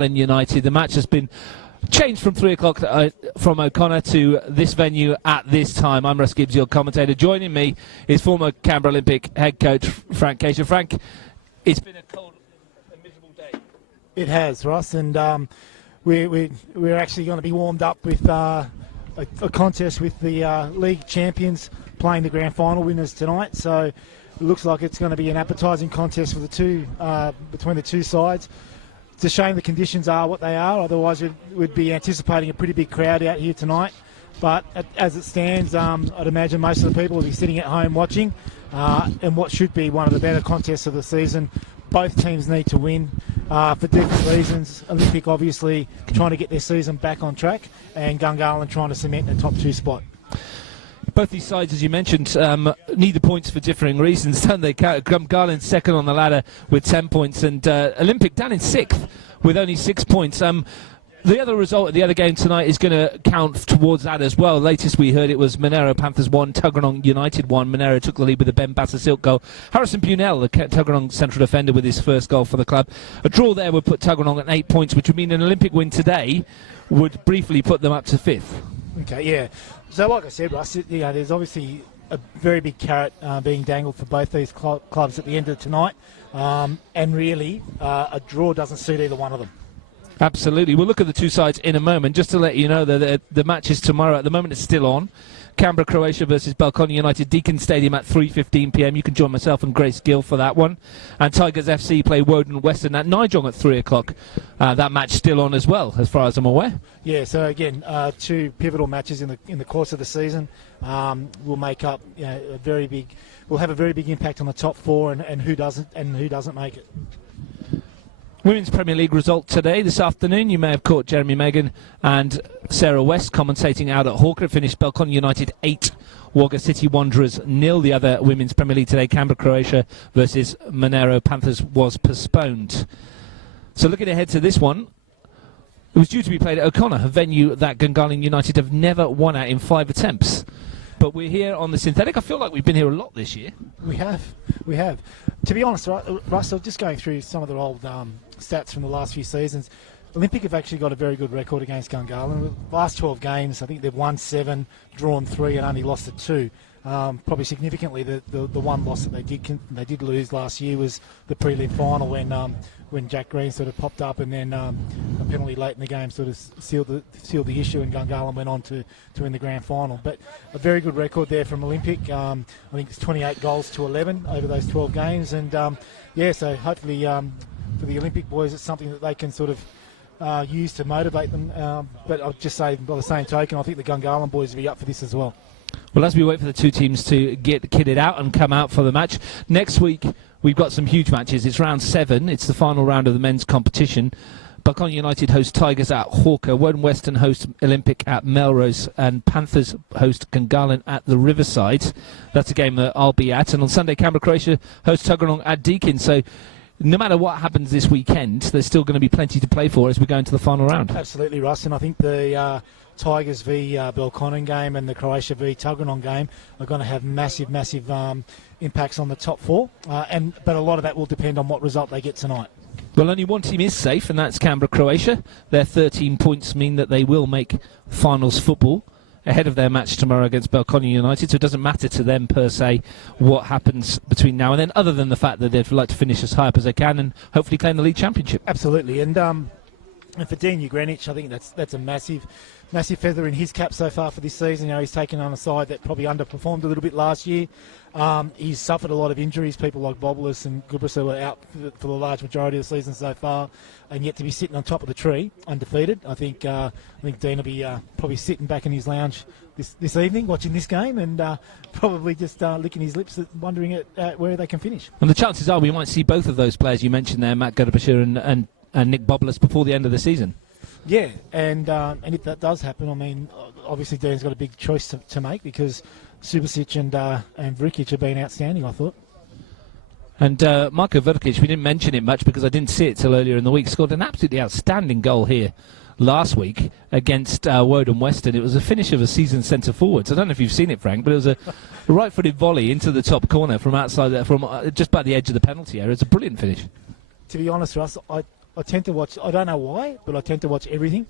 United. The match has been changed from 3 o'clock from O'Connor to this venue at this time. I'm Russ Gibbs, your commentator. Joining me is former Canberra Olympic head coach Frank Keisha. Frank, it's been a cold and miserable day. It has, Russ, and we're actually going to be warmed up with a contest with the league champions playing the grand final winners tonight. So it looks like it's going to be an appetising contest for the two between the two sides. It's a shame the conditions are what they are, otherwise we'd be anticipating a pretty big crowd out here tonight. But as it stands, I'd imagine most of the people will be sitting at home watching, and what should be one of the better contests of the season. Both teams need to win for different reasons. Olympic obviously trying to get their season back on track, and Gungahlin trying to cement the top 2 spot. Both these sides, as you mentioned, need the points for differing reasons, don't they? Gungahlin second on the ladder with 10 points, and Olympic down in 6th with only 6 points. The other result of the other game tonight is going to count towards that as well. Latest we heard it was Monero Panthers 1, Tuggeranong United 1. Monero took the lead with a Ben Basser-Silk goal. Harrison Bunell, the Tuggeranong central defender, with his first goal for the club. A draw there would put Tuggeranong at 8 points, which would mean an Olympic win today would briefly put them up to 5th. Okay, yeah. So like I said, Russ, there's obviously a very big carrot being dangled for both these clubs at the end of tonight. And really, a draw doesn't suit either one of them. Absolutely. We'll look at the two sides in a moment. Just to let you know that the match is tomorrow. At the moment, it's still on. Canberra, Croatia versus Belconnen United, Deakin Stadium at 3:15 p.m. You can join myself and Grace Gill for that one. And Tigers FC play Woden Western at Nijong at 3 o'clock. That match still on as well, as far as I'm aware. Yeah, so again, two pivotal matches in the course of the season will make up a very big. Will have a very big impact on the top 4 and who doesn't make it. Women's Premier League result today, this afternoon. You may have caught Jeremy Megan and Sarah West commentating out at Hawker. It finished Belconnen United 8, Wagga City Wanderers 0. The other Women's Premier League today, Canberra, Croatia versus Monero Panthers, was postponed. So looking ahead to this one, it was due to be played at O'Connor, a venue that Gungahlin United have never won at in 5 attempts. But we're here on the synthetic. I feel like we've been here a lot this year. We have. To be honest, Russ, I was just going through some of the old stats from the last few seasons. Olympic have actually got a very good record against Gungahlin. The last 12 games, I think they've won 7, drawn 3, and only lost 2. Probably significantly, the one loss that they did lose last year was the prelim final when Jack Green sort of popped up, and then a penalty late in the game sort of sealed the issue, and Gungahlin went on to win the grand final. But a very good record there from Olympic. I think it's 28 goals to 11 over those 12 games, and so hopefully for the Olympic boys, it's something that they can sort of use to motivate them. But I'll just say, by the same token, I think the Gungahlin boys will be up for this as well. Well, as we wait for the two teams to get kitted out and come out for the match, next week we've got some huge matches. It's round 7. It's the final round of the men's competition. Belconnen United host Tigers at Hawker. Woden Western host Olympic at Melrose. And Panthers host Gungahlin at the Riverside. That's a game that I'll be at. And on Sunday, Canberra, Croatia host Tuggeranong at Deakin. So no matter what happens this weekend, there's still going to be plenty to play for as we go into the final round. Absolutely, Russ. And I think the Tigers v Belconnen game and the Croatia v Tuggeranong game are going to have massive impacts on the top 4, but a lot of that will depend on what result they get tonight. Well, only one team is safe, and that's Canberra, Croatia. Their 13 points mean that they will make finals football ahead of their match tomorrow against Belconnen United, so it doesn't matter to them per se what happens between now and then, other than the fact that they'd like to finish as high up as they can and hopefully claim the league championship. Absolutely, and for Dean Ugrenich, I think that's a massive feather in his cap so far for this season. He's taken on a side that probably underperformed a little bit last year. He's suffered a lot of injuries. People like Bobulus and Gubrasa were out for the large majority of the season so far, and yet to be sitting on top of the tree, undefeated. I think Dean will be probably sitting back in his lounge this evening, watching this game, and probably just licking his lips, wondering at where they can finish. And the chances are we might see both of those players you mentioned there, Matt Gubrasa and Nick Bobulus, before the end of the season. Yeah, and if that does happen, I mean, obviously Dean's got a big choice to make, because Subasic and Vrikic have been outstanding, I thought. And Marko Vrkic, we didn't mention it much because I didn't see it till earlier in the week, scored an absolutely outstanding goal here last week against Woden Western. It was a finish of a seasoned centre forwards. I don't know if you've seen it, Frank, but it was a right-footed volley into the top corner from outside, from just by the edge of the penalty area. It's a brilliant finish. To be honest, Russ, I tend to watch. I don't know why, but I tend to watch everything.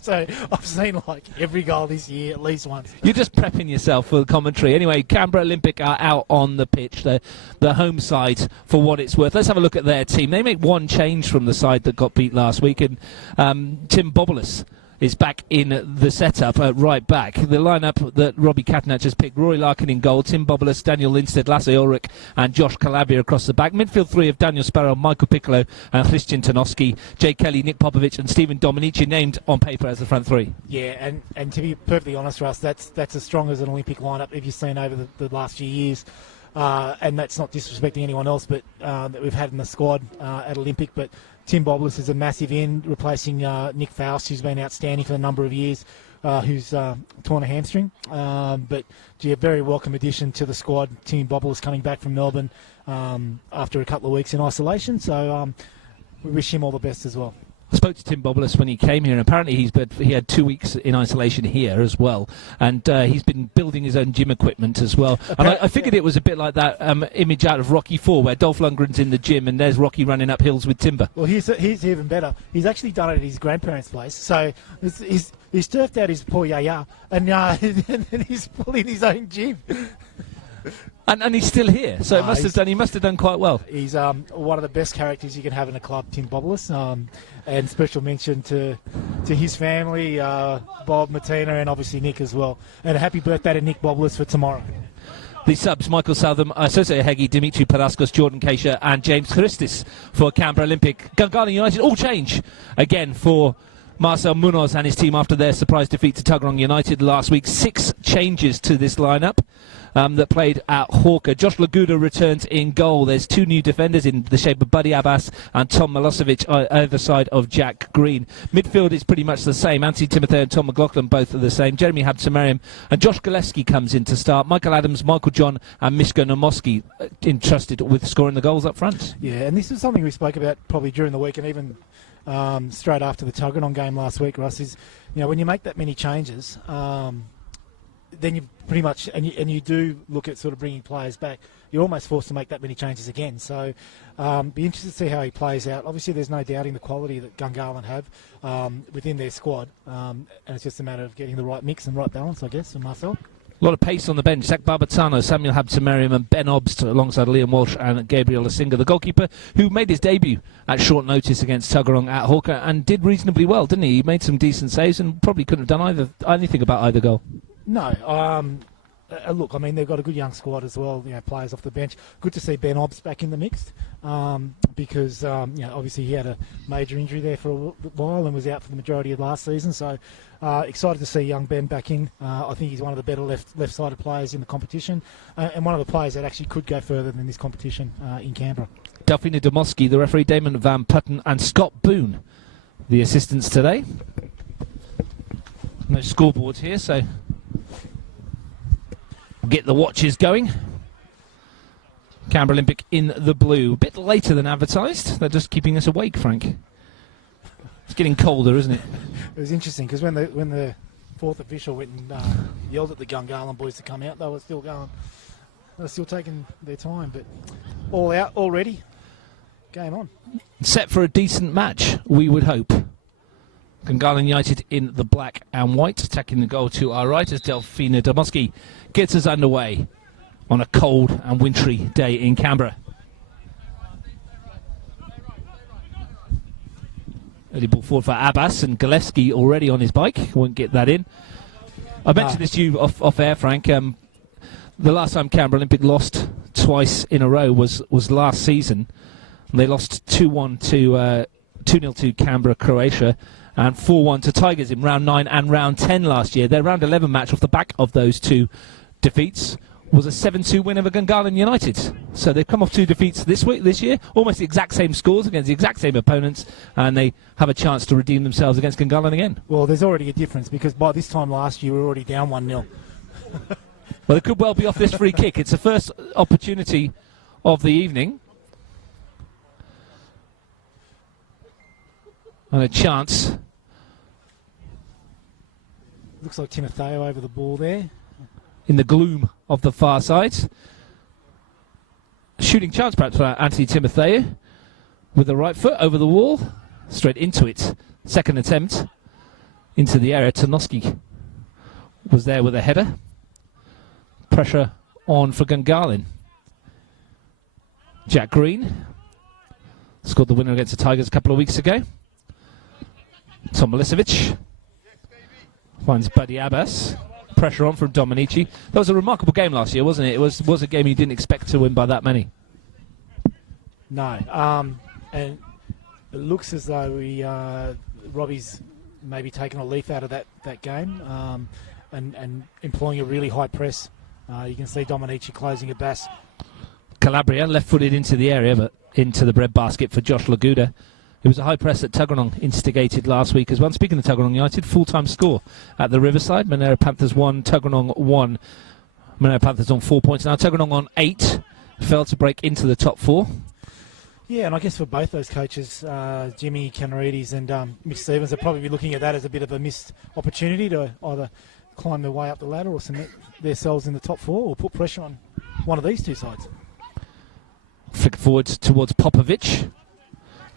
So I've seen like every goal this year at least once. You're just prepping yourself for the commentary. Anyway, Canberra Olympic are out on the pitch. The home side, for what it's worth. Let's have a look at their team. They make one change from the side that got beat last week, and Tim Bobolas is back in the setup at right back. The lineup that Robbie Catanach has picked: Rory Larkin in goal, Tim Bobolas, Daniel Lindstedt, Lasse Ulrich and Josh Calabria across the back. Midfield three of Daniel Sparrow, Michael Piccolo and Christian Tanowski. Jay Kelly, Nick Popovic and Stephen Dominici named on paper as the front three. Yeah, and to be perfectly honest, Russ, that's as strong as an Olympic lineup if you've seen over the last few years. And that's not disrespecting anyone else, but that we've had in the squad at Olympic. But Tim Bobolas is a massive in, replacing Nick Faust, who's been outstanding for a number of years, who's torn a hamstring. But a very welcome addition to the squad. Tim Bobolas coming back from Melbourne after a couple of weeks in isolation. So we wish him all the best as well. I spoke to Tim Bobolas when he came here, and apparently he had 2 weeks in isolation here as well, and he's been building his own gym equipment as well. And I figured it was a bit like that image out of Rocky IV, where Dolph Lundgren's in the gym and there's Rocky running up hills with timber. Well, he's even better. He's actually done it at his grandparents' place. So he's turfed out his poor yaya, and and he's pulling his own gym. And he's still here, so he must have done quite well. He's one of the best characters you can have in a club, Tim Bobolas, and special mention to his family, Bob, Martina, and obviously Nick as well. And a happy birthday to Nick Bobolas for tomorrow. The subs: Michael Southam, Sose Hegi, Dimitri Paraskos, Jordan Keisha and James Christis for Canberra Olympic. Gungahlin United all change again for Marcel Munoz and his team after their surprise defeat to Tuggeranong United last week. 6 changes to this lineup that played at Hawker. Josh Laguda returns in goal. There's 2 new defenders in the shape of Buddy Abbas and Tom Milosevic either side of Jack Green. Midfield is pretty much the same. Anthony Timothy and Tom McLaughlin both are the same. Jeremy Habtemariam and Josh Gillespie comes in to start. Michael Adams, Michael John and Mishko Nomoski entrusted with scoring the goals up front. Yeah, and this is something we spoke about probably during the week and even straight after the Tuggeranong game last week, Russ, is when you make that many changes, then you pretty much, and you do look at sort of bringing players back, you're almost forced to make that many changes again. So be interested to see how he plays out. Obviously, there's no doubting the quality that Gungahlin have within their squad, and it's just a matter of getting the right mix and right balance, I guess, for Marcel. A lot of pace on the bench. Zach Barbatano, Samuel Habtemariam and Ben Obst alongside Liam Walsh and Gabriel Lasinga. The goalkeeper who made his debut at short notice against Tuggeranong at Hawker and did reasonably well, didn't he? He made some decent saves and probably couldn't have done anything about either goal. No. Look, I mean, they've got a good young squad as well, players off the bench. Good to see Ben Obst back in the mix because, obviously he had a major injury there for a while and was out for the majority of last season. So excited to see young Ben back in. I think he's one of the better left-sided players in the competition and one of the players that actually could go further than this competition in Canberra. Delphina Domoski, the referee, Damon Van Putten and Scott Boone, the assistants today. No scoreboards here, so get the watches going. Canberra Olympic in the blue. A bit later than advertised. They're just keeping us awake, Frank. It's getting colder, isn't it? It was interesting because when the fourth official went and yelled at the Gungahlin boys to come out, they were still going. They were still taking their time, but all out, all ready. Game on. Set for a decent match, we would hope. Gungahlin United in the black and white, attacking the goal to our right as Delphina Domoski gets us underway on a cold and wintry day in Canberra. Early ball forward for Abbas and Gillespie already on his bike. Won't get that in. I mentioned this to you off air, Frank. The last time Canberra Olympic lost twice in a row was last season. They lost 2-1 to 2-0 to Canberra, Croatia, and 4-1 to Tigers in round 9 and round 10 last year. Their round 11 match off the back of those 2 defeats was a 7-2 win over Gungahlin United. So they've come off 2 defeats this year, almost the exact same scores against the exact same opponents, and they have a chance to redeem themselves against Gungahlin again. Well, there's already a difference because by this time last year we were already down 1-0. Well, it could well be off this free kick. It's the first opportunity of the evening. And a chance. Looks like Timotheo over the ball there. In the gloom of the far side. Shooting chance perhaps for Anthony Timotheo with the right foot over the wall. straight into it. Second attempt into the area. Tarnowski was there with a header. Pressure on for Gungahlin. Jack Green scored the winner against the Tigers a couple of weeks ago. Tom Milicevic finds Buddy Abbas. Pressure on from Dominici. That was a remarkable game last year, wasn't it? It was a game you didn't expect to win by that many. No. And it looks as though Robbie's maybe taken a leaf out of that game and employing a really high press. You can see Dominici closing Abbas. Calabria left-footed into the area, but into the breadbasket for Josh Laguda. It was a high press that Tuggeranong instigated last week as well. Speaking of Tuggeranong United, full-time score at the Riverside. Monero Panthers 1, Tuggeranong 1. Monero Panthers on 4 points now. Tuggeranong on 8. Failed to break into the top 4. Yeah, and I guess for both those coaches, Jimmy Canarides and Mick Stevens, they'll probably be looking at that as a bit of a missed opportunity to either climb their way up the ladder or cement themselves in the top 4 or put pressure on one of these two sides. Flick forwards towards Popovic.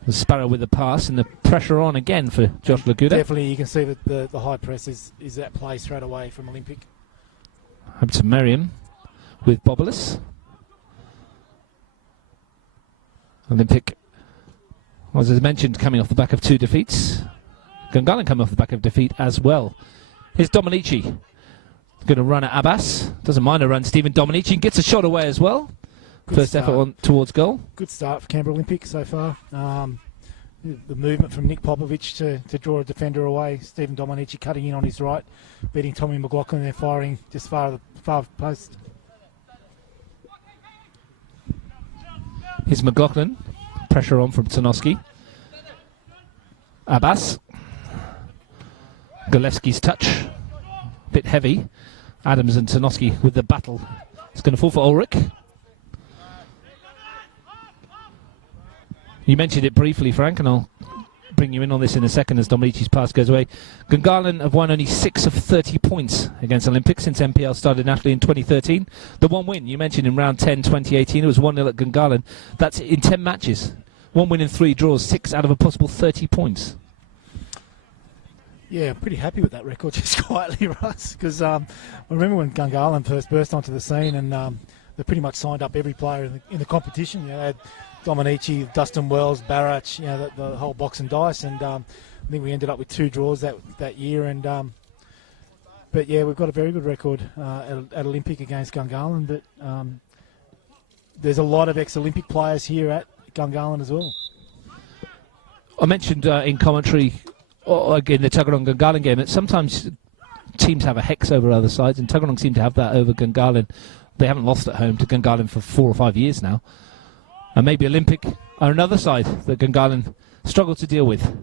The Sparrow with the pass and the pressure on again for Josh Laguda. Definitely, you can see that the high press is at play straight away from Olympic. Up to Merriam with Bobolis. Olympic, as I mentioned, coming off the back of 2 defeats. Gungahlin coming off the back of defeat as well. Here's Dominici. Going to run at Abbas. Doesn't mind a run. Stephen Dominici gets a shot away as well. Good First start. effort on towards goal. Good start for Canberra Olympic so far. The movement from Nick Popovic to draw a defender away. Stephen Dominici cutting in on his right, beating Tommy McLaughlin there, firing just far post. Here's McLaughlin. Pressure on from Tarnowski. Abbas. Galeski's touch. Bit heavy. Adams and Tarnowski with the battle. It's going to fall for Ulrich. You mentioned it briefly, Frank, and I'll bring you in on this in a second as Dominici's pass goes away. Gungahlin have won only 6 of 30 points against Olympic since NPL started nationally in 2013. The one win you mentioned in round 10, 2018, it was 1-0 at Gungahlin. That's in 10 matches. 1 win in 3 draws, 6 out of a possible 30 points. Yeah, I'm pretty happy with that record, just quietly, Russ, because I remember when Gungahlin first burst onto the scene and they pretty much signed up every player in the competition. You know, they had Dominici, Dustin Wells, Barach, you know, the whole box and dice, and I think we ended up with 2 draws that year. And but yeah, we've got a very good record at Olympic against Gungahlin. But there's a lot of ex-Olympic players here at Gungahlin as well. I mentioned in commentary, again, the Tuggeranong Gungahlin game, that sometimes teams have a hex over other sides, and Tuggeranong seem to have that over Gungahlin. They haven't lost at home to Gungahlin for 4 or 5 years now. And maybe Olympic are another side that Gungahlin struggle to deal with.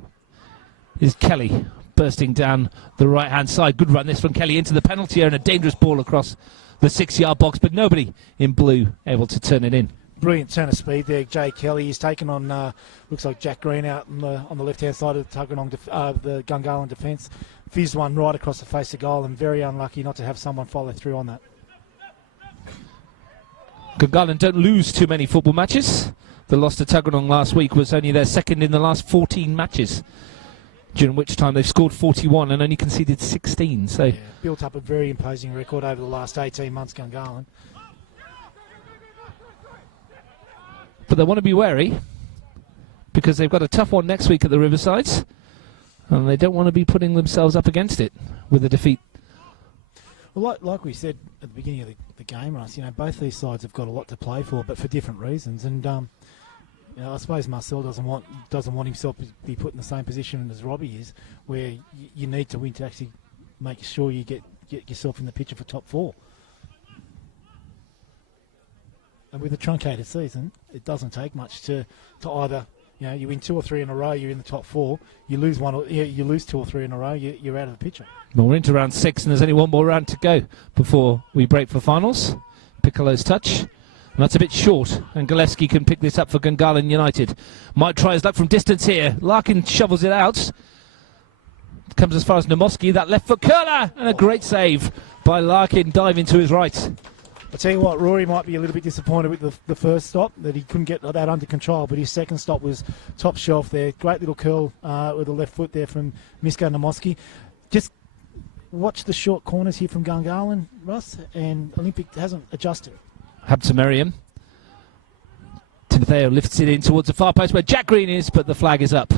Is Kelly bursting down the right-hand side. Good run this from Kelly into the penalty area and a dangerous ball across the 6-yard box, but nobody in blue able to turn it in. Brilliant turn of speed there, Jay Kelly. He's taken on, looks like Jack Green out on the left-hand side of the Gungahlin defence. Fizzed one right across the face of goal, and very unlucky not to have someone follow through on that. Gungahlin don't lose too many football matches. The loss to Tuggeranong last week was only their second in the last 14 matches, during which time they've scored 41 and only conceded 16. So yeah, built up a very imposing record over the last 18 months, Gungahlin. But they want to be wary because they've got a tough one next week at the Riversides, and they don't want to be putting themselves up against it with a defeat. Well, like we said at the beginning of the game, Russ, you know, both these sides have got a lot to play for, but for different reasons. And you know, I suppose Marcel doesn't want himself to be put in the same position as Robbie is, where you need to win to actually make sure you get yourself in the picture for top 4. And with a truncated season, it doesn't take much to either. You know, you win 2 or 3 in a row, you're in the top 4. You lose 2 or 3 in a row, you're out of the picture. Well, we're into round 6, and there's only one more round to go before we break for finals. Piccolo's touch, and that's a bit short, and Gillespie can pick this up for Gungahlin United. Might try his luck from distance here. Larkin shovels it out. Comes as far as Namoski, that left foot curler, and a great save by Larkin, diving to his right. I tell you what, Rory might be a little bit disappointed with the first stop, that he couldn't get that under control, but his second stop was top shelf there. Great little curl with the left foot there from Misko Namoski. Just watch the short corners here from Gungahlin, Russ, and Olympic hasn't adjusted. Habtemariam. Timotheo lifts it in towards the far post where Jack Green is, but the flag is up.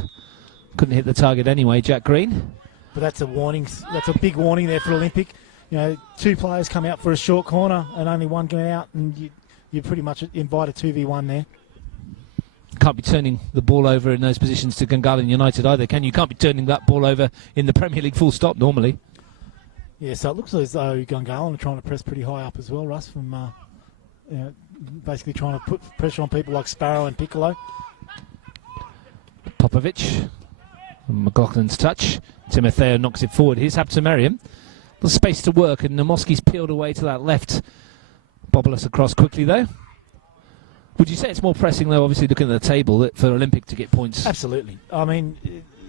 Couldn't hit the target anyway, Jack Green. But that's a warning. That's a big warning there for Olympic. You know, 2 players come out for a short corner and only one going out, and you pretty much invite a 2v1 there. Can't be turning the ball over in those positions to Gungahlin United either, can you? Can't be turning that ball over in the Premier League full stop normally. Yeah, so it looks as though Gungahlin are trying to press pretty high up as well, Russ, from basically trying to put pressure on people like Sparrow and Piccolo. Popovic. McLaughlin's touch. Timotheo knocks it forward. Here's Habtemariam. The space to work, and Namoski's peeled away to that left. Bobulus across quickly, though. Would you say it's more pressing, though, obviously looking at the table, for Olympic to get points? Absolutely. I mean,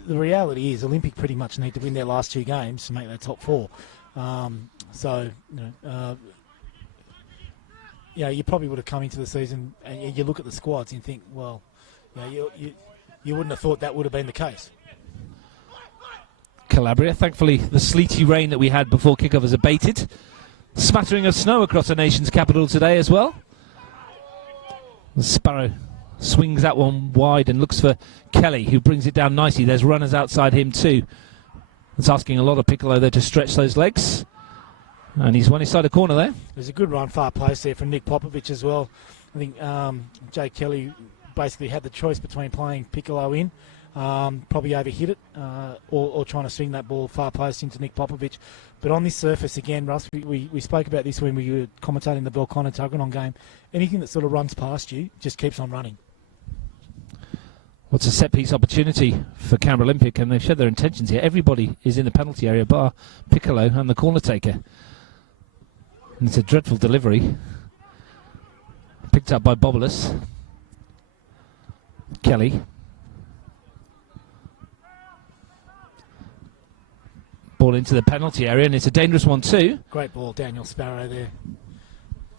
the reality is Olympic pretty much need to win their last 2 games to make their top 4. You probably would have come into the season and you look at the squads and think, well, you wouldn't have thought that would have been the case. Calabria, thankfully the sleety rain that we had before kickoff has abated. Smattering of snow across the nation's capital today as well. Sparrow swings that one wide and looks for Kelly, who brings it down nicely. There's runners outside him too. It's asking a lot of Piccolo there to stretch those legs. And he's won his side of corner there. There's a good run far post there from Nick Popovic as well. I think Jay Kelly basically had the choice between playing Piccolo in, probably overhit it, or trying to swing that ball far post into Nick Popovic. But on this surface, again, Russ, we spoke about this when we were commentating the Belconnen-Tuggeranong game. Anything that sort of runs past you just keeps on running. What's a set-piece opportunity for Canberra Olympic, and they've showed their intentions here. Everybody is in the penalty area, bar Piccolo and the corner taker. And it's a dreadful delivery. Picked up by Bobulus. Kelly. Ball into the penalty area, and it's a dangerous one too. Great ball, Daniel Sparrow there.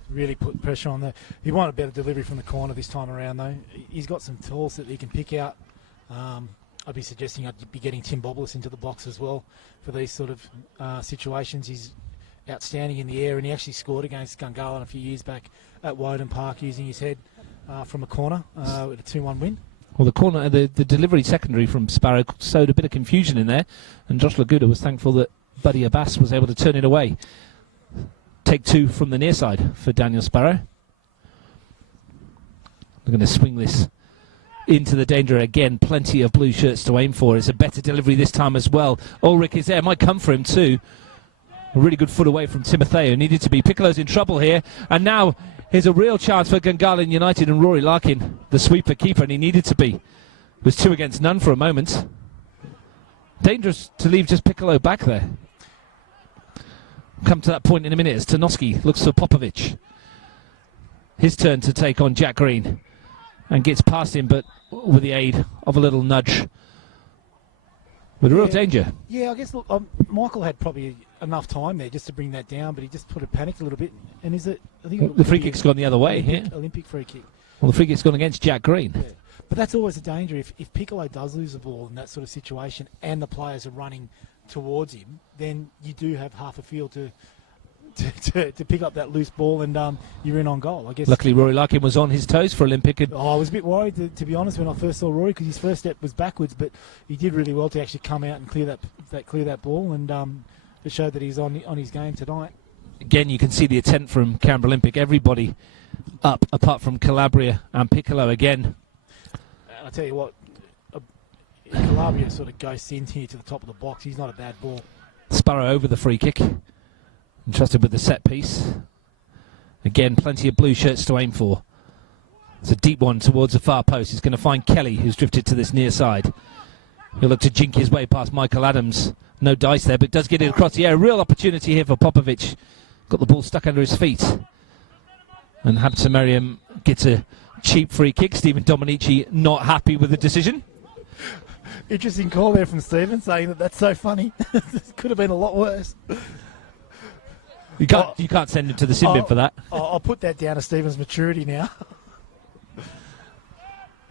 Really put pressure on there. He wanted a better delivery from the corner this time around, though. He's got some tools that he can pick out. I'd be suggesting I'd be getting Tim Bobulus into the box as well for these sort of situations. He's outstanding in the air, and he actually scored against Gungahlin a few years back at Woden Park using his head from a corner with a 2-1 win. Well, the corner, the delivery secondary from Sparrow sowed a bit of confusion in there, and Josh Laguda was thankful that Buddy Abbas was able to turn it away. Take 2 from the near side for Daniel Sparrow. They're going to swing this into the danger again. Plenty of blue shirts to aim for. It's a better delivery this time as well. Ulrich is there. Might come for him too. A really good foot away from Timotheo. Needed to be. Piccolo's in trouble here. And now here's a real chance for Gungahlin United, and Rory Larkin, the sweeper keeper, and he needed to be. It was 2 against none for a moment. Dangerous to leave just Piccolo back there. Come to that point in a minute as Tarnowski looks for Popovic. His turn to take on Jack Green, and gets past him, but with the aid of a little nudge. With real danger. Yeah, I guess, look, Michael had probably enough time there just to bring that down, but he just sort of panicked a little bit. And is it? I think the free kick's gone the other way here. Yeah. Olympic free kick. Well, the free kick's gone against Jack Green. Yeah. But that's always a danger. If Piccolo does lose the ball in that sort of situation and the players are running towards him, then you do have half a field to pick up that loose ball, and you're in on goal, I guess. Luckily, Rory Larkin was on his toes for Olympic. I was a bit worried, to be honest, when I first saw Rory, because his first step was backwards, but he did really well to actually come out and clear that ball, and it showed that he's on his game tonight. Again, you can see the intent from Canberra Olympic. Everybody up, apart from Calabria and Piccolo again. I'll tell you what, Calabria sort of goes in here to the top of the box. He's not a bad ball. Sparrow over the free kick. Entrusted with the set piece. Again, plenty of blue shirts to aim for. It's a deep one towards the far post. He's going to find Kelly, who's drifted to this near side. He'll look to jink his way past Michael Adams. No dice there, but does get it across the air. Real opportunity here for Popovic. Got the ball stuck under his feet. And Habtemariam gets a cheap free kick. Stephen Dominici not happy with the decision. Interesting call there from Stephen, saying that's so funny. It could have been a lot worse. You can't send him to the sin bin for that. I'll put that down to Stephen's maturity now.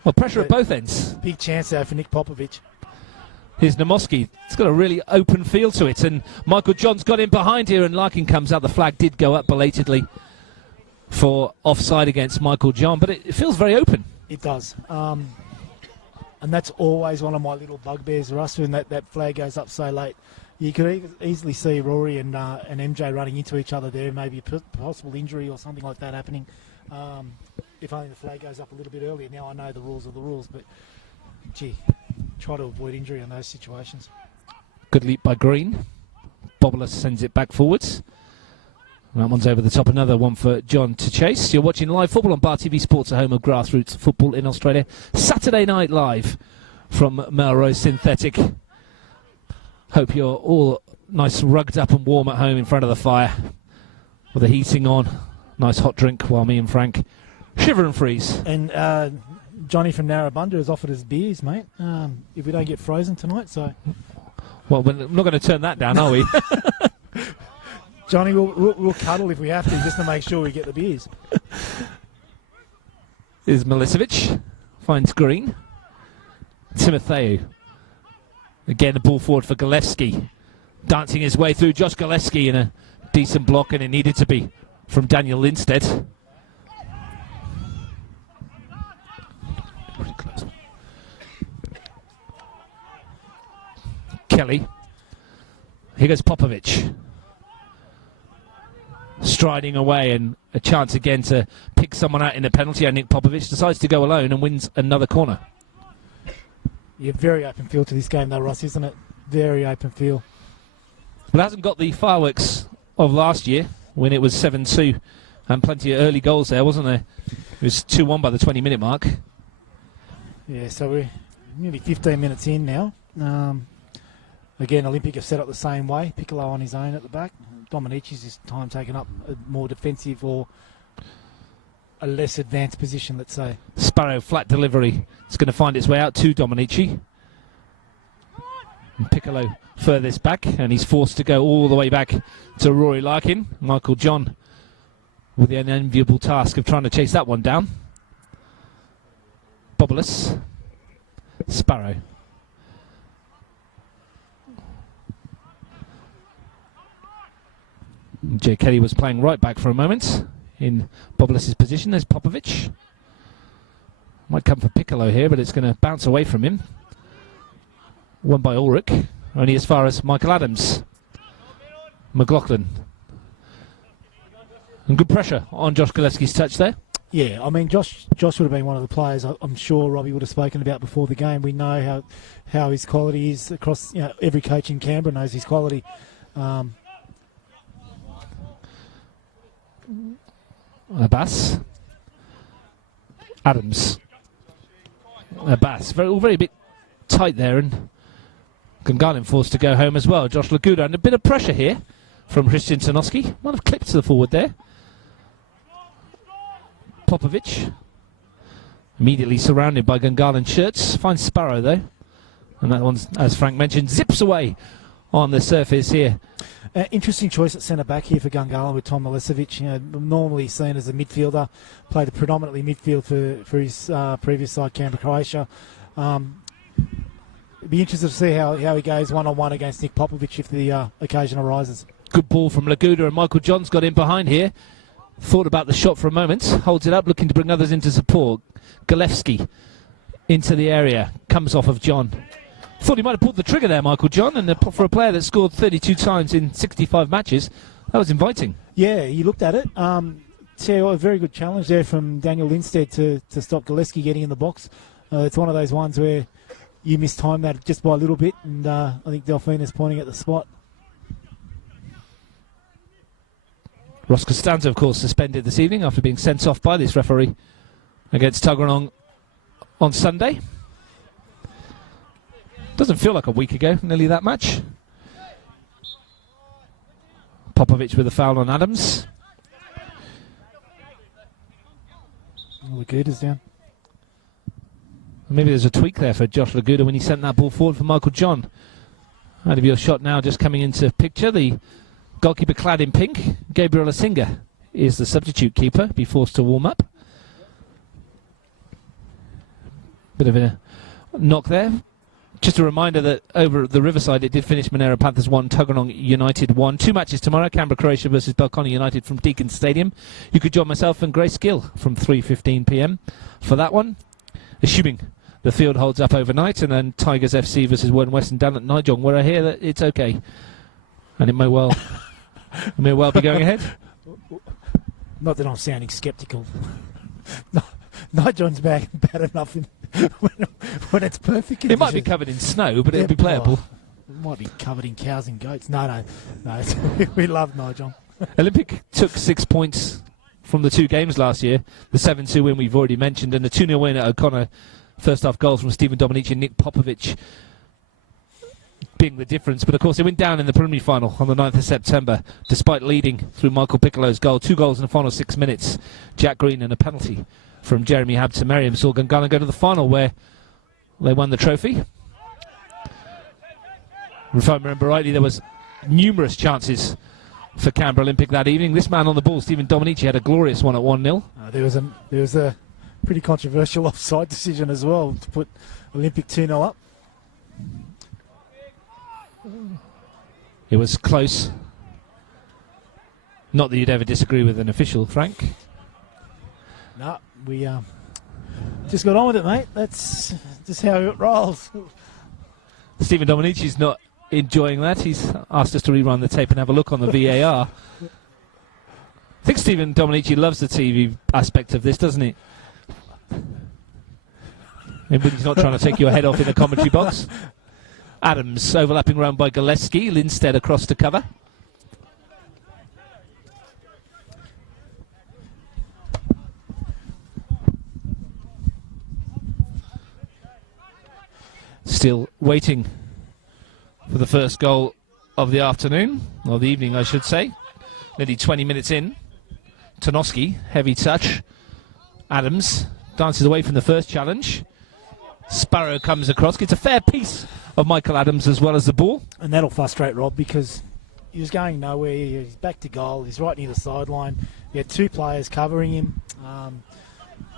Well, pressure at both ends. Big chance there for Nick Popovich. Here's Namoski. It's got a really open feel to it, and Michael John's got in behind here, and Larkin comes out. The flag did go up belatedly for offside against Michael John, but it feels very open. It does. And that's always one of my little bugbears, Russ, when that flag goes up so late. You could easily see Rory and MJ running into each other there, maybe a possible injury or something like that happening. If only the flag goes up a little bit earlier. Now I know the rules are the rules, but gee, try to avoid injury in those situations. Good leap by Green. Bobbler sends it back forwards. And that one's over the top. Another one for John to chase. You're watching live football on Bar TV Sports, a home of grassroots football in Australia. Saturday night live from Melrose Synthetic. Hope you're all nice rugged up and warm at home in front of the fire with the heating on. Nice hot drink while me and Frank shiver and freeze. And Johnny from Narrabundah has offered us beers, mate, if we don't get frozen tonight. So, well, we're not going to turn that down, are we? Johnny, we'll cuddle if we have to, just to make sure we get the beers. Here's Milicevic. Finds Green. Timotheu. Again, the ball forward for Gillespie. Dancing his way through. Josh Gillespie in a decent block, and it needed to be from Daniel Lindstedt. Kelly. Here goes Popovich. Striding away, and a chance again to pick someone out in the penalty. And Nick Popovich decides to go alone and wins another corner. Yeah, very open feel to this game though, Ross, isn't it? Very open feel. But it hasn't got the fireworks of last year when it was 7-2 and plenty of early goals there, wasn't there? It was 2-1 by the 20-minute mark. Yeah, so we're nearly 15 minutes in now. Again, Olympic have set up the same way. Piccolo on his own at the back. Dominici's this time taken up a more defensive or a less advanced position, let's say. Sparrow, flat delivery. It's going to find its way out to Dominici. And Piccolo furthest back, and he's forced to go all the way back to Rory Larkin. Michael John with the unenviable task of trying to chase that one down. Bobulus. Sparrow. Jay Kelly was playing right back for a moment in Bobulus's position. There's Popovich. Might come for Piccolo here, but it's going to bounce away from him. Won by Ulrich. Only as far as Michael Adams. McLaughlin. And good pressure on Josh Gillespie's touch there. Yeah, I mean, Josh would have been one of the players I'm sure Robbie would have spoken about before the game. We know how his quality is across, every coach in Canberra knows his quality. Abbas. Adams. Abbas. Very bit tight there, and Gungahlin forced to go home as well. Josh Laguda, and a bit of pressure here from Christian Tanoski. Might have clipped to the forward there. Popovich. Immediately surrounded by Gungahlin shirts. Finds Sparrow though. And that one's, as Frank mentioned, zips away on the surface here. Interesting choice at centre-back here for Gungahlin with Tom Milicevic. Normally seen as a midfielder, played predominantly midfield for his previous side, Canberra, Croatia. Be interested to see how he goes one-on-one against Nick Popovich if the occasion arises. Good ball from Laguda, and Michael John's got in behind here. Thought about the shot for a moment, holds it up, looking to bring others into support. Gillespie into the area, comes off of John. Thought he might have pulled the trigger there, Michael John, and for a player that scored 32 times in 65 matches, that was inviting. Yeah, he looked at it. So a very good challenge there from Daniel Lindstedt to stop Gillespie getting in the box. It's one of those ones where you mistime that just by a little bit, and I think Delphina's pointing at the spot. Ross Costanza, of course, suspended this evening after being sent off by this referee against Tuggeranong on Sunday. Doesn't feel like a week ago, nearly that much. Popovich with a foul on Adams. Laguda's down. Maybe there's a tweak there for Josh Laguda when he sent that ball forward for Michael John. Out of your shot now, just coming into picture, the Goalkeeper clad in pink, Gabriel Asinga, is the substitute keeper, be forced to warm up. Bit of a knock there. Just a reminder that over at the Riverside it did finish Monera Panthers 1, Tuggeranong United 1. 2 matches tomorrow, Canberra Croatia versus Belconnen United from Deakin Stadium. You could join myself and Grace Gill from 3:15 p.m. for that one, assuming the field holds up overnight. And then Tigers FC versus Warren Western down at Nijong, where I hear that it's okay. And it may well be going ahead. Not that I'm sounding sceptical. Nigel bad enough when it's perfect conditions. It might be covered in snow, but it'll be playable. It might be covered in cows and goats. No. We love Nigel. Olympic took 6 points from the 2 games last year. The 7-2 win we've already mentioned, and the 2-0 win at O'Connor. First half goals from Stephen Dominici and Nick Popovic being the difference. But of course, they went down in the preliminary final on the 9th of September, despite leading through Michael Piccolo's goal. 2 goals in the final 6 minutes. Jack Green and a penalty from Jeremy Habtemariam saw Gungahlin go to the final, where they won the trophy. If I remember rightly, there was numerous chances for Canberra Olympic that evening. This man on the ball, Stephen Dominici, had a glorious one at 1-0. There was a pretty controversial offside decision as well to put Olympic 2-0 up. It was close. Not that you'd ever disagree with an official, Frank. No, we just got on with it, mate. That's just how it rolls. Stephen Dominici's not enjoying that. He's asked us to rerun the tape and have a look on the VAR. I think Stephen Dominici loves the TV aspect of this, doesn't he? Maybe he's not trying to take your head off in the commentary box. Adams overlapping round by Gillespie. Lindstead across to cover. Still waiting for the first goal of the afternoon, or the evening I should say. Nearly 20 minutes in. Tarnowski, heavy touch. Adams dances away from the first challenge. Sparrow comes across, gets a fair piece of Michael Adams as well as the ball. And that'll frustrate Rob because he was going nowhere. He's back to goal. He's right near the sideline. He had 2 players covering him.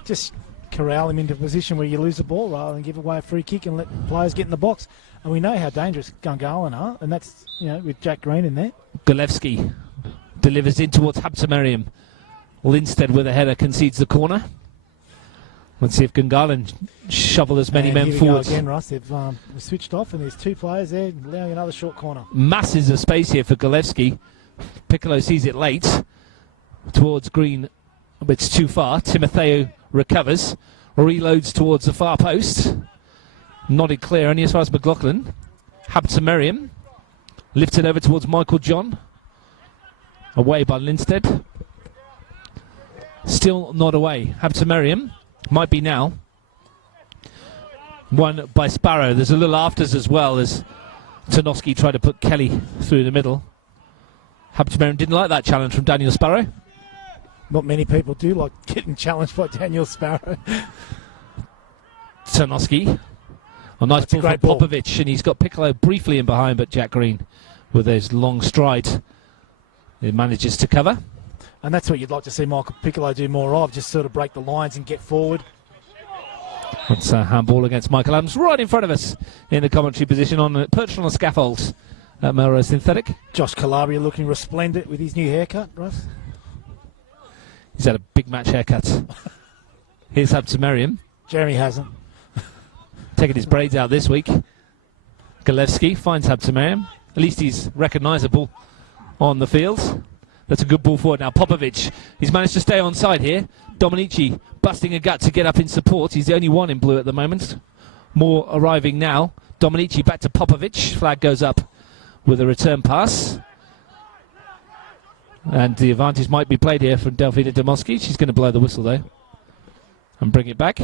Just corral him into a position where you lose the ball rather than give away a free kick and let players get in the box. And we know how dangerous Gungahlin are, and that's, with Jack Green in there. Gillespie delivers in towards Habtemariam. Lindstead with a header concedes the corner. Let's see if Gungahlin shovel as many men forward. Again, Russ. They've switched off, and there's 2 players there allowing another short corner. Masses of space here for Gillespie. Piccolo sees it late towards Green, but it's too far. Timotheo recovers, reloads towards the far post. Nodded clear only as far as McLaughlin. Habtemariam lifted over towards Michael John. Away by Lindstead. Still not away. Habtemariam might be now. One by Sparrow. There's a little afters as well as Tarnowski tried to put Kelly through the middle. Habtemariam didn't like that challenge from Daniel Sparrow. Not many people do like getting challenged by Daniel Sparrow. Tarnowski. A nice ball from Popovic, and he's got Piccolo briefly in behind, but Jack Green with his long stride, he manages to cover. And that's what you'd like to see Michael Piccolo do more of, just sort of break the lines and get forward. It's a handball against Michael Adams right in front of us in the commentary position, perched on a scaffold at Melrose Synthetic. Josh Calabria looking resplendent with his new haircut, Russ. He's had a big match haircut. Here's Habtemariam. Jeremy hasn't. Taking his braids out this week. Gillespie finds Habtemariam. At least he's recognisable on the field. That's a good ball forward now. Popovic, he's managed to stay on side here. Dominici busting a gut to get up in support. He's the only one in blue at the moment. More arriving now. Dominici back to Popovic. Flag goes up with a return pass. And the advantage might be played here from Delphina Demoski. She's going to blow the whistle though and bring it back.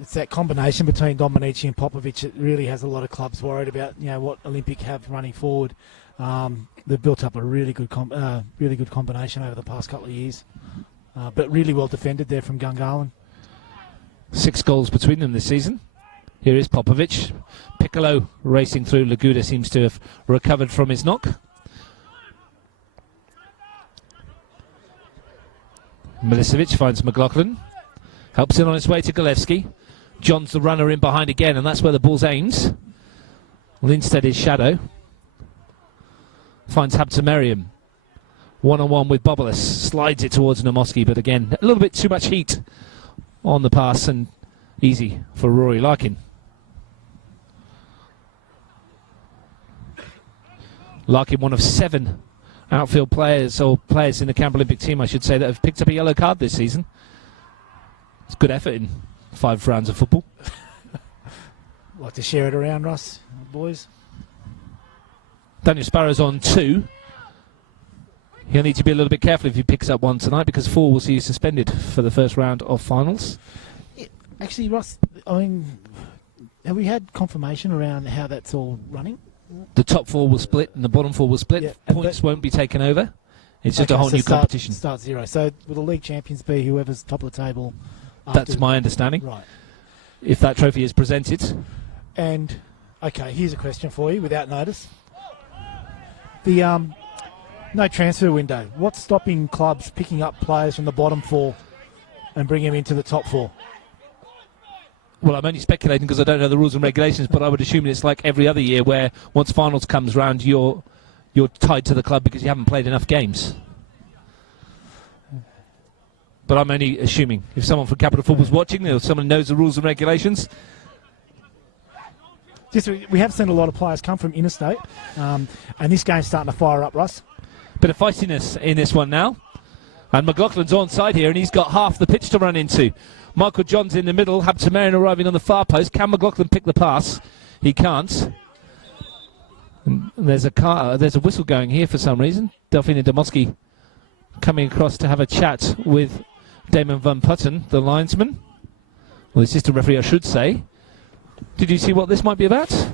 It's that combination between Dominici and Popovic that really has a lot of clubs worried about, what Olympic have running forward. They've built up a really good combination over the past couple of years. But really well defended there from Gungahlin. 6 goals between them this season. Here is Popovic. Piccolo racing through. Laguda seems to have recovered from his knock. Milicevic finds McLaughlin. Helps in on his way to Golevsky. John's the runner in behind again, and that's where the ball's aimed. Lindstead is shadow. Finds Habtemariam. One-on-one with Bobolas. Slides it towards Nomoski, but again, a little bit too much heat on the pass and easy for Rory Larkin. Larkin, one of 7 outfield players, or players in the Canberra Olympic team, I should say, that have picked up a yellow card this season. It's good effort in 5 rounds of football. Like to share it around, Russ, boys? Daniel Sparrow's on 2. He'll need to be a little bit careful if he picks up 1 tonight, because 4 will see you suspended for the first round of finals. Yeah, actually, Russ, I mean, have we had confirmation around how that's all running? The top 4 will split and the bottom 4 will split. Yeah, Points won't be taken over. It's just a whole new competition. Start 0. So will the league champions be whoever's top of the table? That's my understanding. Right. If that trophy is presented. And, okay, here's a question for you without notice. The no transfer window. What's stopping clubs picking up players from the bottom 4 and bring them into the top 4? Well, I'm only speculating because I don't know the rules and regulations, but I would assume it's like every other year where once finals comes round, you're tied to the club because you haven't played enough games. But I'm only assuming. If someone from Capital Football's watching, or someone knows the rules and regulations. We have seen a lot of players come from interstate, and this game's starting to fire up, Russ. Bit of feistiness in this one now. And McLaughlin's onside here, and he's got half the pitch to run into. Michael John's in the middle, Habtemariam arriving on the far post. Can McLaughlin pick the pass? He can't. And there's a whistle going here for some reason. Delphine Domoski coming across to have a chat with Damon Van Putten, the linesman. Well, the assistant referee, I should say. Did you see what this might be about?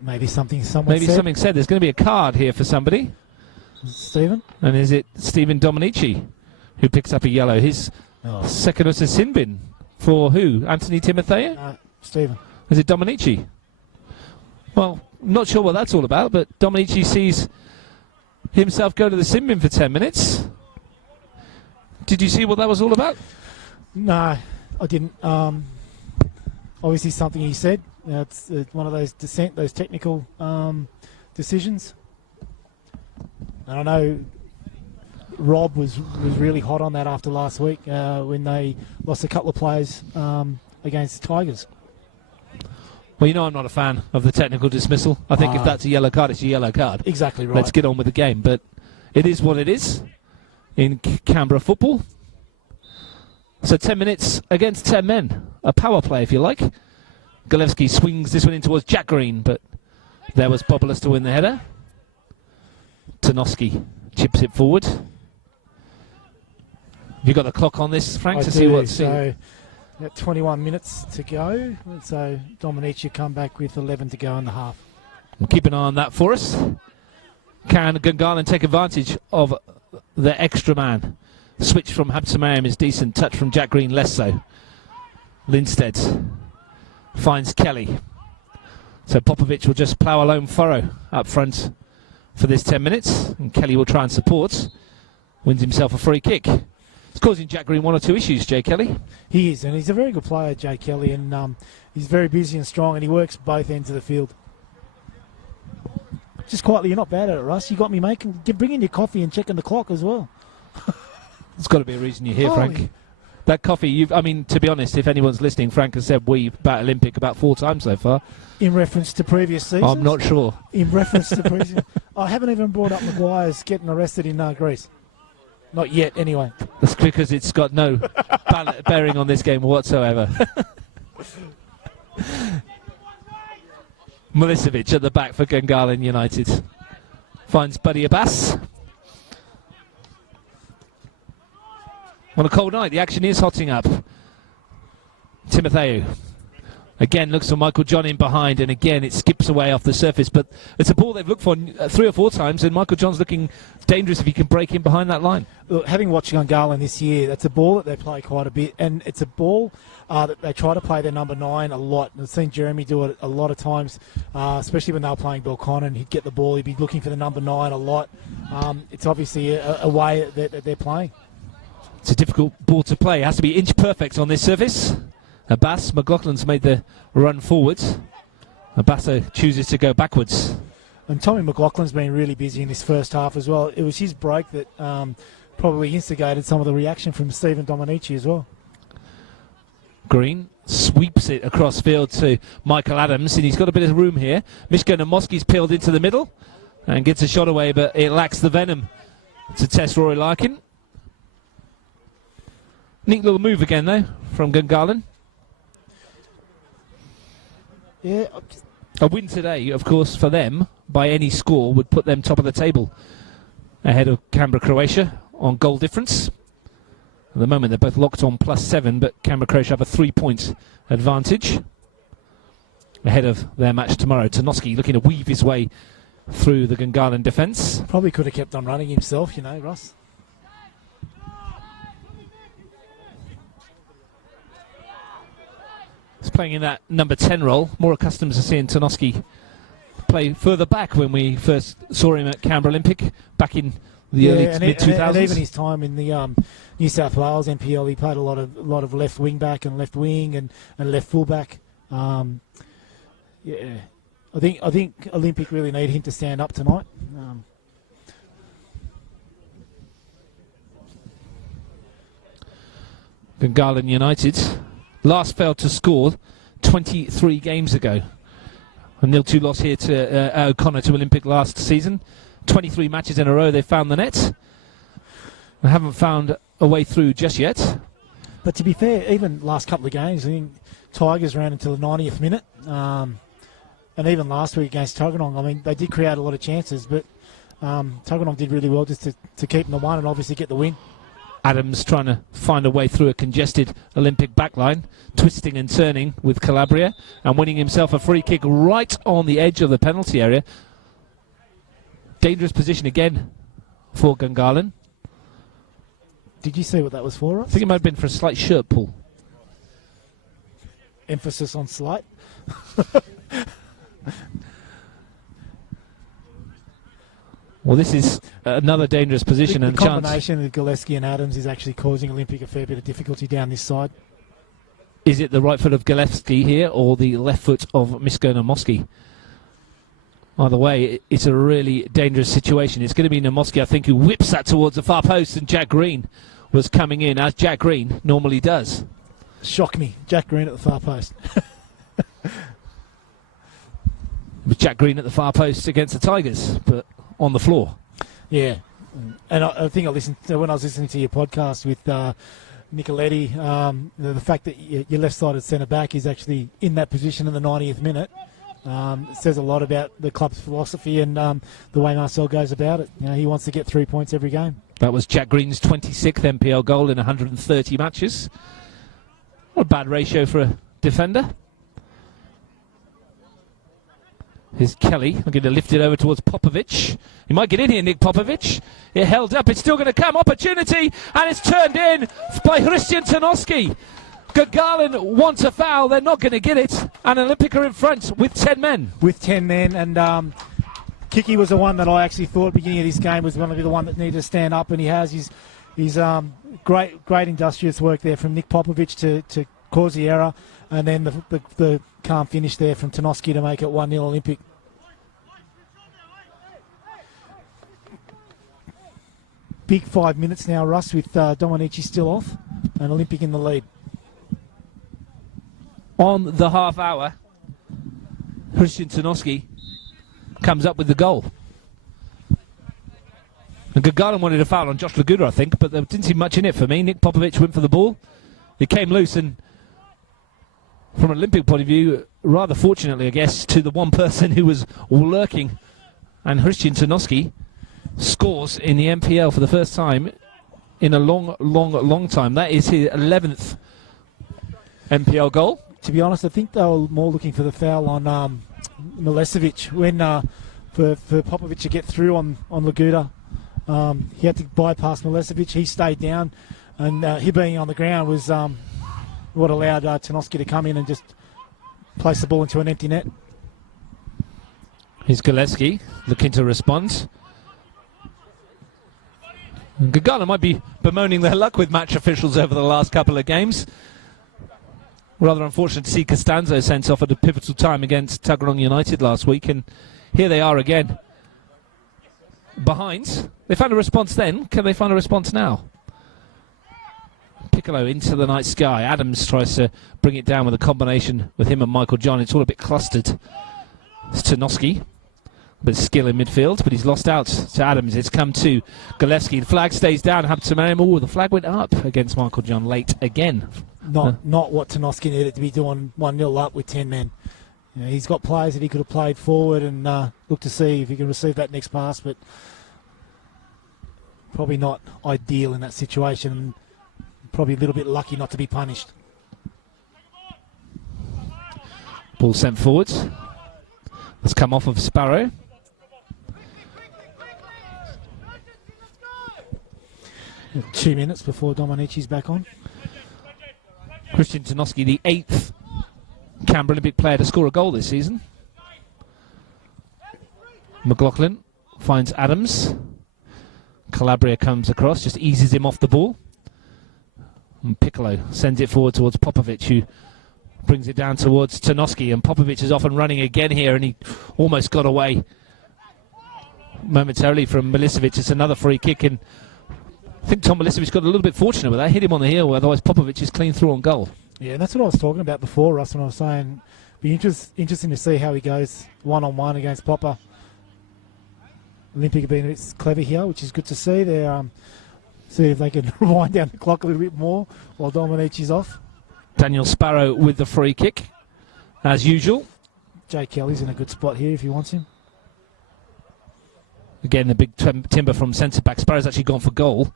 Maybe something someone said. Something said. There's going to be a card here for somebody. Stephen? And is it Stephen Dominici who picks up a yellow? His second was a sin bin for who? Anthony Timotheo? Stephen. Is it Dominici? Well, not sure what that's all about, but Dominici sees himself go to the sin bin for 10 minutes. Did you see what that was all about? No, I didn't. Obviously something he said. It's one of those those technical decisions. And I know Rob was really hot on that after last week when they lost a couple of players against the Tigers. Well, you know I'm not a fan of the technical dismissal. I think if that's a yellow card, it's a yellow card. Exactly right. Let's get on with the game. But it is what it is in Canberra football. So 10 minutes against 10 men. A power play, if you like. Golevsky swings this one in towards Jack Green, but there was Bobolas to win the header. Tanoski chips it forward. Have you got the clock on this, Frank, to see what's... So, 21 minutes to go. So, Dominici come back with 11 to go in the half. We'll keep an eye on that for us. Can Gungahlin take advantage of the extra man? Switch from Habtemariam is decent. Touch from Jack Green, less so. Lindstead finds Kelly. So Popovic will just plough a lone furrow up front for this 10 minutes. And Kelly will try and support. Wins himself a free kick. It's causing Jack Green 1 or 2 issues, Jay Kelly. He is, and he's a very good player, Jay Kelly. And he's very busy and strong, and he works both ends of the field. Just quietly, you're not bad at it, Russ. You got me bringing your coffee and checking the clock as well. There's got to be a reason you're here, Frank. That coffee, to be honest, if anyone's listening, Frank has said we about Olympic about 4 times so far. In reference to previous seasons? I'm not sure. In reference to previous... I haven't even brought up Maguire's getting arrested in Greece. Not yet, anyway. That's because it's got no bearing on this game whatsoever. Milicevic at the back for Gungahlin United. Finds Buddy Abbas. On a cold night, the action is hotting up. Timotheo again looks for Michael John in behind, and again it skips away off the surface. But it's a ball they've looked for 3 or 4 times, and Michael John's looking dangerous if he can break in behind that line. Look, having watched Gungahlin this year, that's a ball that they play quite a bit, and it's a ball that they try to play their number 9 a lot. I've seen Jeremy do it a lot of times, especially when they were playing Belconnen. He'd get the ball, he'd be looking for the number 9 a lot. It's obviously a way that they're playing. It's a difficult ball to play. It has to be inch perfect on this surface. Abbas, McLaughlin's made the run forwards. Abbasso chooses to go backwards. And Tommy McLaughlin's been really busy in this first half as well. It was his break that probably instigated some of the reaction from Stephen Dominici as well. Green sweeps it across field to Michael Adams, and he's got a bit of room here. Mishko Namoski's peeled into the middle and gets a shot away, but it lacks the venom to test Rory Larkin. Neat little move again, though, from Gungahlin. Yeah. A win today, of course, for them, by any score, would put them top of the table ahead of Canberra, Croatia, on goal difference. At the moment, they're both locked on +7, but Canberra, Croatia have a 3-point advantage ahead of their match tomorrow. Tarnowski looking to weave his way through the Gungahlin defence. Probably could have kept on running himself, you know, Ross. He's playing in that number 10 role. More accustomed to seeing Tarnowski play further back when we first saw him at Canberra Olympic back in the early mid-2000s. And even his time in the New South Wales NPL, he played a lot of left wing back and left wing and left fullback. I think Olympic really need him to stand up tonight. Gungahlin United last failed to score 23 games ago. A 0-2 loss here to O'Connor to Olympic last season. 23 matches in a row they found the net. They haven't found a way through just yet. But to be fair, even last couple of games, I think Tigers ran until the 90th minute. And even last week against Tuggeranong, I mean, they did create a lot of chances, but Tuggeranong did really well just to keep them the one and obviously get the win. Adams trying to find a way through a congested Olympic backline, twisting and turning with Calabria and winning himself a free kick right on the edge of the penalty area. Dangerous position again for Gungahlin. Did you see what that was for? I think it might have been for a slight shirt pull. Emphasis on slight. Well, this is another dangerous position and the chance. combination of Gillespie and Adams is actually causing Olympic a fair bit of difficulty down this side. Is it the right foot of Gillespie here or the left foot of Mishko Namoski? Either way, it's a really dangerous situation. It's going to be Namoski, I think, who whips that towards the far post, and Jack Green was coming in, as Jack Green normally does. Shock me. Jack Green at the far post. With Jack Green at the far post against the Tigers, but on the floor. Yeah. And I think when I was listening to your podcast with Nicoletti, the fact that your left-sided centre-back is actually in that position in the 90th minute says a lot about the club's philosophy and the way Marcel goes about it. You know, he wants to get 3 points every game. That was Jack Green's 26th NPL goal in 130 matches. Not a bad ratio for a defender. Here's Kelly. I'm going to lift it over towards Popovic. He might get in here, Nick Popovic. It held up. It's still going to come. Opportunity. And it's turned in by Christian Tarnowski. Gungahlin wants a foul. They're not going to get it. And Olympic are in front with 10 men. With 10 men. And Kiki was the one that I actually thought at the beginning of this game was going to be the one that needed to stand up. And he has. He's great industrious work there from Nick Popovic to cause the error. And then the calm finish there from Tarnowski to make it 1-0 Olympic. Big 5 minutes now, Russ, with Dominici still off and Olympic in the lead. On the half hour, Christian Tarnowski comes up with the goal. And Gungahlin wanted a foul on Josh Laguda, I think, but there didn't seem much in it for me. Nick Popovic went for the ball. It came loose, and from an Olympic point of view, rather fortunately, I guess, to the one person who was lurking. And Christian Tarnowski scores in the NPL for the first time in a long time. That is his 11th NPL goal. To be honest, I think they were more looking for the foul on Milesevic when for Popovic to get through on Laguda. He had to bypass Milesevic. He stayed down, and he being on the ground was what allowed Tarnowski to come in and just place the ball into an empty net. Here's Gillespie looking to respond. And Gungahlin might be bemoaning their luck with match officials over the last couple of games. Rather unfortunate to see Costanzo sent off at a pivotal time against Tuggeranong United last week, and here they are again. Behind. They found a response then. Can they find a response now? Piccolo into the night sky. Adams tries to bring it down with a combination with him and Michael John. It's all a bit clustered. It's Tarnowski. A bit of skill in midfield, but he's lost out to Adams. It's come to Gillespie. The flag stays down. Hampton Merriam. Oh, the flag went up against Michael John late again. Not what Tarnowski needed to be doing 1-0 up with 10 men. You know, he's got players that he could have played forward and look to see if he can receive that next pass, but probably not ideal in that situation. Probably a little bit lucky not to be punished. Ball sent forwards. Let's come off of Sparrow. Yeah, 2 minutes before Dominici's back on. Christian Tarnowski, the 8th Canberra Olympic player to score a goal this season. McLaughlin finds Adams. Calabria comes across, just eases him off the ball. And Piccolo sends it forward towards Popovic, who brings it down towards Tarnowski. And Popovic is off and running again here, and he almost got away momentarily from Milicevic. It's another free kick, and I think Tom Milicevic got a little bit fortunate with that. Hit him on the heel, otherwise Popovic is clean through on goal. Yeah, and that's what I was talking about before, Russ, when I was saying be interesting to see how he goes one-on-one against Popper. Olympic have been a bit clever here, which is good to see. They see if they can wind down the clock a little bit more while Dominici's off. Daniel Sparrow with the free kick, as usual. Jay Kelly's in a good spot here if he wants him. Again, the big timber from centre-back. Sparrow's actually gone for goal.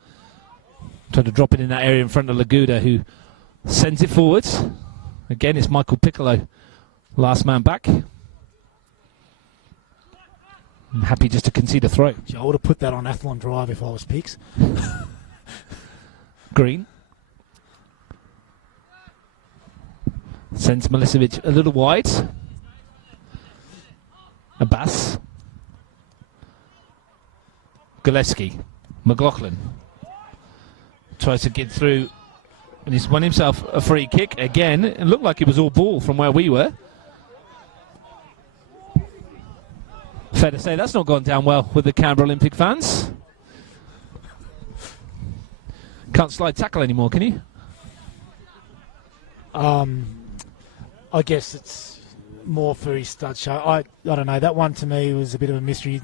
Trying to drop it in that area in front of Laguda, who sends it forwards. Again, it's Michael Piccolo, last man back. I'm happy just to concede a throw. I would have put that on Athlon Drive if I was Pix. Green. Sends Milicevic a little wide. Abbas. Gillespie. McLaughlin. Tries to get through, and he's won himself a free kick again. It looked like it was all ball from where we were. Fair to say that's not gone down well with the Canberra Olympic fans. Can't slide tackle anymore, can you? I guess it's more for his stud show. I don't know. That one to me was a bit of a mystery.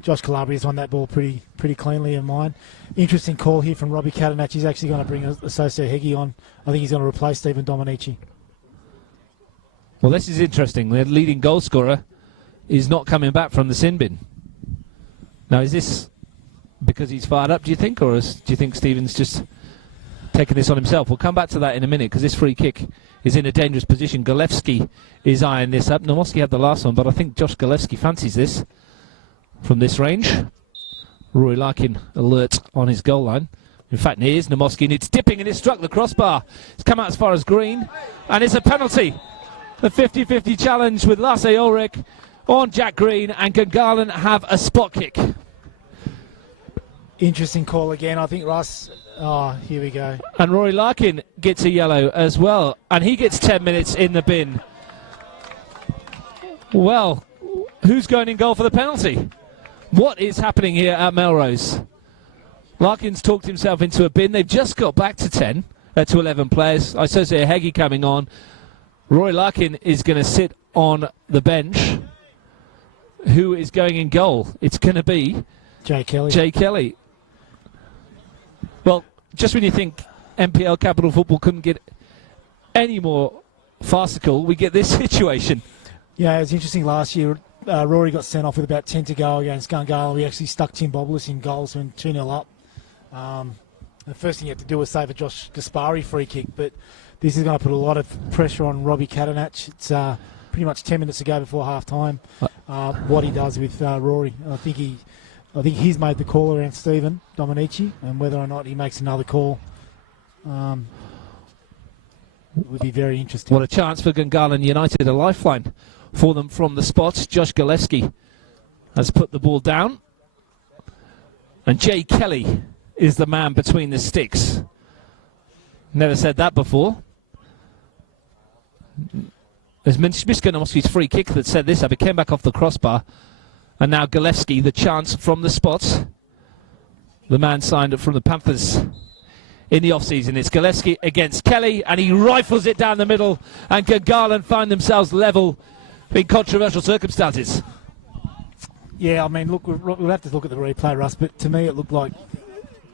Josh Calabria's won that ball pretty cleanly in mine. Interesting call here from Robbie Catanach. He's actually going to bring Associate Heggie on. I think he's going to replace Stephen Dominici. Well, this is interesting. The leading goal scorer is not coming back from the sin bin. Now, is this because he's fired up, do you think, or do you think Stephen's just taking this on himself? We'll come back to that in a minute, because this free kick is in a dangerous position. Gillespie is eyeing this up. Nomoski had the last one, but I think Josh Gillespie fancies this from this range. Rory Larkin alert on his goal line. In fact, it is Nomoski, and it's dipping, and it struck the crossbar. It's come out as far as green, and it's a penalty. The 50-50 challenge with Lasse Ulrich on Jack Green, and Gungahlin have a spot kick. Interesting call again, I think, Russ. Oh, here we go. And Rory Larkin gets a yellow as well, and he gets 10 minutes in the bin. Well, who's going in goal for the penalty? What is happening here at Melrose? Larkin's talked himself into a bin. They've just got back to 11 players. I associate Heggie coming on. Roy Larkin is going to sit on the bench. Who is going in goal? It's going to be Jay Kelly. Jay Kelly. Well, just when you think NPL Capital Football couldn't get any more farcical, we get this situation. Yeah, it was interesting last year. Rory got sent off with about 10 to go against Gungahlin. We actually stuck Tim Boblis in goals when 2-0 up. The first thing you had to do was save a Josh Gaspari free kick, but this is going to put a lot of pressure on Robbie Catanach. It's pretty much 10 minutes to go before half-time. What he does with Rory. I think he's made the call around Stephen Dominici, and whether or not he makes another call would be very interesting. What a chance for Gungahlin United, a lifeline for them from the spot. Josh Gillespie has put the ball down. And Jay Kelly is the man between the sticks. Never said that before. There's Miskonomski's free kick that said this up. It came back off the crossbar. And now Gillespie, the chance from the spot. The man signed up from the Panthers in the off-season. It's Gillespie against Kelly, and he rifles it down the middle. And Gungahlin find themselves level in controversial circumstances. Yeah, I mean, look, we'll have to look at the replay, Russ, but to me it looked like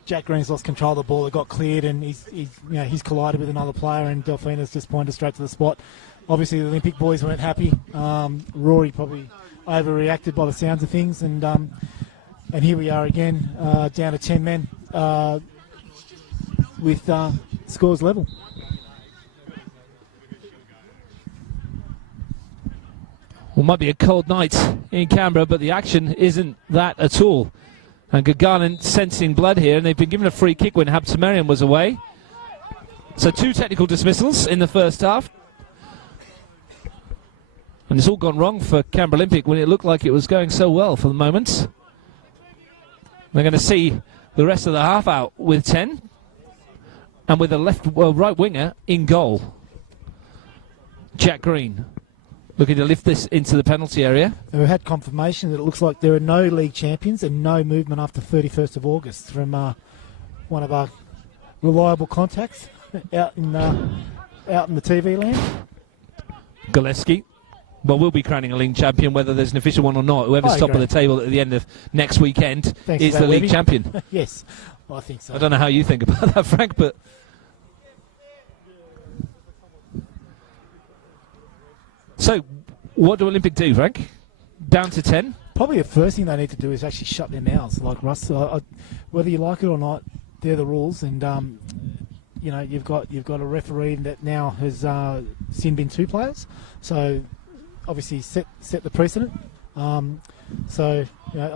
Jack Green's lost control of the ball. It got cleared, and he's collided with another player, and Delfina's just pointed straight to the spot. Obviously, the Olympic boys weren't happy. Rory probably overreacted by the sounds of things, and here we are again, down to 10 men with scores level. Well, might be a cold night in Canberra, but the action isn't that at all. And Gungahlin sensing blood here, and they've been given a free kick when Habtemariam was away. So 2 technical dismissals in the first half. And it's all gone wrong for Canberra Olympic when it looked like it was going so well for the moment. They're going to see the rest of the half out with 10. And with a right winger in goal. Jack Green looking to lift this into the penalty area. We've had confirmation that it looks like there are no league champions and no movement after 31st of August from one of our reliable contacts out in the TV land. Gillespie. Well, we'll be crowning a league champion whether there's an official one or not. Whoever's top of the table at the end of next weekend is the league champion. Yes, well, I think so. I don't know how you think about that, Frank, but... So, what do Olympic do, Frank? Down to 10? Probably the first thing they need to do is actually shut their mouths, like Russ. Whether you like it or not, they're the rules, and you've got a referee that now has sin bin 2 players, so obviously set the precedent. I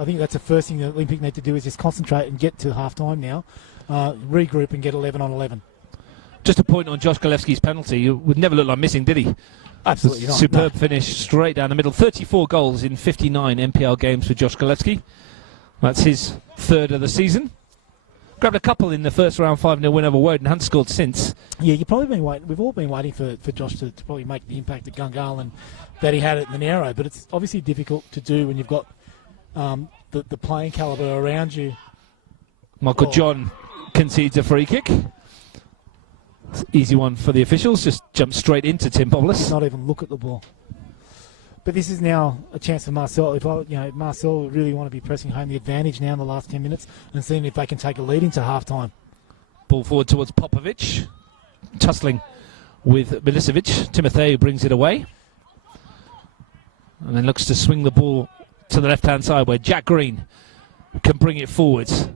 think that's the first thing the Olympic need to do is just concentrate and get to half time now, regroup and get 11 on 11. Just a point on Josh Gillespie's penalty. You would never look like missing, did he? Absolutely not. Superb finish straight down the middle. 34 goals in 59 NPL games for Josh Gillespie. That's his 3rd of the season. Grabbed a couple in the first round 5-0 win over Woden and hadn't scored since. Yeah, you've probably been waiting. We've all been waiting for Josh to probably make the impact at Gungahlin that he had at Monero, but it's obviously difficult to do when you've got the playing calibre around you. Michael John concedes a free kick. Easy one for the officials, just jump straight into Tim Boblis. Not even look at the ball. But this is now a chance for Marcel. Marcel really want to be pressing home the advantage now in the last 10 minutes and seeing if they can take a lead into half-time. Ball forward towards Popovic, tussling with Milicevic. Timotheo brings it away. And then looks to swing the ball to the left-hand side where Jack Green can bring it forwards.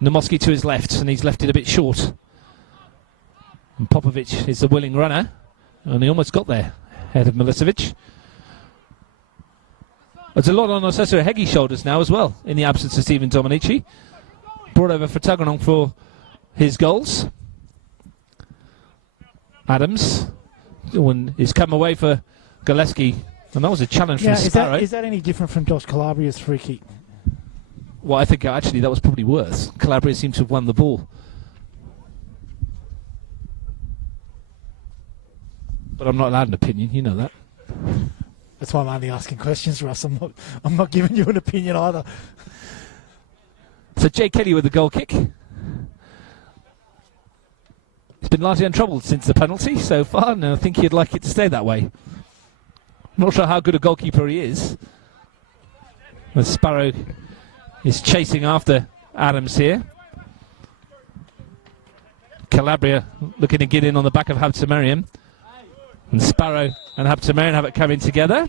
Nomoski to his left, and he's left it a bit short. And Popovic is the willing runner, and he almost got there, ahead of Milicevic. There's a lot on Osesa Hegi's shoulders now as well, in the absence of Stephen Dominici. Brought over for Tuggeranong for his goals. Adams is come away for Gillespie, and that was a challenge from Sparrow. Is that any different from Josh Calabria's free kick? Well, I think actually that was probably worse. Calabria seemed to have won the ball. But I'm not allowed an opinion, you know that. That's why I'm only asking questions, Russ. I'm not giving you an opinion either. So Jay Kelly with the goal kick. He's been largely untroubled since the penalty so far, and I think he'd like it to stay that way. Not sure how good a goalkeeper he is. As Sparrow is chasing after Adams here. Calabria looking to get in on the back of Habtemariam. And Sparrow and Habtemariam have it coming together.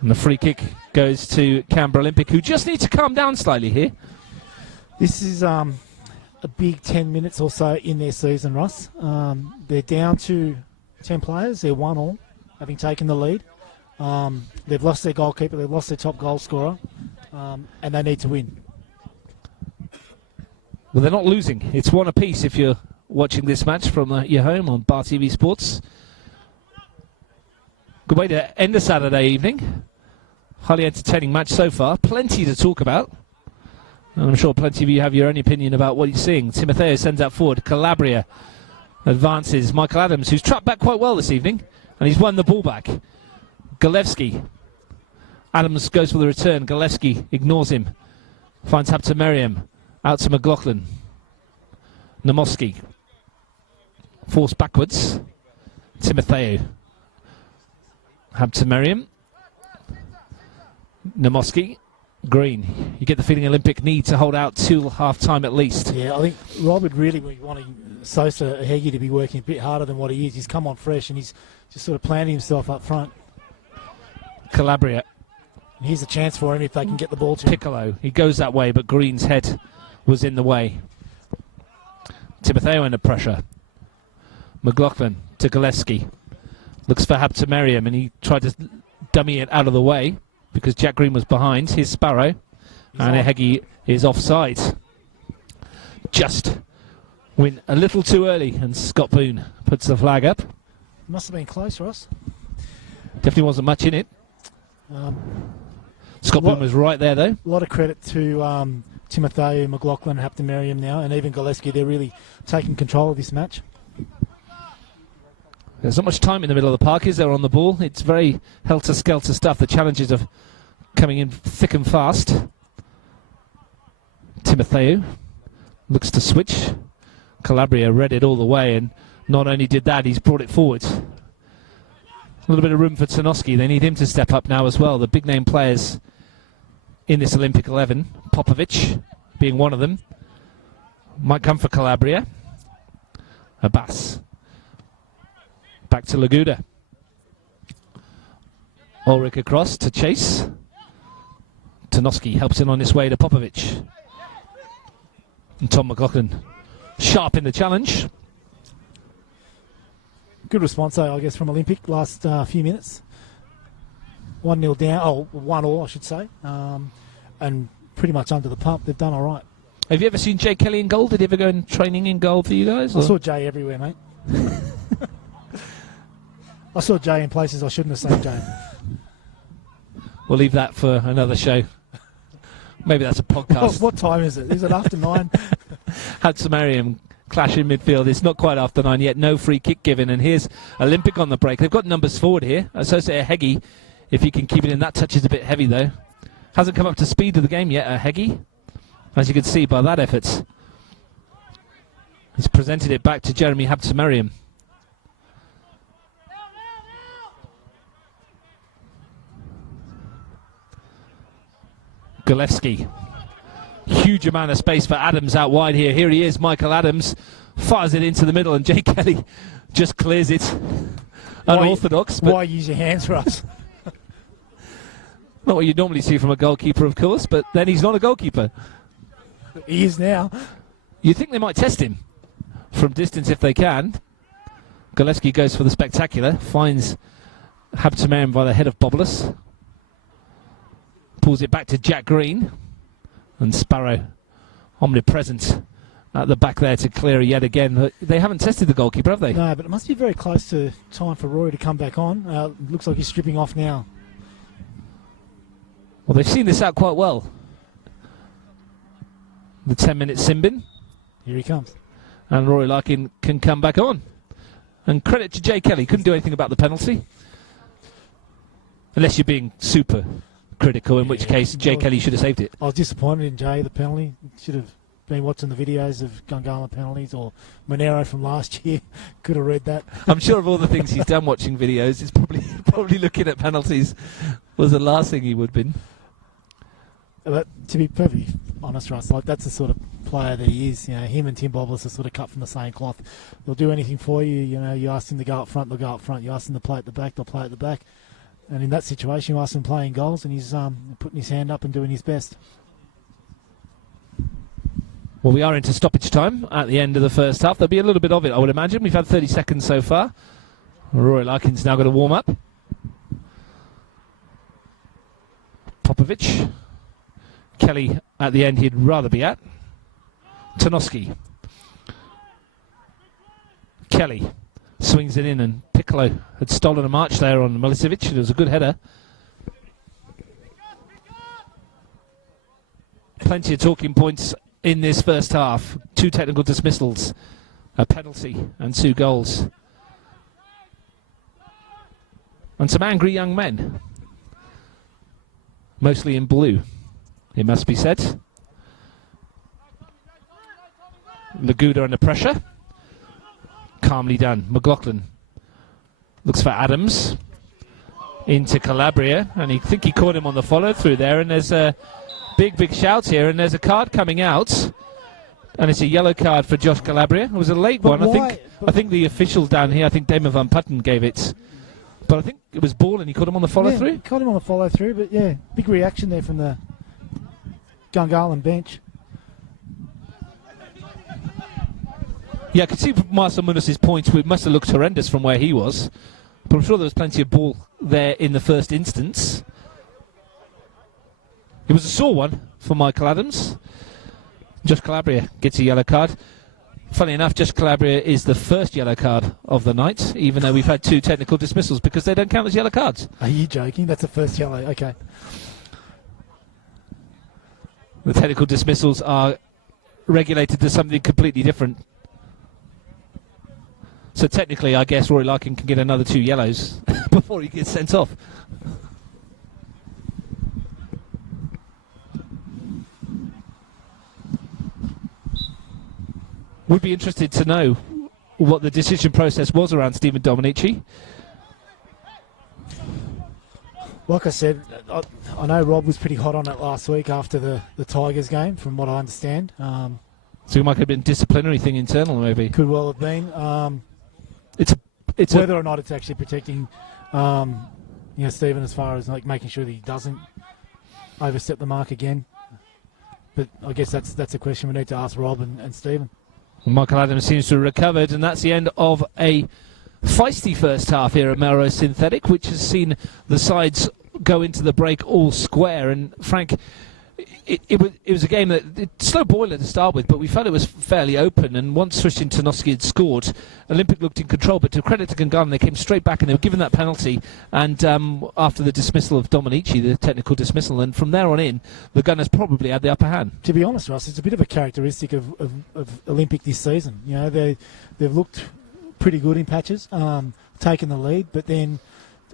And the free kick goes to Canberra Olympic, who just need to calm down slightly here. This is a big 10 minutes or so in their season, Russ. They're down to 10 players. They're 1-1, having taken the lead. They've lost their goalkeeper. They've lost their top goal scorer. And they need to win. Well, they're not losing. It's 1 apiece if you're watching this match from your home on Bar TV Sports. Good way to end a Saturday evening. Highly entertaining match so far. Plenty to talk about. And I'm sure plenty of you have your own opinion about what you're seeing. Timotheo sends out forward. Calabria advances. Michael Adams, who's trapped back quite well this evening, and he's won the ball back. Galevsky. Adams goes for the return. Galevsky ignores him. Finds Habtemariam. Out to Gungahlin. Namoski. Forced backwards. Timotheo. Habtemariam. Namoski. Green. You get the feeling Olympic need to hold out till half-time at least. Yeah, I think Rob would really be wanting Sosa Hegi to be working a bit harder than what he is. He's come on fresh and he's just sort of planting himself up front. Calabria. And here's a chance for him if they can get the ball to him. Piccolo. He goes that way, but Green's head was in the way. Timotheo under pressure. Gungahlin to Galevsky. Looks for Habtemariam, and he tried to dummy it out of the way because Jack Green was behind. Here's Sparrow. And Hegi is offside. Just went a little too early, and Scott Boone puts the flag up. Must have been close, Ross. Definitely wasn't much in it. Scott Boone was right there, though. A lot of credit to Timotheo, Gungahlin, Habtemariam now, and even Galevsky. They're really taking control of this match. There's not much time in the middle of the park, is there, on the ball? It's very helter-skelter stuff. The challenges are coming in thick and fast. Timotheo looks to switch. Calabria read it all the way, and not only did that, he's brought it forward. A little bit of room for Tarnowski. They need him to step up now as well. The big-name players in this Olympic 11, Popovic being one of them, might come for Calabria. Abbas. Back to Laguda. Ulrich across to Chase. Tarnowski helps in on his way to Popovic. And Tom Gungahlin sharp in the challenge. Good response, though, I guess, from Olympic last few minutes. 1-0 down, 1-1 I should say. And pretty much under the pump. They've done all right. Have you ever seen Jay Kelly in goal? Did he ever go in training in goal for you guys? I saw Jay everywhere, mate. I saw Jay in places I shouldn't have seen Jay. We'll leave that for another show. Maybe that's a podcast. What time is it? Is it after 9? Habtemariam clash in midfield. It's not quite after 9 yet. No free kick given. And here's Olympic on the break. They've got numbers forward here. Associate Hegi, if he can keep it in. That touch is a bit heavy, though. Hasn't come up to speed of the game yet, Hegi. As you can see by that effort. He's presented it back to Jeremy Habtemariam. Galevsky. Huge amount of space for Adams out wide here. Here he is, Michael Adams. Fires it into the middle, and Jay Kelly just clears it. Unorthodox. Why use your hands for us? Not what you normally see from a goalkeeper, of course, but then he's not a goalkeeper. He is now. You'd think they might test him from distance if they can. Galevsky goes for the spectacular. Finds Habtemariam by the head of Bobulus. Pulls it back to Jack Green. And Sparrow, omnipresent at the back there to clear it yet again. They haven't tested the goalkeeper, have they? No, but it must be very close to time for Rory to come back on. Looks like he's stripping off now. Well, they've seen this out quite well. The 10-minute Simbin. Here he comes. And Rory Larkin can come back on. And credit to Jay Kelly. Couldn't do anything about the penalty. Unless you're being super critical, in which case Jay Kelly should have saved it. I was disappointed in Jay, the penalty. Should have been watching the videos of Gungahlin penalties, or Monero from last year. Could have read that. I'm sure of all the things he's done watching videos, he's probably looking at penalties was the last thing he would have been. But to be perfectly honest, Russ, like that's the sort of player that he is. You know, him and Tim Bobulus are sort of cut from the same cloth. They'll do anything for you. You know, you ask them to go up front, they'll go up front. You ask them to play at the back, they'll play at the back. And in that situation, you ask him playing goals, and he's putting his hand up and doing his best. Well, we are into stoppage time at the end of the first half. There'll be a little bit of it, I would imagine. We've had 30 seconds so far. Rory Larkin's now got to warm up. Popovic. Kelly at the end he'd rather be at. Tarnowski. Kelly swings it in, and Piccolo had stolen a march there on Milicevic. It was a good header. plenty of talking points in this first half. 2 technical dismissals, a penalty and 2 goals. And some angry young men. Mostly in blue, it must be said. Laguda under pressure. Calmly done. Gungahlin looks for Adams. Into Calabria, and I think he caught him on the follow through there, and there's a big shout here, and there's a card coming out, and it's a yellow card for Josh Calabria. It was a late one. I think the official down here, I think Damon Van Putten gave it, but I think it was ball and he caught him on the follow through. Caught him on the follow through, but yeah, big reaction there from the Gungahlin bench. Yeah, I could see Marcel Munoz' points. It must have looked horrendous from where he was, but I'm sure there was plenty of ball there in the first instance. It was a sore one for Michael Adams. Josh Calabria gets a yellow card. Funny enough, Josh Calabria is the first yellow card of the night, even though we've had 2 technical dismissals, because they don't count as yellow cards. Are you joking? That's the first yellow. Okay. The technical dismissals are regulated to something completely different. So technically, I guess Rory Larkin can get another 2 yellows before he gets sent off. Would be interested to know what the decision process was around Stephen Dominici. Like I said, I know Rob was pretty hot on it last week after the Tigers game, from what I understand. So it might have been a disciplinary thing internal, maybe. Could well have been. It's whether or not it's actually protecting, Stephen, as far as like making sure that he doesn't overstep the mark again. But I guess that's a question we need to ask Rob and Stephen. Michael Adams seems to have recovered, and that's the end of a feisty first half here at Melrose Synthetic, which has seen the sides go into the break all square. And Frank, it was a game that slow boiler to start with, but we felt it was fairly open. And once Tristan Tarnowski had scored, Olympic looked in control. But to credit to Gungahlin, they came straight back and they were given that penalty. And after the dismissal of Dominici, the technical dismissal, and from there on in, the Gunners probably had the upper hand. To be honest, Russ, it's a bit of a characteristic of Olympic this season. You know, they've looked pretty good in patches, taken the lead, but then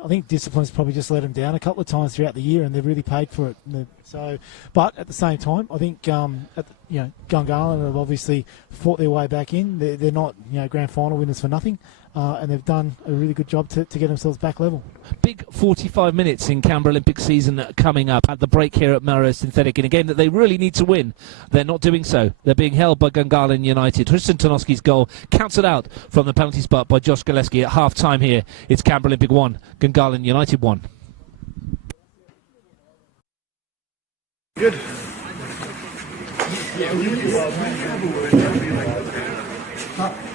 I think discipline's probably just let them down a couple of times throughout the year, and they've really paid for it. So, but at the same time, I think Gungahlin have obviously fought their way back in. They're not grand final winners for nothing, and they've done a really good job to get themselves back level. Big 45 minutes in Canberra Olympic season coming up at the break here at Melrose Synthetic in a game that they really need to win. They're not doing so. They're being held by Gungahlin United. Tristan Tarnowski's goal cancelled out from the penalty spot by Josh Gillespie at half-time here. It's Canberra Olympic 1, Gungahlin United 1. Good.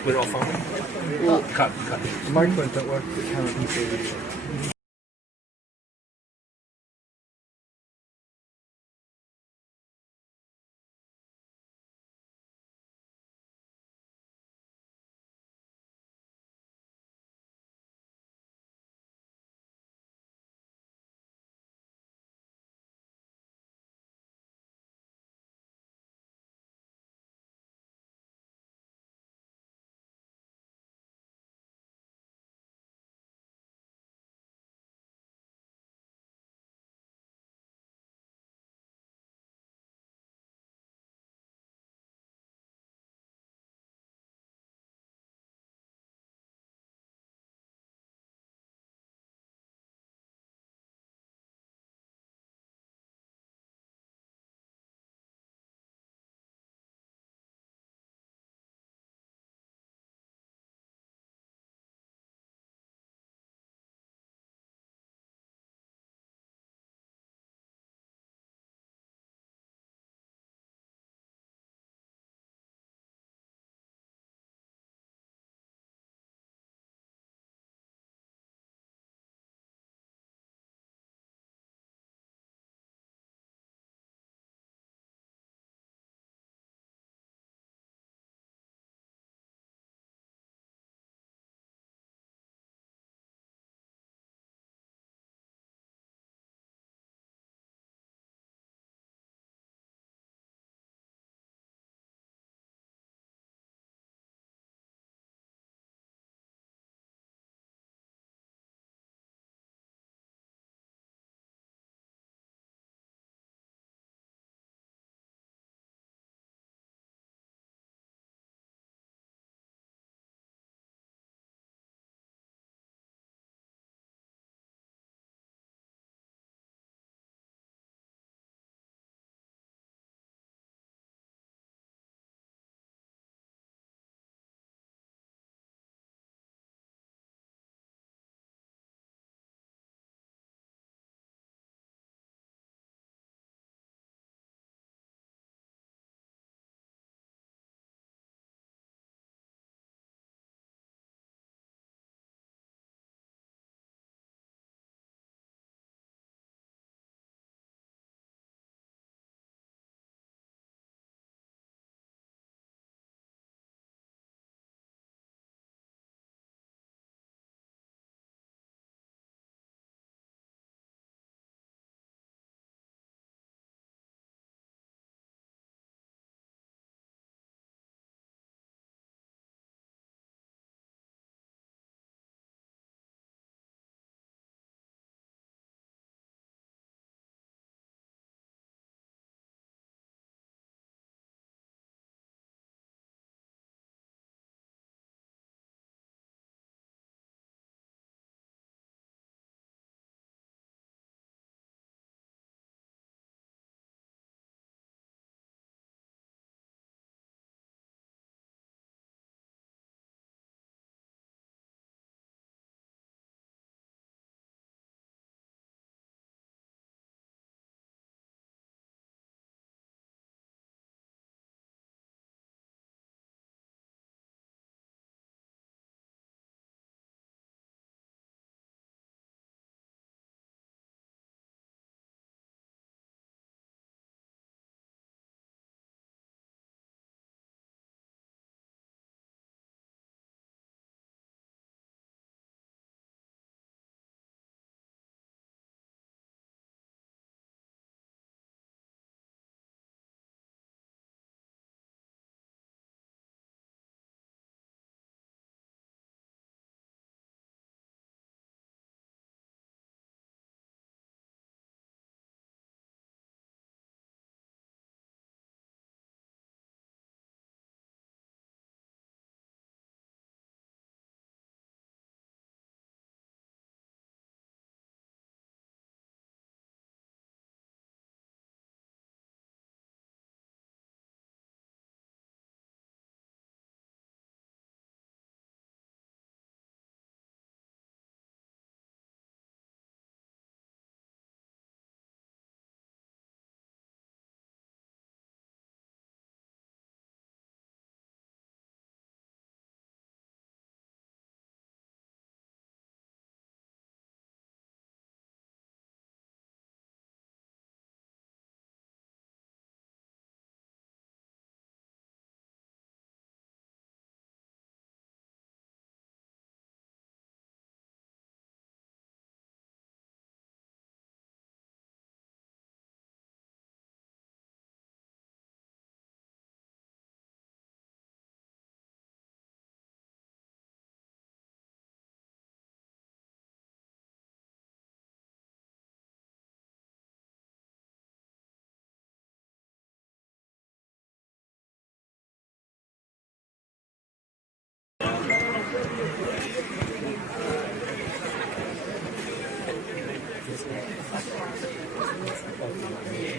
We're all fine. Cut. The microphones don't work. The camera can see.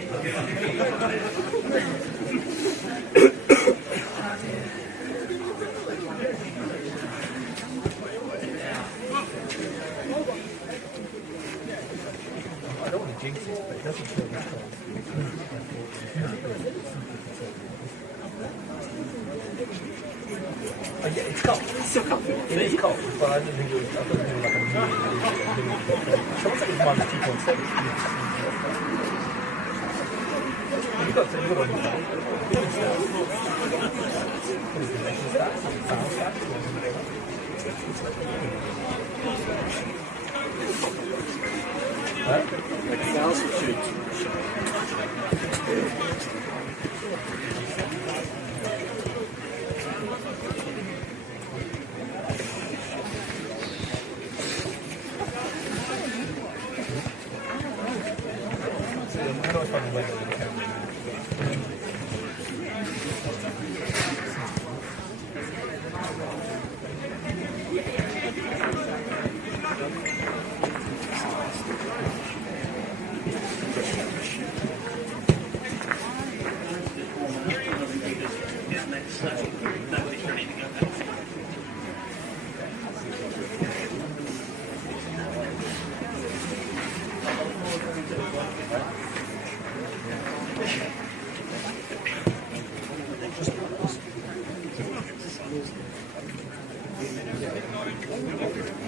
I don't want to jinx it, but it doesn't feel this cold. Oh, yeah, it's cold. It's still cold. It is cold, but I don't think it was like a million. Someone said it was minus 2.7. You've got some good on your phone. What is the next stat? Foul stat? Like fouls or shoots?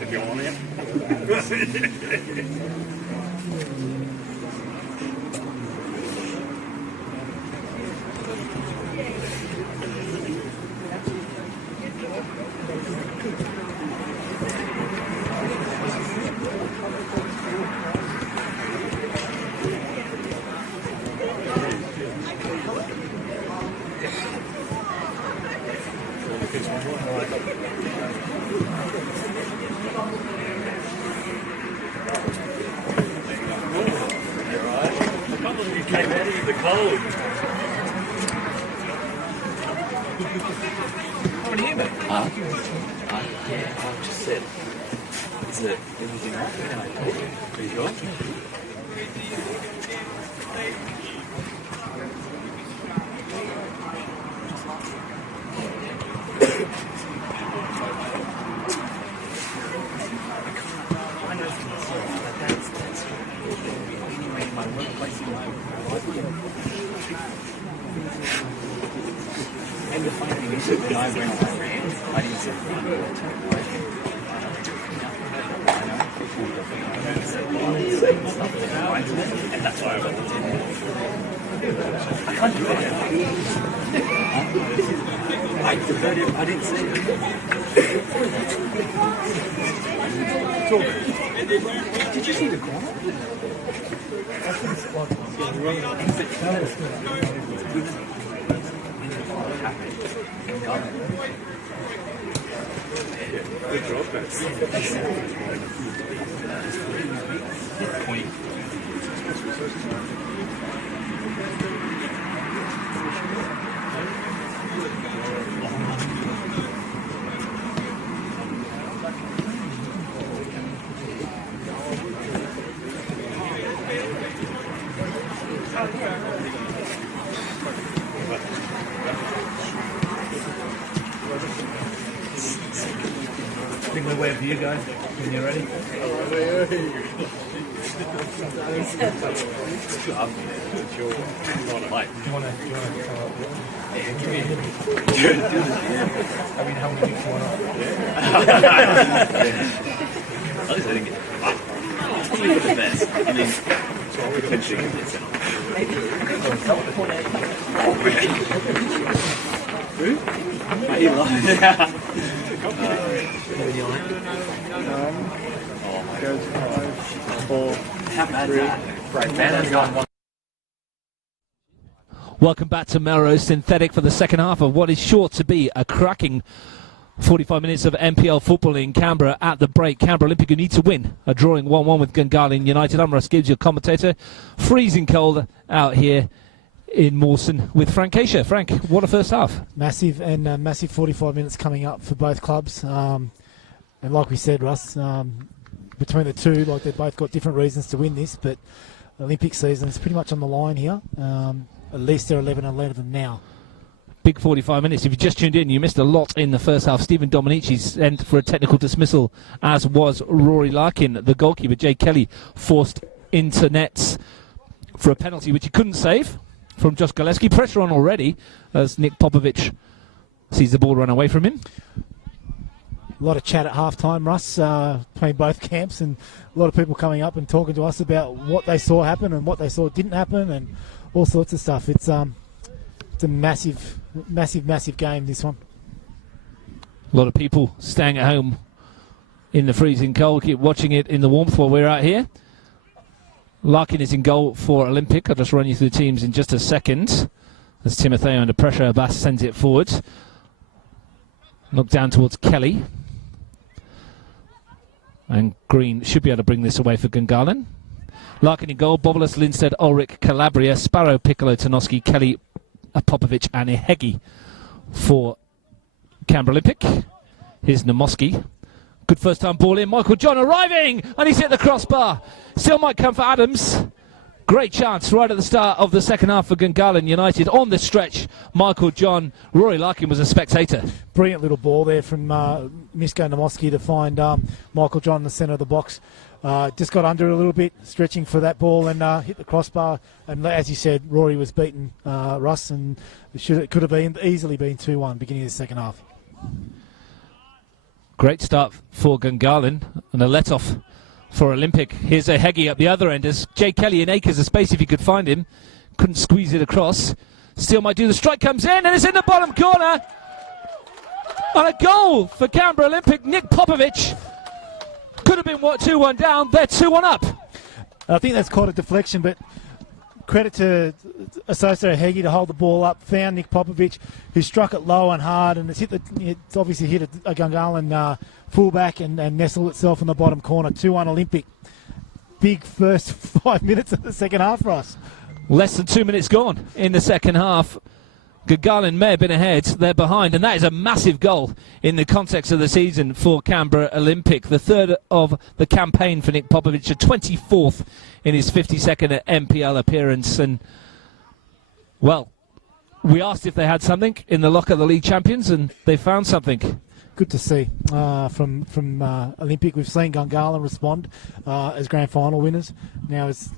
If you want it. You came out of the cold. How many here, mate? Yeah, I just said, is it everything right? Are you sure? And the funny thing is that when I ran, I didn't say and that's why I went to 10. I can't do that. I didn't say it. Did you see the corner? I think it's like good job, I think we're way up here, guys. When you're ready. Do you want to yeah, give me a I mean, how many weeks want At least I didn't get it's probably for the best. I mean, potentially can get sent off. How bad is that? Right, man, has gone one. Welcome back to Melrose Synthetic for the second half of what is sure to be a cracking 45 minutes of NPL football in Canberra. At the break, Canberra Olympic who need to win are drawing 1-1 with Gungahlin United. I'm Russ Gibbs, your commentator. Freezing cold out here in Mawson with Frank Asia. Frank, what a first half. Massive, and massive 45 minutes coming up for both clubs. And like we said, Russ, between the two, like they've both got different reasons to win this, but Olympic season is pretty much on the line here. At least they're 11-11 now. Big 45 minutes. If you just tuned in, you missed a lot in the first half. Stephen Dominici sent for a technical dismissal, as was Rory Larkin. The goalkeeper, Jay Kelly, forced into nets for a penalty, which he couldn't save from Josh Gillespie. Pressure on already as Nick Popovic sees the ball run away from him. A lot of chat at half-time, Russ, between both camps, and a lot of people coming up and talking to us about what they saw happen and what they saw didn't happen and all sorts of stuff. It's a massive game, this one. A lot of people staying at home in the freezing cold, keep watching it in the warmth while we're out here. Larkin is in goal for Olympic. I'll just run you through the teams in just a second. As Timotheo under pressure, Abbas sends it forward. Knocked down towards Kelly. And Green should be able to bring this away for Gungahlin. Larkin in goal, Bobolas, Lindstedt, Ulrich, Calabria, Sparrow, Piccolo, Tanoski, Kelly, Popovic and Ihegi for Canberra Olympic. Here's Namoski. Good first time ball in. Michael John arriving, and he's hit the crossbar. Still might come for Adams. Great chance right at the start of the second half for Gungahlin United. On the stretch, Michael John. Rory Larkin was a spectator. Brilliant little ball there from Misko Namoski to find Michael John in the centre of the box. Just got under it a little bit, stretching for that ball, and hit the crossbar. And as you said, Rory was beaten, Russ, and it could have easily been 2-1 beginning of the second half. Great start for Gungahlin and a let-off for Olympic. Here's a Heggie up the other end as Jay Kelly in acres of space if he could find him. Couldn't squeeze it across. Still might do. The strike comes in and it's in the bottom corner. And a goal for Canberra Olympic. Nick Popovic. Could have been 2-1 down. They're 2-1 up. I think that's quite a deflection, but credit to Associate Heggie to hold the ball up. Found Nick Popovic, who struck it low and hard, and it's obviously hit a Gungahlin fullback and nestled itself in the bottom corner. 2-1 Olympic. Big first 5 minutes of the second half for us. Less than 2 minutes gone in the second half. Gungahlin may have been ahead, they're behind, and that is a massive goal in the context of the season for Canberra Olympic. The third of the campaign for Nick Popovic, a 24th in his 52nd NPL appearance. And, well, we asked if they had something in the locker of the league champions, and they found something. Good to see from Olympic. We've seen Gungahlin respond as grand final winners. Now it's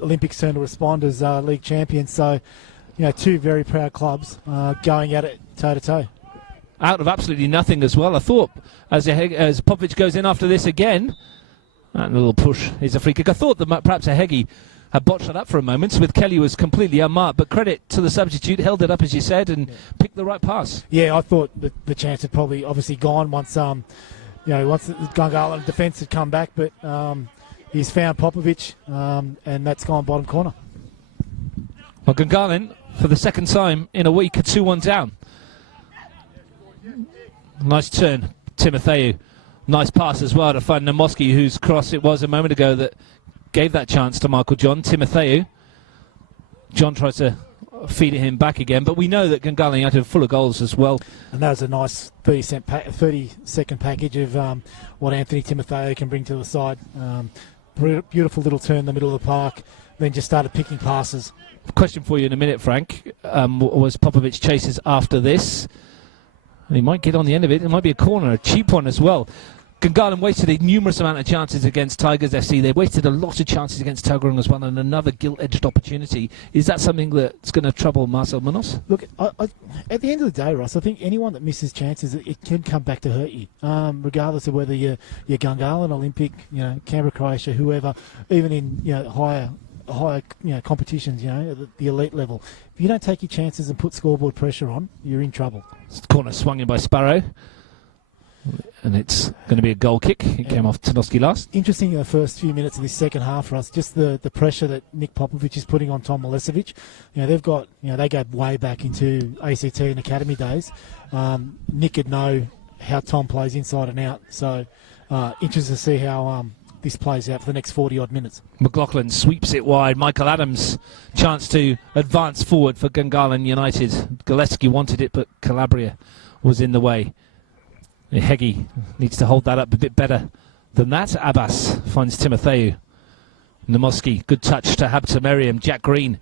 Olympic's turn to respond as league champions. So, you know, two very proud clubs going at it toe-to-toe. Out of absolutely nothing as well. I thought as Popovic goes in after this again, and a little push is a free kick. I thought that perhaps Ihegi had botched it up for a moment, with Kelly was completely unmarked, but credit to the substitute, held it up as you said and picked the right pass. Yeah, I thought that the chance had probably obviously gone once once the Gungahlin defence had come back, but he's found Popovic and that's gone bottom corner. Well, Gungahlin, for the second time in a week, are 2-1 down. Nice turn, Timotheo. Nice pass as well to find Namoski, whose cross it was a moment ago that gave that chance to Michael John. Timotheo. John tries to feed him back again, but we know that Gungahlin United are full of goals as well. And that was a nice 30-second package of what Anthony Timotheo can bring to the side. Beautiful little turn in the middle of the park, then just started picking passes. Question for you in a minute, Frank. Was Popovic chases after this? And he might get on the end of it. It might be a corner, a cheap one as well. Gungahlin wasted a numerous amount of chances against Tigers FC. They wasted a lot of chances against Tuggerang as well, and another gilt-edged opportunity. Is that something that's going to trouble Marcel Munoz? Look, at the end of the day, Ross, I think anyone that misses chances, it can come back to hurt you, regardless of whether you're Gungahlin, Olympic, Canberra, Croatia, whoever, even in higher competitions, at the elite level. If you don't take your chances and put scoreboard pressure on, you're in trouble. Corner swung in by Sparrow. And it's going to be a goal kick. It came off Tanoski last. Interesting in the first few minutes of this second half for us, just the pressure that Nick Popovic is putting on Tom Milesevic. They've got, they go way back into ACT and academy days. Nick would know how Tom plays inside and out. So interested to see how this plays out for the next 40-odd minutes. McLaughlin sweeps it wide. Michael Adams, chance to advance forward for Gungahlin United. Gillespie wanted it, but Calabria was in the way. Ihegi needs to hold that up a bit better than that. Abbas finds Timotheo. Namoski, good touch to Habtemeriam. Jack Green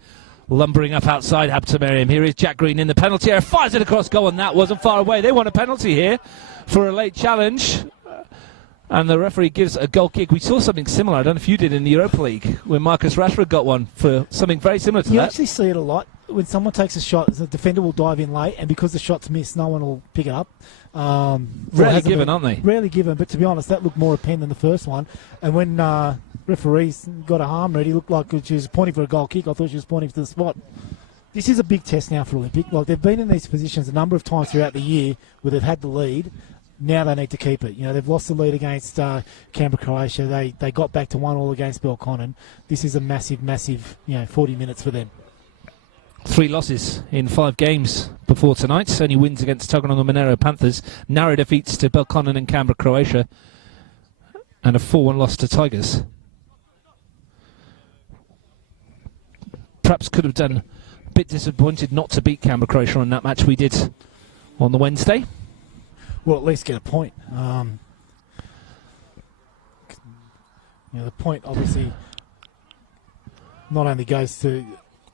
lumbering up outside Habtemeriam. Here is Jack Green in the penalty area, fires it across goal, and that wasn't far away. They want a penalty here for a late challenge. And the referee gives a goal kick. We saw something similar, I don't know if you did, in the Europa League, when Marcus Rashford got one for something very similar to You that. actually see it a lot. When someone takes a shot, the defender will dive in late, and because the shot's missed, no one will pick it up. Rarely given, aren't they? Rarely given, but to be honest, that looked more a pen than the first one. And when referees got a harm ready, it looked like she was pointing for a goal kick. I thought she was pointing to the spot. This is a big test now for Olympic. Like, they've been in these positions a number of times throughout the year where they've had the lead. Now they need to keep it. You know, they've lost the lead against Canberra, Croatia. They got back to 1-1 against Belconnen. This is a massive, 40 minutes for them. 3 losses in 5 games before tonight. Only wins against Tuggeranong and Monero Panthers. Narrow defeats to Belconnen and Canberra, Croatia. And a 4-1 loss to Tigers. Perhaps could have done a bit disappointed not to beat Canberra, Croatia on that match we did on the Wednesday. Well, at least get a point. The point obviously not only goes to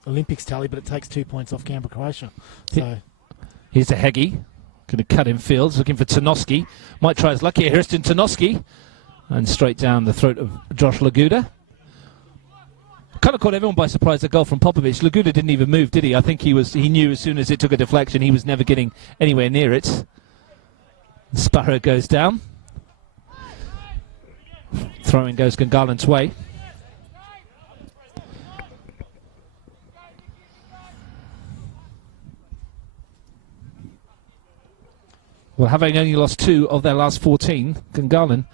Olympics tally, but it takes 2 points off Canberra, Croatia. So here's a Heggie, going to cut in fields, looking for Tanoski. Might try his luck here. Here's Tanoski, and straight down the throat of Josh Laguda. Kind of caught everyone by surprise, a goal from Popovic. Laguda didn't even move, did he? I think he knew as soon as it took a deflection, he was never getting anywhere near it. Sparrow goes down. Throwing goes Gungalin's way. Well, having only lost 2 of their last 14, Gungahlin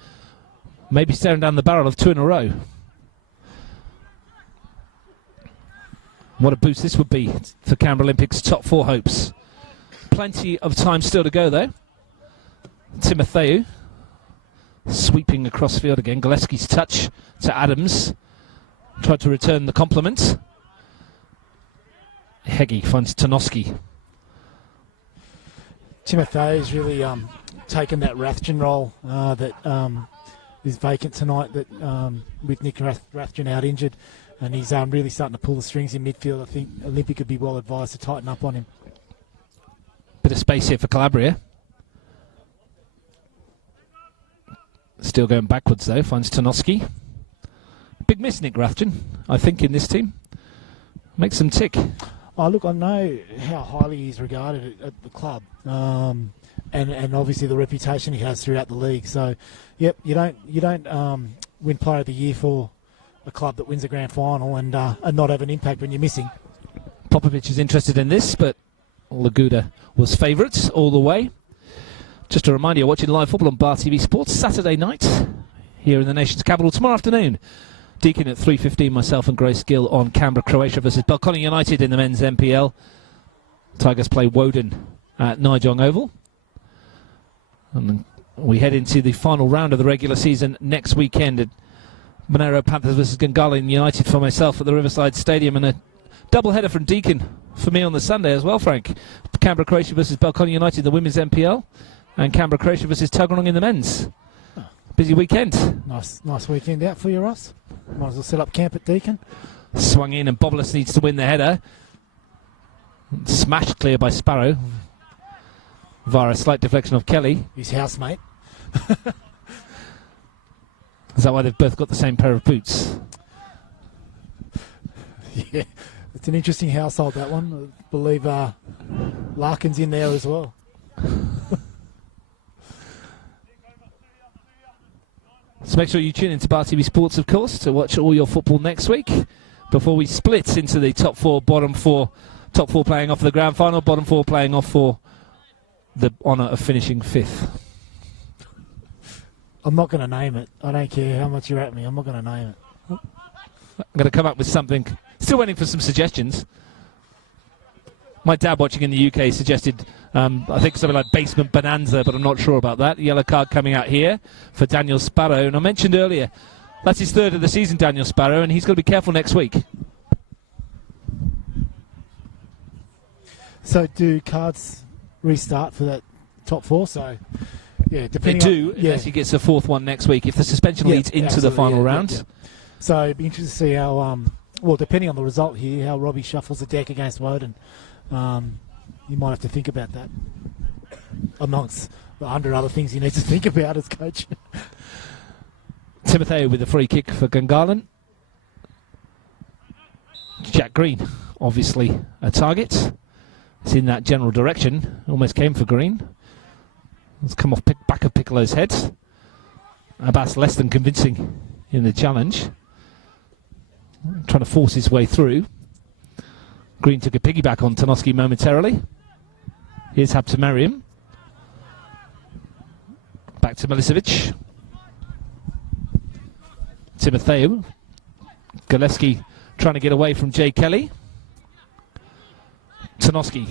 may be staring down the barrel of 2 in a row. What a boost this would be for Canberra Olympics' top 4 hopes. Plenty of time still to go, though. Timotheu sweeping across field again. Gillespie's touch to Adams. Tried to return the compliment. Heggie finds Tanoski. Timotheu's really taken that Rathjen role that is vacant tonight, that with Nick Rathjen out injured, and he's really starting to pull the strings in midfield. I think Olympic could be well advised to tighten up on him. Bit of space here for Calabria. Still going backwards though, finds Tanoski. Big miss, Nick Rathjen, I think, in this team. Makes them tick. Oh, look, I know how highly he's regarded at the club, and obviously the reputation he has throughout the league. So, yep, you don't win Player of the Year for a club that wins a grand final and not have an impact when you're missing. Popovic is interested in this, but Laguda was favourites all the way. Just a reminder, you're watching live football on Bar TV Sports Saturday night here in the nation's capital. Tomorrow afternoon, Deakin at 3:15, myself and Grace Gill on Canberra, Croatia versus Belconnen United in the men's NPL. Tigers play Woden at Nijong Oval. And then we head into the final round of the regular season next weekend at Monero Panthers versus Gungahlin United for myself at the Riverside Stadium, and a double header from Deakin for me on the Sunday as well, Frank. Canberra, Croatia versus Belconnen United in the women's NPL, and Canberra, Croatia versus Tuggeranong in the men's. Busy weekend. Nice weekend out for you, Ross. Might as well set up camp at Deakin. Swung in, and Bobolus needs to win the header. Smashed clear by Sparrow via a slight deflection of Kelly. His housemate. Is that why they've both got the same pair of boots? Yeah, it's an interesting household, that one. I believe Larkin's in there as well. So make sure you tune into Bar TV Sports, of course, to watch all your football next week before we split into the top 4, bottom 4. Top 4 playing off for the grand final, bottom 4 playing off for the honour of finishing 5th. I'm not going to name it. I don't care how much you're at me. I'm not going to name it. I'm going to come up with something. Still waiting for some suggestions. My dad, watching in the UK, suggested, I think, something like Basement Bonanza, but I'm not sure about that. Yellow card coming out here for Daniel Sparrow. And I mentioned earlier, that's his 3rd of the season, Daniel Sparrow, and he's got to be careful next week. So do cards restart for that top 4? So, yeah, They do, unless he gets a 4th one next week. If the suspension leads into the final round. So it'd be interesting to see how, well, depending on the result here, how Robbie shuffles the deck against Woden. You might have to think about that amongst the 100 other things you need to think about as coach. Timotheo with a free kick for Gungahlin. Jack Green, obviously a target. It's in that general direction. Almost came for Green. It's come off back of Piccolo's head. Abbas less than convincing in the challenge. Trying to force his way through. Green took a piggyback on Tanoski momentarily. Here's Habtemariam. Back to Milicevic. Timotheo. Galeski trying to get away from Jay Kelly. Tanoski.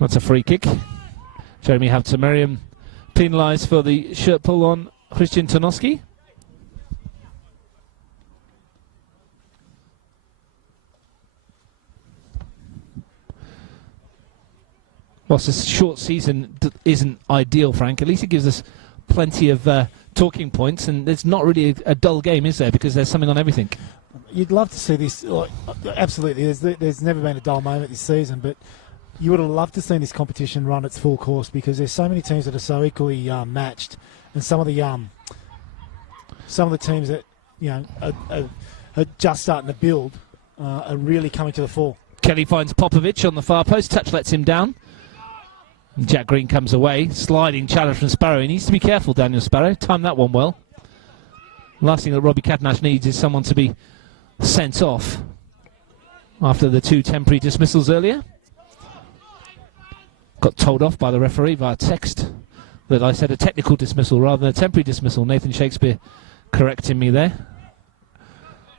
That's a free kick. Jeremy Habtemariam penalised for the shirt pull on Christian Tanoski. Whilst this short season isn't ideal, Frank, at least it gives us plenty of talking points, and there's not really a dull game, is there? Because there's something on everything. You'd love to see this. Like, absolutely, there's never been a dull moment this season, but you would have loved to see this competition run its full course because there's so many teams that are so equally matched, and some of the teams that are just starting to build are really coming to the fore. Kelly finds Popovic on the far post. Touch lets him down. Jack Green comes away. Sliding challenge from Sparrow. He needs to be careful, Daniel Sparrow. Timed that one well. Last thing that Robbie Katnash needs is someone to be sent off after the 2 temporary dismissals earlier. Got told off by the referee via text that I said a technical dismissal rather than a temporary dismissal. Nathan Shakespeare correcting me there.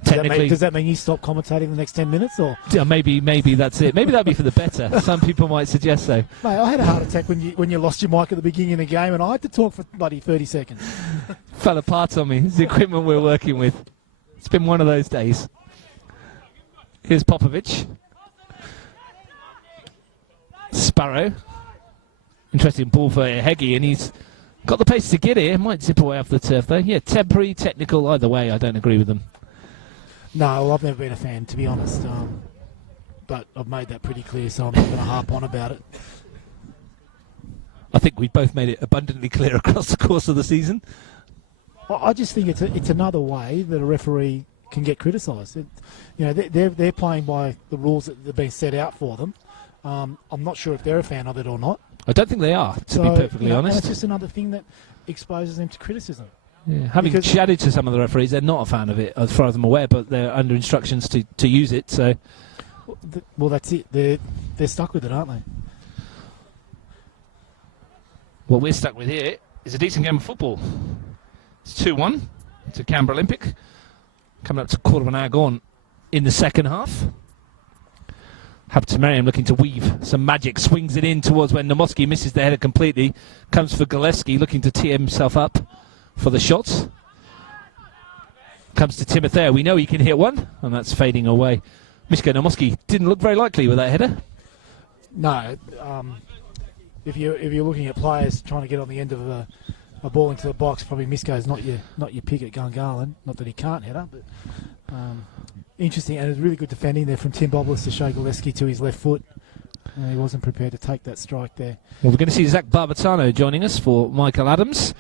Does that mean you stop commentating the next 10 minutes? Or yeah, maybe that's it. Maybe that'll be for the better. Some people might suggest so. Mate, I had a heart attack when you lost your mic at the beginning of the game, and I had to talk for bloody 30 seconds. Fell apart on me. It's the equipment we're working with. It's been one of those days. Here's Popovic. Sparrow. Interesting ball for Heggie, and he's got the pace to get here. Might zip away off the turf, though. Yeah, temporary, technical, either way, I don't agree with them. No, I've never been a fan, to be honest. But I've made that pretty clear, so I'm not going to harp on about it. I think we both made it abundantly clear across the course of the season. I just think it's another way that a referee can get criticised. They're playing by the rules that have been set out for them. I'm not sure if they're a fan of it or not. I don't think they are, to be perfectly honest. And it's just another thing that exposes them to criticism. Yeah, having chatted to some of the referees, they're not a fan of it, as far as I'm aware, but they're under instructions to use it. So, well, that's it. They're stuck with it, aren't they? What we're stuck with here is a decent game of football. It's 2-1 to Canberra Olympic. Coming up to quarter of an hour gone in the second half. Habtemariam looking to weave some magic, swings it in towards when Nomoski misses the header completely. Comes for Galeski, looking to tee himself up for the shots. Comes to Timotheo. We know he can hit one, and that's fading away. Miško Nomoski didn't look very likely with that header. No. If you're looking at players trying to get on the end of a ball into the box, probably Miško's not your pick at Gungahlin. Not that he can't header, but interesting, and it's really good defending there from Tim Boblis to show Galeski to his left foot. He wasn't prepared to take that strike there. Well, we're going to see Zach Barbatano joining us for Michael Adams.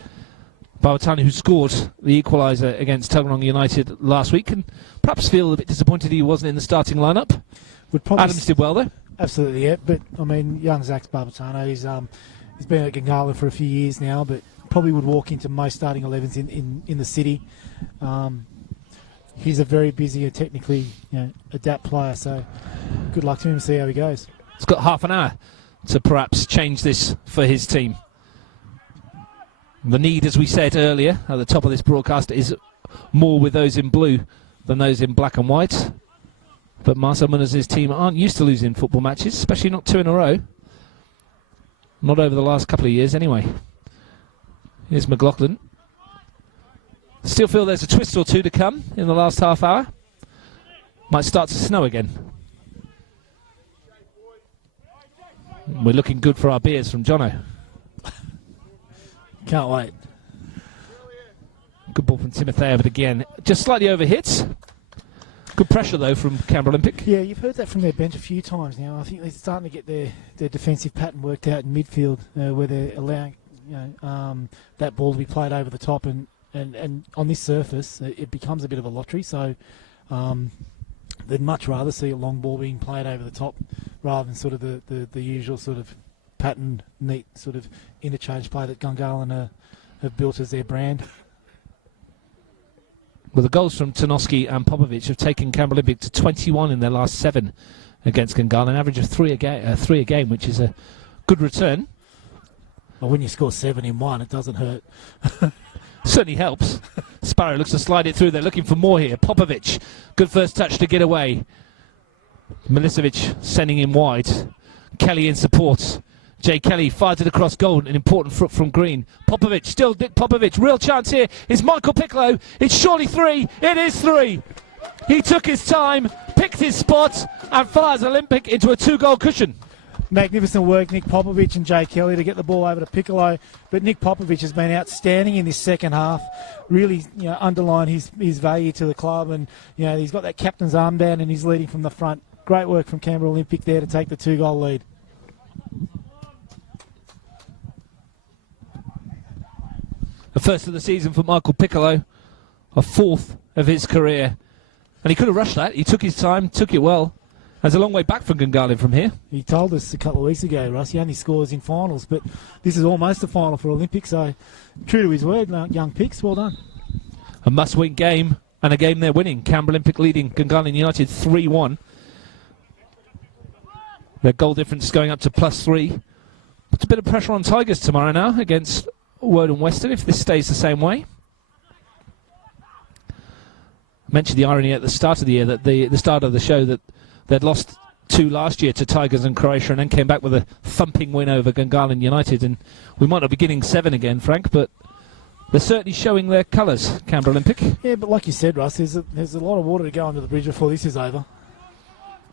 Barbatano, who scored the equaliser against Tuggeranong United last week, and perhaps feel a bit disappointed he wasn't in the starting lineup. Adams did well, though. Absolutely, yeah. But, I mean, young Zach Barbatano, he's been at Gungahlin for a few years now, but probably would walk into most starting 11s in the city. He's a very busy and technically adept player, so good luck to him. See how he goes. It's got half an hour to perhaps change this for his team. The need, as we said earlier at the top of this broadcast, is more with those in blue than those in black and white. But Marcel Munoz' team aren't used to losing football matches, especially not 2 in a row. Not over the last couple of years, anyway. Here's McLaughlin. Still feel there's a twist or two to come in the last half hour. Might start to snow again. We're looking good for our beers from Jono. Can't wait. Good ball from Timotheo, but again, just slightly over hits. Good pressure, though, from Canberra Olympic. Yeah, you've heard that from their bench a few times now. I think they're starting to get their defensive pattern worked out in midfield, where they're allowing that ball to be played over the top, and on this surface, it becomes a bit of a lottery. So they'd much rather see a long ball being played over the top rather than sort of the usual sort of pattern, neat sort of interchange play that Gungahlin have built as their brand. Well, the goals from Tarnowski and Popovic have taken Canberra Olympic to 21 in their last 7 against Gungahlin, an average of 3 a game, which is a good return. Well, when you score 7 in 1, it doesn't hurt. Certainly helps. Sparrow looks to slide it through. They're looking for more here. Popovic, good first touch to get away. Milicevic sending him wide. Kelly in support. Jay Kelly fires it across goal, an important foot from Green. Popovic, still Nick Popovic, real chance here. It's Michael Piccolo. It's surely 3. It is 3. He took his time, picked his spot, and fires Olympic into a 2-goal cushion. Magnificent work, Nick Popovic and Jay Kelly, to get the ball over to Piccolo. But Nick Popovic has been outstanding in this second half. Really, underlined his value to the club, and he's got that captain's armband and he's leading from the front. Great work from Canberra Olympic there to take the 2-goal lead. The first of the season for Michael Piccolo, a 4th of his career. And he could have rushed that. He took his time, took it well. There's a long way back from Gungahlin from here. He told us a couple of weeks ago, Russ, he only scores in finals, but this is almost a final for Olympic, so true to his word, young Picks, well done. A must-win game, and a game they're winning. Canberra Olympic leading Gungahlin United 3-1. Their goal difference going up to +3. Puts a bit of pressure on Tigers tomorrow now against Woden Western if this stays the same way. I mentioned the irony at the start of the year, that the start of the show, that they'd lost 2 last year to Tigers and Croatia and then came back with a thumping win over Gungahlin United, and we might not be getting 7 again, Frank, but they're certainly showing their colours, Canberra Olympic. Yeah, but like you said, Russ, there's a lot of water to go under the bridge before this is over.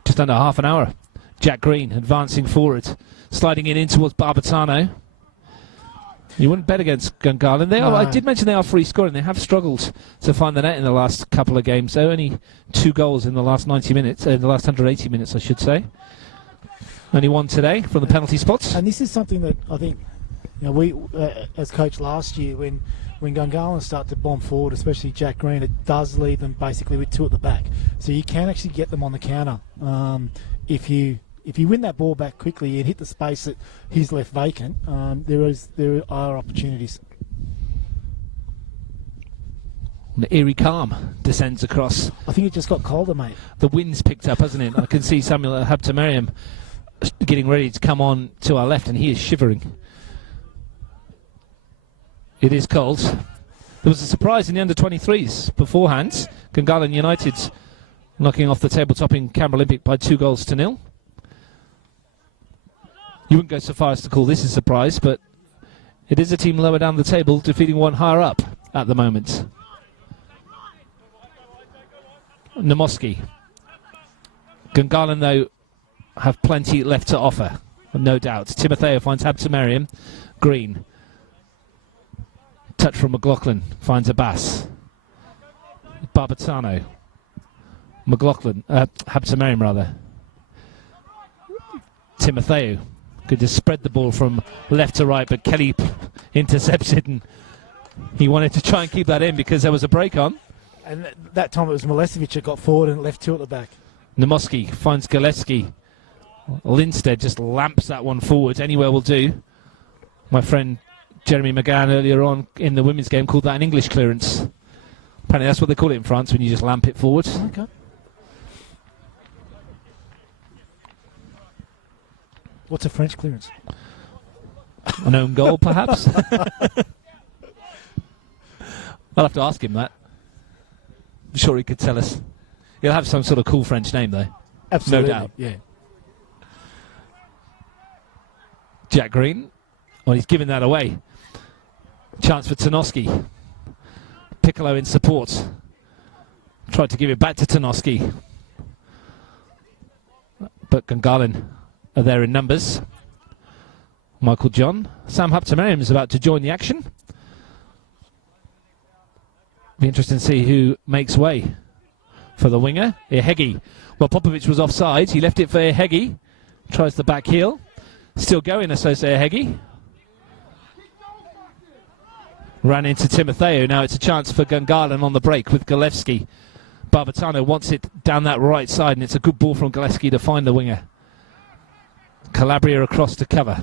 Just under half an hour. Jack Green advancing forward, sliding it in towards Barbatano. You wouldn't bet against Gungahlin. No. I did mention they are free scoring. They have struggled to find the net in the last couple of games. So only 2 goals in the last 90 minutes, in the last 180 minutes, I should say. Only 1 today from the penalty spots. And this is something that I think, we as coach last year, when Gungahlin start to bomb forward, especially Jack Green, it does leave them basically with 2 at the back. So you can actually get them on the counter if you win that ball back quickly and hit the space that he's left vacant. There are opportunities. The eerie calm descends across. I think it just got colder, mate. The wind's picked up, hasn't it? I can see Samuel Habtemariam getting ready to come on to our left, and he is shivering. It is cold. There was a surprise in the under-23s beforehand. Gungahlin United knocking off the table-topping Canberra Olympic by 2-0. You wouldn't go so far as to call this a surprise, but it is a team lower down the table defeating one higher up at the moment. Namoski. Gungahlin, though, have plenty left to offer, no doubt. Timotheo finds Habtemariam. Green. Touch from McLaughlin, finds Abbas. Barbatano. McLaughlin, Habtemariam rather. Timotheo could just spread the ball from left to right, but Kelly intercepts it, and he wanted to try and keep that in because there was a break on. And that time it was Milicevic that got forward and left 2 at the back. Namoski finds Gillespie. Lindstedt just lamps that one forward. Anywhere will do. My friend Jeremy McGann earlier on in the women's game called that an English clearance. Apparently that's what they call it in France, when you just lamp it forward. Okay. What's a French clearance? An own goal, perhaps? I'll have to ask him that. I'm sure he could tell us. He'll have some sort of cool French name, though. Absolutely. No doubt. Yeah. Jack Green. Well, he's given that away. Chance for Tarnowski. Piccolo in support. Tried to give it back to Tarnowski. But Gungahlin are there in numbers. Michael John. Sam Habtemariam is about to join the action. Be interesting to see who makes way for the winger. Ihegi. Well, Popovic was offside. He left it for Ihegi. Tries the back heel. Still going, Asose Ihegi. Ran into Timotheo. Now it's a chance for Gungahlin on the break with Galevsky. Barbatano wants it down that right side, and it's a good ball from Galevsky to find the winger. Calabria across to cover.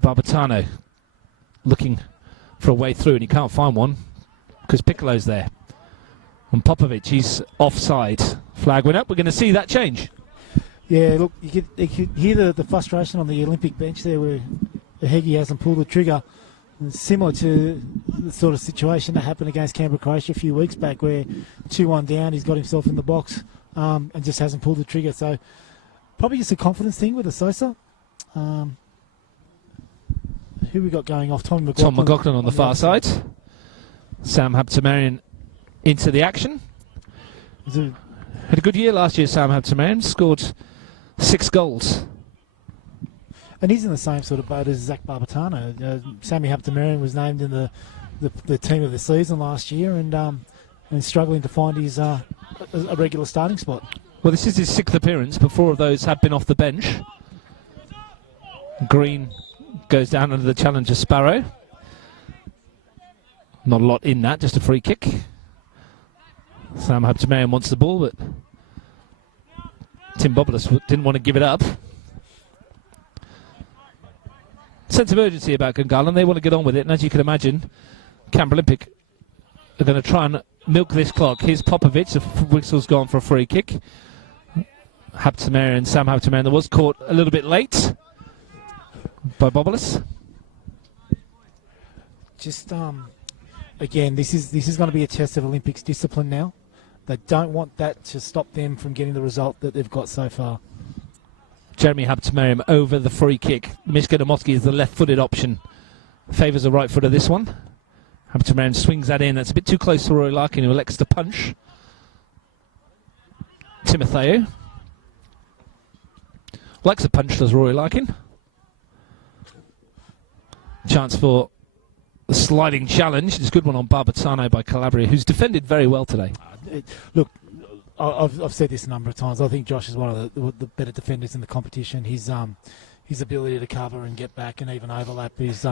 Barbatano looking for a way through, and he can't find one because Piccolo's there. And Popovic, he's offside. Flag went up. We're going to see that change. Yeah, look, you could hear the frustration on the Olympic bench there where Ihegi hasn't pulled the trigger. It's similar to the sort of situation that happened against Canberra Croatia a few weeks back where 2-1 down, he's got himself in the box and just hasn't pulled the trigger. So probably just a confidence thing with Asosa. Who we got going off? Tom McLaughlin on the far side. Sam Habtemarian into the action. Had a good year last year, Sam Habtemarian. Scored 6 goals. And he's in the same sort of boat as Zach Barbatano. Sammy Habtemarian was named in the team of the season last year and struggling to find his a regular starting spot. Well, this is his 6th appearance, but 4 of those have been off the bench. Green goes down under the challenge of Sparrow. Not a lot in that, just a free kick. Sam Habtemarian wants the ball, but Tim Bobolas didn't want to give it up. Sense of urgency about Gungahlin. They want to get on with it, and as you can imagine, Canberra Olympic are going to try and milk this clock. Here's Popovic. The whistle's gone for a free kick. Habtemarian, Sam Habtemarian, that was caught a little bit late by Bobolas. Just again, this is going to be a test of Olympics discipline now. They don't want that to stop them from getting the result that they've got so far. Jeremy Habtemarian over the free kick. Mishka Demoski is the left-footed option. Favours the right foot of this one. Habtemarian swings that in. That's a bit too close to Roy Larkin, who elects to punch. Timotheo likes a punch, does Roy Larkin. Chance for the sliding challenge. It's a good one on Barbatano by Calabria, who's defended very well today. Look, I've said this a number of times. I think Josh is one of the better defenders in the competition. His ability to cover and get back and even overlap is,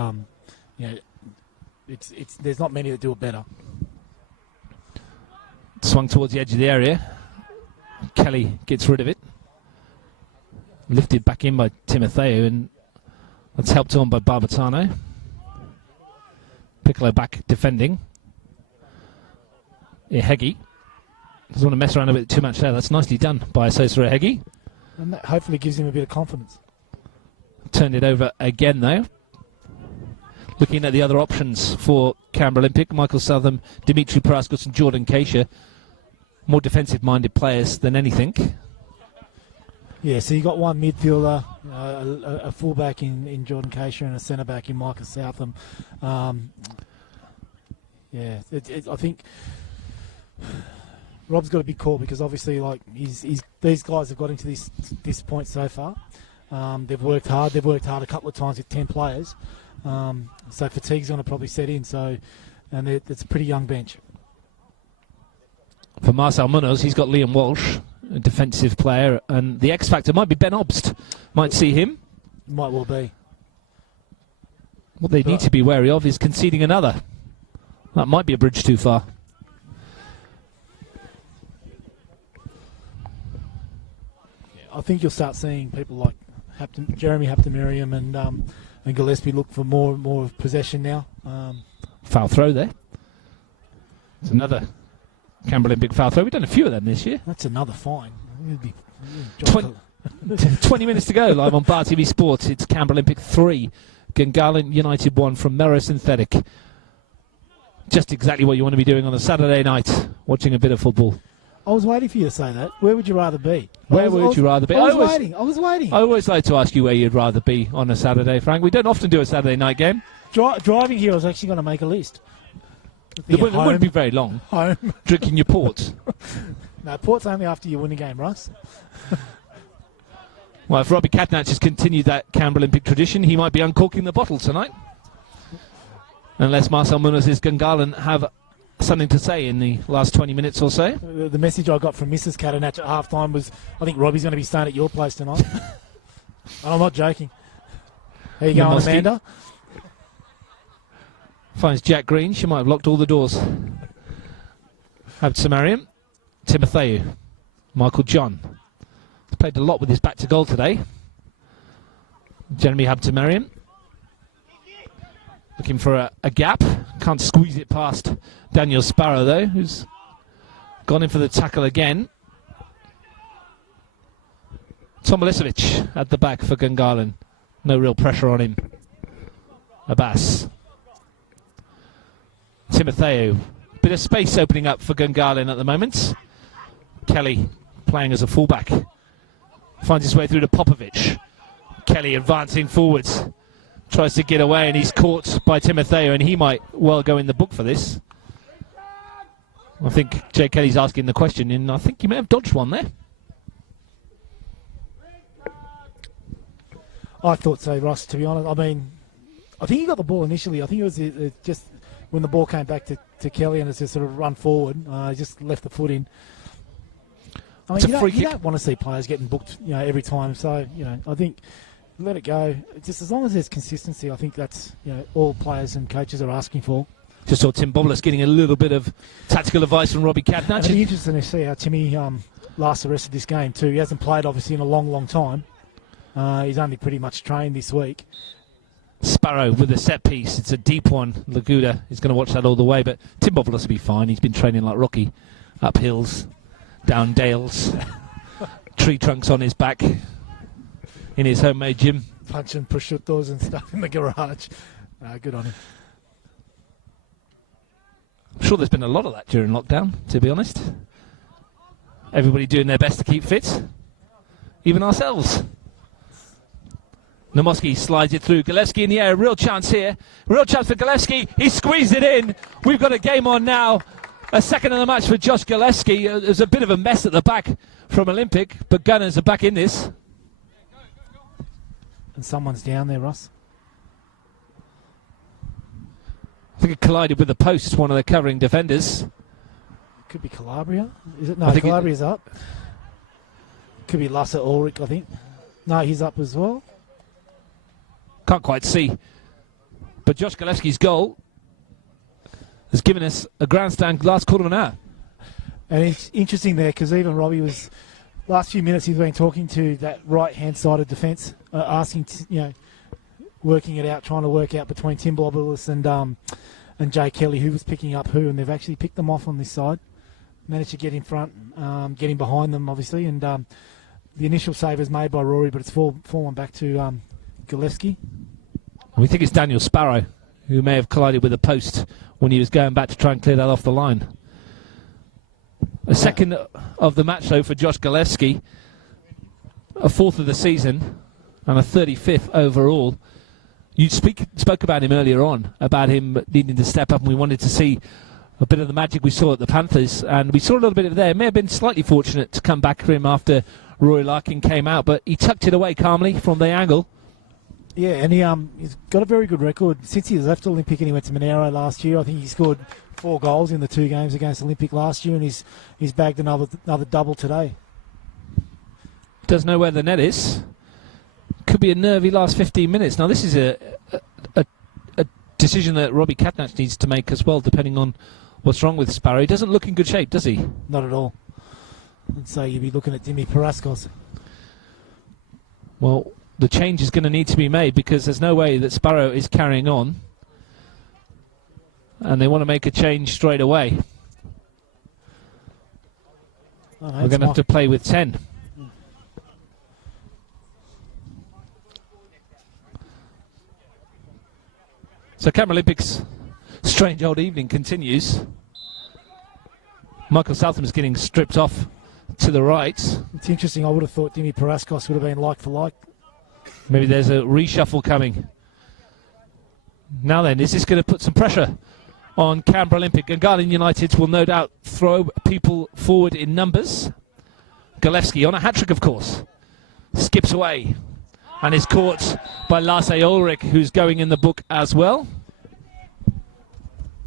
there's not many that do it better. Swung towards the edge of the area. Kelly gets rid of it. Lifted back in by Timotheo, and that's helped on by Barbatano. Piccolo back defending. Ihegi doesn't want to mess around a bit too much there. That's nicely done by Asosa Ihegi. And that hopefully gives him a bit of confidence. Turned it over again, though. Looking at the other options for Canberra Olympic, Michael Southam, Dimitri Paraskos and Jordan Keisha. More defensive-minded players than anything. Yeah, so you got one midfielder, a fullback in Jordan Keisha and a centre-back in Michael Southam. I think Rob's got a big call because obviously, these guys have got into this point so far. They've worked hard. They've worked hard a couple of times with 10 players. So fatigue's going to probably set in. And it's a pretty young bench. For Marcel Munoz, he's got Liam Walsh, a defensive player, and the X factor might be Ben Obst. Might see him. Might well be. What they need to be wary of is conceding another. That might be a bridge too far. I think you'll start seeing people like Jeremy Habtemarian and Gillespie look for more of possession now. Foul throw there. It's another Canberra Olympic foul throw. We've done a few of them this year. That's another fine. 20 minutes to go live on Bar TV Sports. It's Canberra Olympic 3, Gungahlin United 1 from Melrose Synthetic. Just exactly what you want to be doing on a Saturday night, watching a bit of football. I was waiting for you to say that. Where would you rather be? Where would you rather be? I was waiting. I always like to ask you where you'd rather be on a Saturday, Frank. We don't often do a Saturday night game. Driving here, I was actually going to make a list. It wouldn't be very long. Home. Drinking your port. No, port's only after you win a game, Russ. Well, if Robbie Catnach has continued that Canberra Olympic tradition, he might be uncorking the bottle tonight. unless Marcel Munoz's Gungahlin have something to say in the last 20 minutes or so. The message I got from Mrs. Catanach at half-time was, I think Robbie's going to be staying at your place tonight. And I'm not joking. How you going, Amanda? Finds Jack Green. She might have locked all the doors. Habtemariam, Timotheu, Michael John. He's played a lot with his back to goal today. Jeremy Habtemariam. Looking for a gap. Can't squeeze it past Daniel Sparrow, though, who's gone in for the tackle again. Tom Milicevic at the back for Gungahlin. No real pressure on him. Abbas. Timotheu. Bit of space opening up for Gungahlin at the moment. Kelly playing as a fullback. Finds his way through to Popovic. Kelly advancing forwards. Tries to get away and he's caught by Timotheu, and he might well go in the book for this. I think Jay Kelly's asking the question, and I think he may have dodged one there. I thought so, Ross, to be honest. I mean, I think he got the ball initially. I think it was just when the ball came back to Kelly and it's just sort of run forward, he just left the foot in. I mean, you don't want to see players getting booked, every time. So, I think let it go. Just as long as there's consistency, I think that's all players and coaches are asking for. Just saw Tim Boblis getting a little bit of tactical advice from Robbie Catanach. It'll be interesting to see how Timmy lasts the rest of this game too. He hasn't played obviously in a long, long time. He's only pretty much trained this week. Sparrow with a set piece. It's a deep one. Laguda is going to watch that all the way, but Tim Boblis will be fine. He's been training like Rocky, up hills, down dales, tree trunks on his back, in his homemade gym. Punching prosciuttos and stuff in the garage. Good on him. I'm sure there's been a lot of that during lockdown, to be honest. Everybody doing their best to keep fit. Even ourselves. Nomoski slides it through. Galevsky in the air. Real chance here. Real chance for Galevsky. He squeezed it in. We've got a game on now. A second of the match for Josh Galevsky. There's a bit of a mess at the back from Olympic, but Gunners are back in this. And someone's down there, Ross. I think it collided with the post, one of the covering defenders. Could be Calabria. Is it? No, Calabria's up. Could be Lasse Ulrich, I think. No, he's up as well. Can't quite see. But Josh Galevsky's goal has given us a grandstand last quarter of an hour. And it's interesting there because even Robbie was, last few minutes he's been talking to that right-hand side of defence, asking, working it out, trying to work out between Tim Blobulis and Jay Kelly who was picking up who, and they've actually picked them off on this side. Managed to get in front, getting behind them obviously, and the initial save is made by Rory, but it's fallen back to Galevsky. We think it's Daniel Sparrow who may have collided with a post when he was going back to try and clear that off the line. A second of the match though for Josh Galevsky, a fourth of the season and a 35th overall. You spoke about him earlier on, about him needing to step up, and we wanted to see a bit of the magic we saw at the Panthers, and we saw a little bit of it there. May have been slightly fortunate to come back for him after Roy Larkin came out, but he tucked it away calmly from the angle. Yeah, and he's got a very good record. Since he left Olympic and he went to Monero last year, I think he scored 4 goals in the 2 games against Olympic last year, and he's bagged another double today. Does know where the net is. Could be a nervy last 15 minutes. Now, this is a decision that Robbie Catanach needs to make as well, depending on what's wrong with Sparrow. He doesn't look in good shape, does he? Not at all. I'd say you'd be looking at Dimi Paraskos. Well, the change is going to need to be made because there's no way that Sparrow is carrying on. And they want to make a change straight away. We're going to have to play with 10. So Canberra Olympics' strange old evening continues. Michael Southam's getting stripped off to the right. It's interesting. I would have thought Dimi Paraskos would have been like for like. Maybe there's a reshuffle coming. Now then, is this going to put some pressure on Canberra Olympic? Gungahlin United will no doubt throw people forward in numbers. Galevsky on a hat-trick, of course. Skips away and is caught by Lasse Ulrich, who's going in the book as well.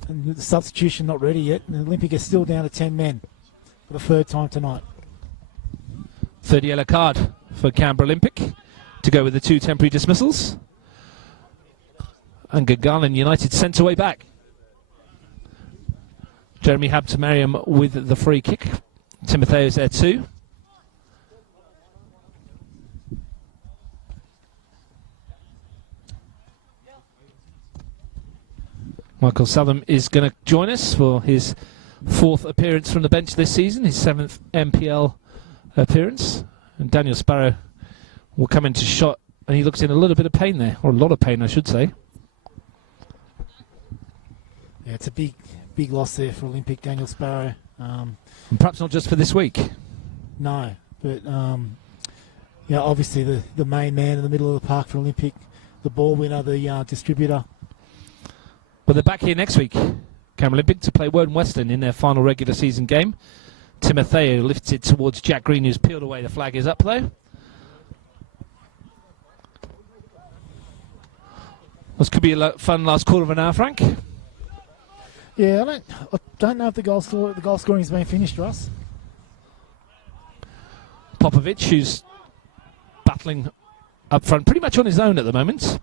And the substitution not ready yet. And the Olympic is still down to 10 men for the third time tonight. Third yellow card for Canberra Olympic to go with the 2 temporary dismissals. And Gungahlin United sent away back. Jeremy Habtemariam with the free kick. Timotheo's there too. Michael Southam is going to join us for his 4th appearance from the bench this season, his 7th NPL appearance. And Daniel Sparrow will come into shot, and he looks in a little bit of pain there, or a lot of pain, I should say. Yeah, it's a big loss there for Olympic, Daniel Sparrow. And perhaps not just for this week. No, but yeah, obviously the main man in the middle of the park for Olympic, the ball winner, the distributor. But they're back here next week, Canberra Olympic, to play Woden Western in their final regular season game. Timotheo lifts it towards Jack Green, who's peeled away. The flag is up, though. This could be a fun last quarter of an hour, Frank. Yeah, I don't know if the goal scoring has been finished, Russ. Popovic, who's battling up front, pretty much on his own at the moment.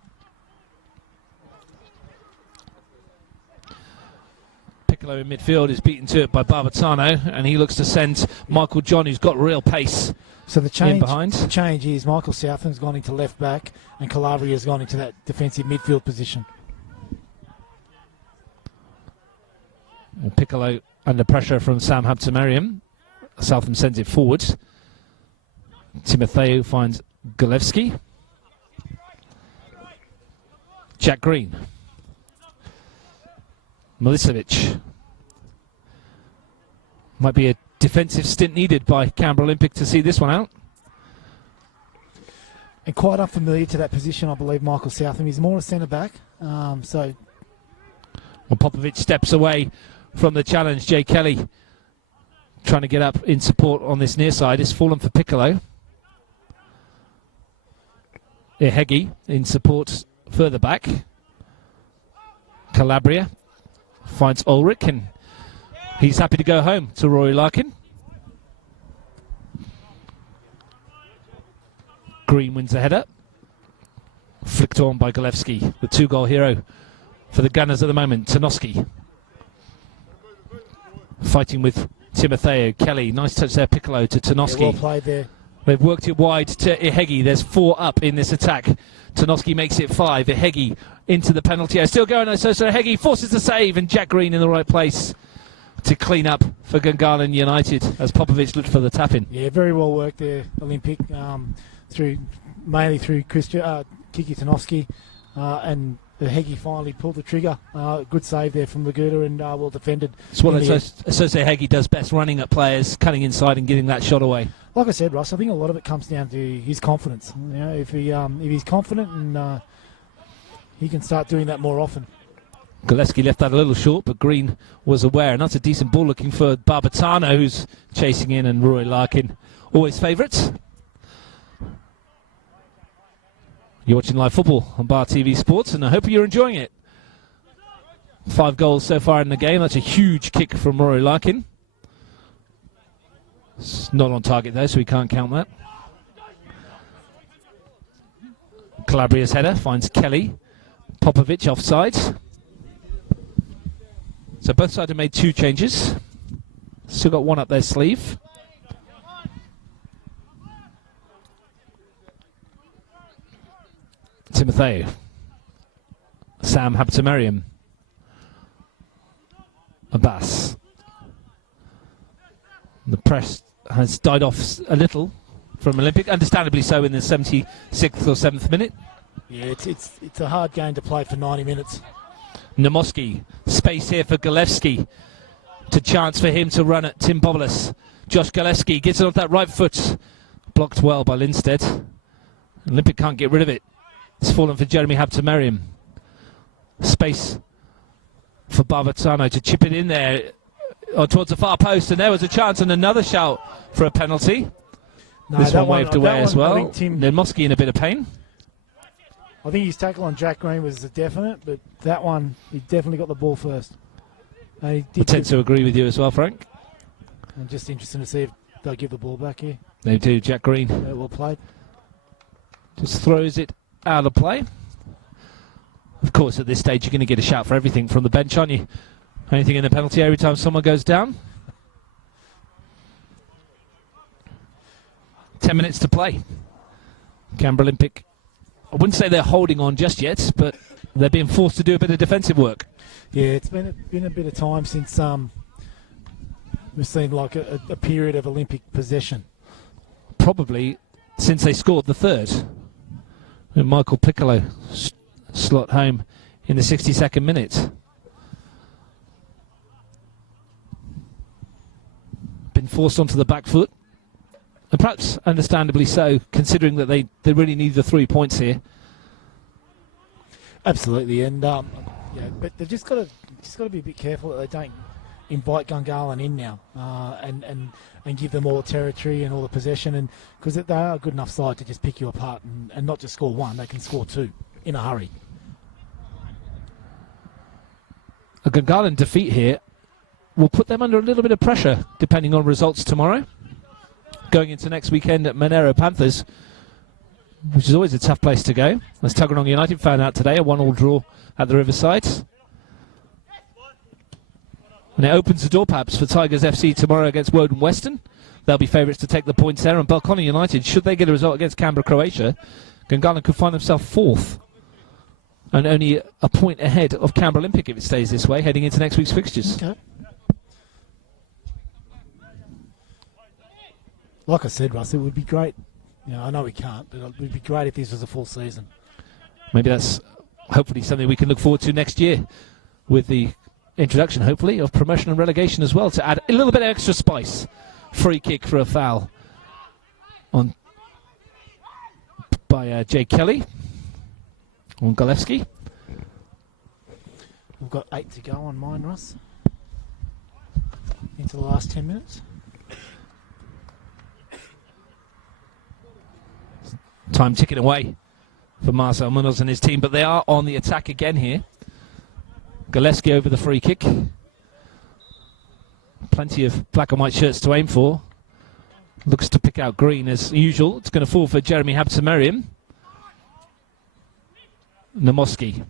Piccolo in midfield is beaten to it by Barbatano, and he looks to send Michael John, who's got real pace, so the change, in behind. The change is Michael Southam's gone into left back, and Calabria's gone into that defensive midfield position. And Piccolo under pressure from Sam Habtemariam. Southam sends it forward. Timotheo finds Golevsky. Jack Green. Milicevic. Might be a defensive stint needed by Canberra Olympic to see this one out. And quite unfamiliar to that position, I believe, Michael Southam. He's more a centre-back. So, Well, Popovic steps away from the challenge. Jay Kelly trying to get up in support on this near side. It's fallen for Piccolo. Ihegi in support further back. Calabria finds Ulrich, and he's happy to go home to Rory Larkin. Green wins the header. Flicked on by Golevsky, the 2-goal hero for the Gunners at the moment. Tanoski fighting with Timotheo. Kelly, nice touch there, Piccolo to Tanoski. Yeah, well played there. They've worked it wide to Ihegi. There's 4 up in this attack. Tanoski makes it 5. Ihegi into the penalty area. Still going, so Ihegi forces the save, and Jack Green in the right place to clean up for Gungahlin United as Popovic looked for the tap-in. Yeah, very well worked there, Olympic, mainly through Kiki Tanoski, and Ihegi finally pulled the trigger. Good save there from Laguda, and well defended. It's what Ihegi does best, running at players, cutting inside and getting that shot away. Like I said, Russ, I think a lot of it comes down to his confidence. You know, if he's confident, and he can start doing that more often. Golevsky left that a little short, but Green was aware, and that's a decent ball looking for Barbatano, who's chasing in, and Rory Larkin, always favourites. You're watching live football on Bar TV Sports, and I hope you're enjoying it. 5 goals so far in the game. That's a huge kick from Rory Larkin. It's not on target though, so we can't count that. Calabria's header finds Kelly. Popovic offside. So both sides have made 2 changes. Still got 1 up their sleeve. Timotheo. Sam Habtemariam. Abbas. The press has died off a little from Olympic, understandably so in the 76th or 7th minute. Yeah, it's a hard game to play for 90 minutes. Namoski, space here for Golevsky, to chance for him to run at Tim Bobolas. Josh Golevsky gets it off that right foot, blocked well by Lindstedt. Olympic can't get rid of it. It's fallen for Jeremy Habtemariam. Space for Barbatano to chip it in there towards the far post, and there was a chance and another shout for a penalty. No, this one waved away as well. Namoski in a bit of pain. I think his tackle on Jack Green was a definite, but that one, he definitely got the ball first. I I tend to agree with you as well, Frank. I'm just interested to see if they'll give the ball back here. They do. Jack Green Well played. just throws it out of play. Of course, at this stage, you're going to get a shout for everything from the bench, aren't you? Anything in the penalty area every time someone goes down. 10 minutes to play. Canberra Olympic, I wouldn't say they're holding on just yet, but they're being forced to do a bit of defensive work. Yeah, it's been a bit of time since we've seen like a period of Olympic possession. Probably since they scored the third. When Michael Piccolo slot home in the 62nd minute. Been forced onto the back foot. And perhaps understandably so, considering that they really need the 3 points here. Absolutely, and yeah, but they've just got to be a bit careful that they don't invite Gungahlin in now and give them all the territory and all the possession, and because they are a good enough side to just pick you apart and not just score one, they can score two in a hurry. A Gungahlin defeat here will put them under a little bit of pressure, depending on results tomorrow. Going into next weekend at Monero Panthers, which is always a tough place to go. As Tuggeranong United found out today, a 1-1 draw at the Riverside. And it opens the door perhaps for Tigers FC tomorrow against Woden Western. They'll be favourites to take the points there. And Balcony United, should they get a result against Canberra, Croatia, Gungahlin could find themselves fourth. And only a point ahead of Canberra Olympic if it stays this way, heading into next week's fixtures. Okay. Like I said, Russ, it would be great. You know, I know we can't, but it would be great if this was a full season. Maybe that's hopefully something we can look forward to next year with the introduction, hopefully, of promotion and relegation as well, to add a little bit of extra spice. Free kick for a foul on by Jay Kelly on Galewski. We've got 8 to go on mine, Russ. Into the last 10 minutes. Time ticking away for Marcel Munoz and his team, but they are on the attack again here. Gillespie over the free kick. Plenty of black and white shirts to aim for. Looks to pick out green as usual. It's going to fall for Jeremy Habtemariam. Namoski.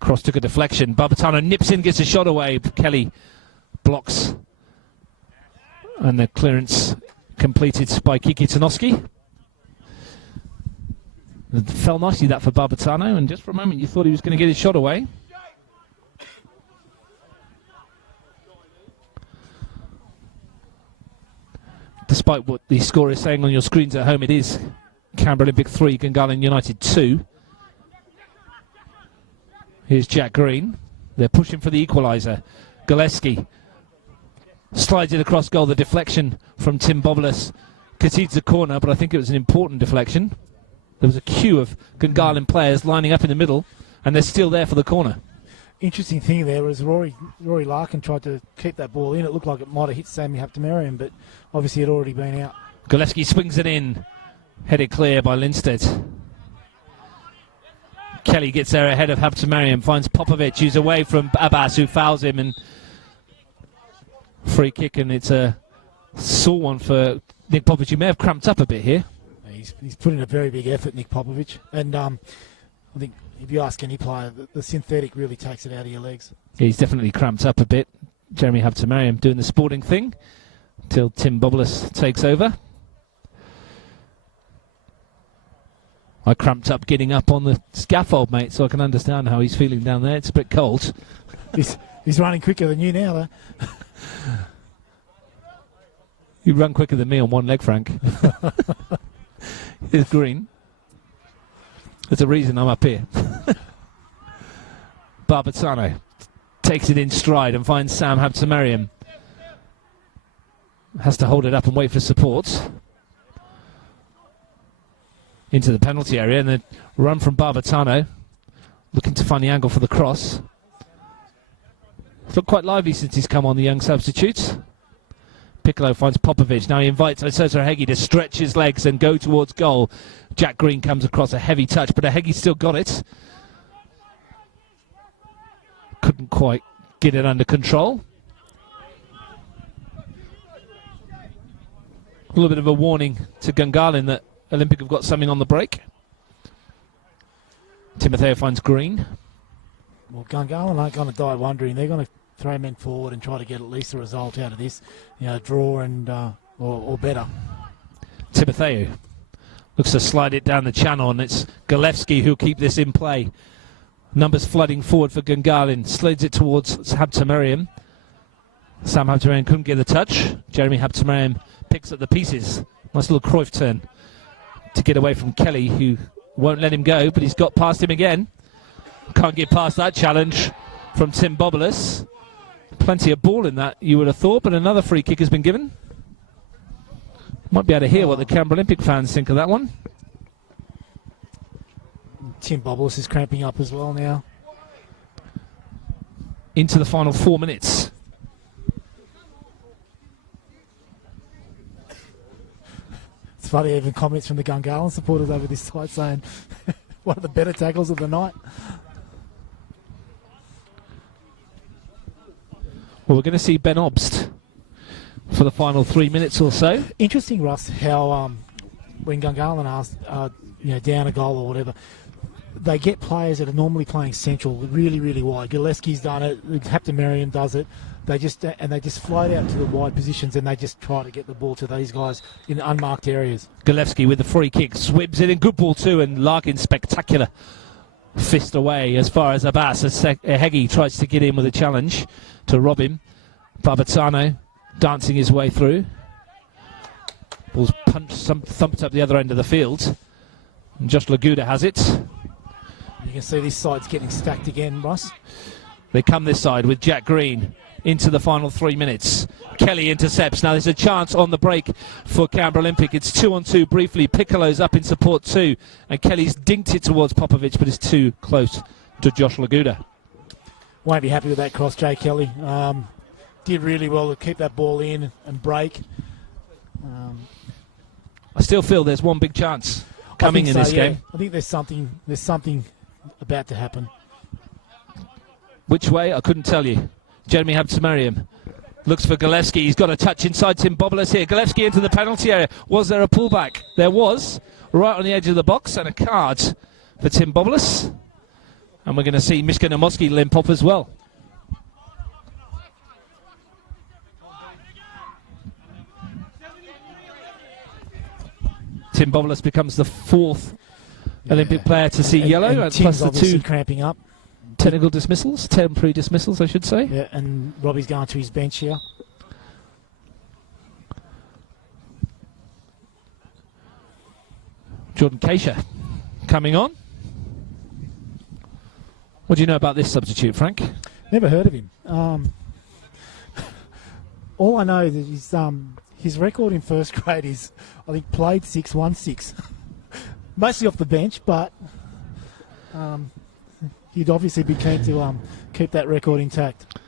Cross took a deflection. Barbatano nips in, gets a shot away. Kelly blocks. And the clearance completed by Kiki Tanoski. It fell nicely that for Barbatano, and just for a moment you thought he was going to get his shot away. Despite what the score is saying on your screens at home, it is Canberra Olympic 3, Gungahlin United 2. Here's Jack Green. They're pushing for the equaliser. Gillespie slides it across goal. The deflection from Tim Bobolas concedes the corner, but I think it was an important deflection. There was a queue of Gungahlin players lining up in the middle, and they're still there for the corner. Interesting thing there was Rory Larkin tried to keep that ball in. It looked like it might have hit Sammy Habtemariam, but obviously it had already been out. Gillespie swings it in. Headed clear by Lindstedt. Kelly gets there ahead of Habtemariam, finds Popovic, who's away from Abbas, who fouls him, and free kick, and it's a sore one for Nick Popovic, who may have cramped up a bit here. He's put in a very big effort, Nick Popovic, and I think if you ask any player, the synthetic really takes it out of your legs. Yeah, he's definitely cramped up a bit. Jeremy Habtemariam doing the sporting thing till Tim Bobolas takes over. I cramped up getting up on the scaffold, mate, so I can understand how he's feeling down there. It's a bit cold. He's running quicker than you now, though. You run quicker than me on one leg, Frank. Here's Green. There's a reason I'm up here. Barbatano takes it in stride and finds Sam Habtemariam. Has to hold it up and wait for support. Into the penalty area, and then run from Barbatano. Looking to find the angle for the cross. It's looked quite lively since he's come on, the young substitutes. Piccolo finds Popovic. Now he invites Osoto Hegi to stretch his legs and go towards goal. Jack Green comes across a heavy touch, but Hegi still got it. Couldn't quite get it under control. A little bit of a warning to Gungahlin that Olympic have got something on the break. Timotheo finds Green. Well, Gungahlin aren't going to die wondering. They're going to throw men forward and try to get at least a result out of this. Draw and or better. Timotheo looks to slide it down the channel, and it's Galevsky who'll keep this in play. Numbers flooding forward for Gungahlin. Slides it towards Habtemariam. Sam Habtemariam couldn't get the touch. Jeremy Habtemariam picks up the pieces. Nice little Cruyff turn to get away from Kelly, who won't let him go, but he's got past him again. Can't get past that challenge from Tim Bobolas. Plenty of ball in that, you would have thought, but another free kick has been given. Might be able to hear what the Canberra Olympic fans think of that one. Tim Bobolas is cramping up as well now. Into the final 4 minutes. It's funny, even comments from the Gungahlin supporters over this side saying one of the better tackles of the night. Well, we're going to see Ben Obst for the final 3 minutes or so. Interesting, Russ, how when Gungahlin are down a goal or whatever, they get players that are normally playing central really, really wide. Gillespie's done it. Habtemariam does it. They just float out to the wide positions and they just try to get the ball to these guys in unmarked areas. Gillespie with the free kick, swibs it in, good ball too, and Larkin spectacular fist away as far as Abbas. As Heggie tries to get in with a challenge to rob him. Barbatano dancing his way through. Ball's thumped up the other end of the field. And Josh Laguda has it. You can see this side's getting stacked again, Ross. They come this side with Jack Green into the final 3 minutes. Kelly intercepts. Now there's a chance on the break for Canberra Olympic. It's 2-on-2 briefly. Piccolo's up in support too. And Kelly's dinked it towards Popovic, but is too close to Josh Laguda. Won't be happy with that cross, Jay Kelly. Did really well to keep that ball in and break. I still feel there's one big chance coming in this game. I think there's something about to happen. Which way? I couldn't tell you. Jeremy Habtemariam looks for Galevsky. He's got a touch inside Tim Bobolas here. Galevsky into the penalty area. Was there a pullback? There was, right on the edge of the box, and a card for Tim Bobolas. And we're going to see Mishka Namoski limp up as well. Tim Bobolas becomes the fourth Olympic player to see yellow, and plus the two cramping up. technical dismissals, temporary dismissals, I should say. Yeah, and Robbie's going to his bench here. Jordan Keisha coming on. What do you know about this substitute, Frank? Never heard of him. All I know is his record in first grade is, I think, played 6-1-6. Mostly off the bench, but he'd obviously be keen to keep that record intact.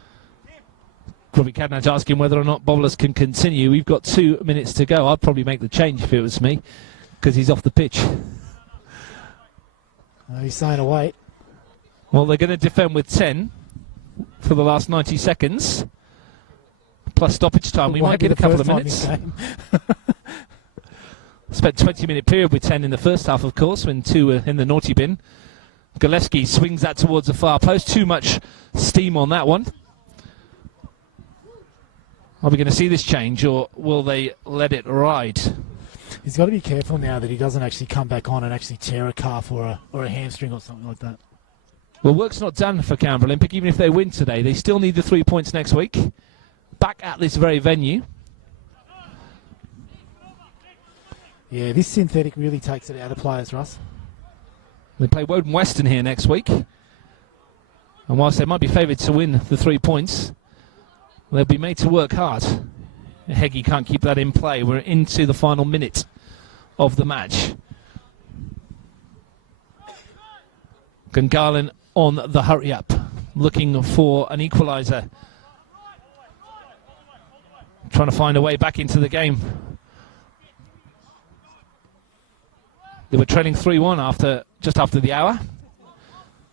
Robbie Cadnach asking whether or not Bobolas can continue. We've got 2 minutes to go. I'd probably make the change if it was me, because he's off the pitch. He's saying wait. Well, they're going to defend with 10 for the last 90 seconds. Plus stoppage time. We might get a couple of minutes. Spent 20-minute period with 10 in the first half, of course, when 2 were in the naughty bin. Gillespie swings that towards the far post. Too much steam on that one. Are we going to see this change, or will they let it ride? He's got to be careful now that he doesn't actually come back on and actually tear a calf or a hamstring or something like that. Well, work's not done for Canberra Olympic. Even if they win today, they still need the 3 points next week. Back at this very venue. Yeah, this synthetic really takes it out of players, Russ. They play Woden Western here next week. And whilst they might be favoured to win the 3 points, they'll be made to work hard. Heggie can't keep that in play. We're into the final minute of the match. Gungahlin on the hurry-up, looking for an equaliser. Trying to find a way back into the game. They were trailing 3-1 just after the hour.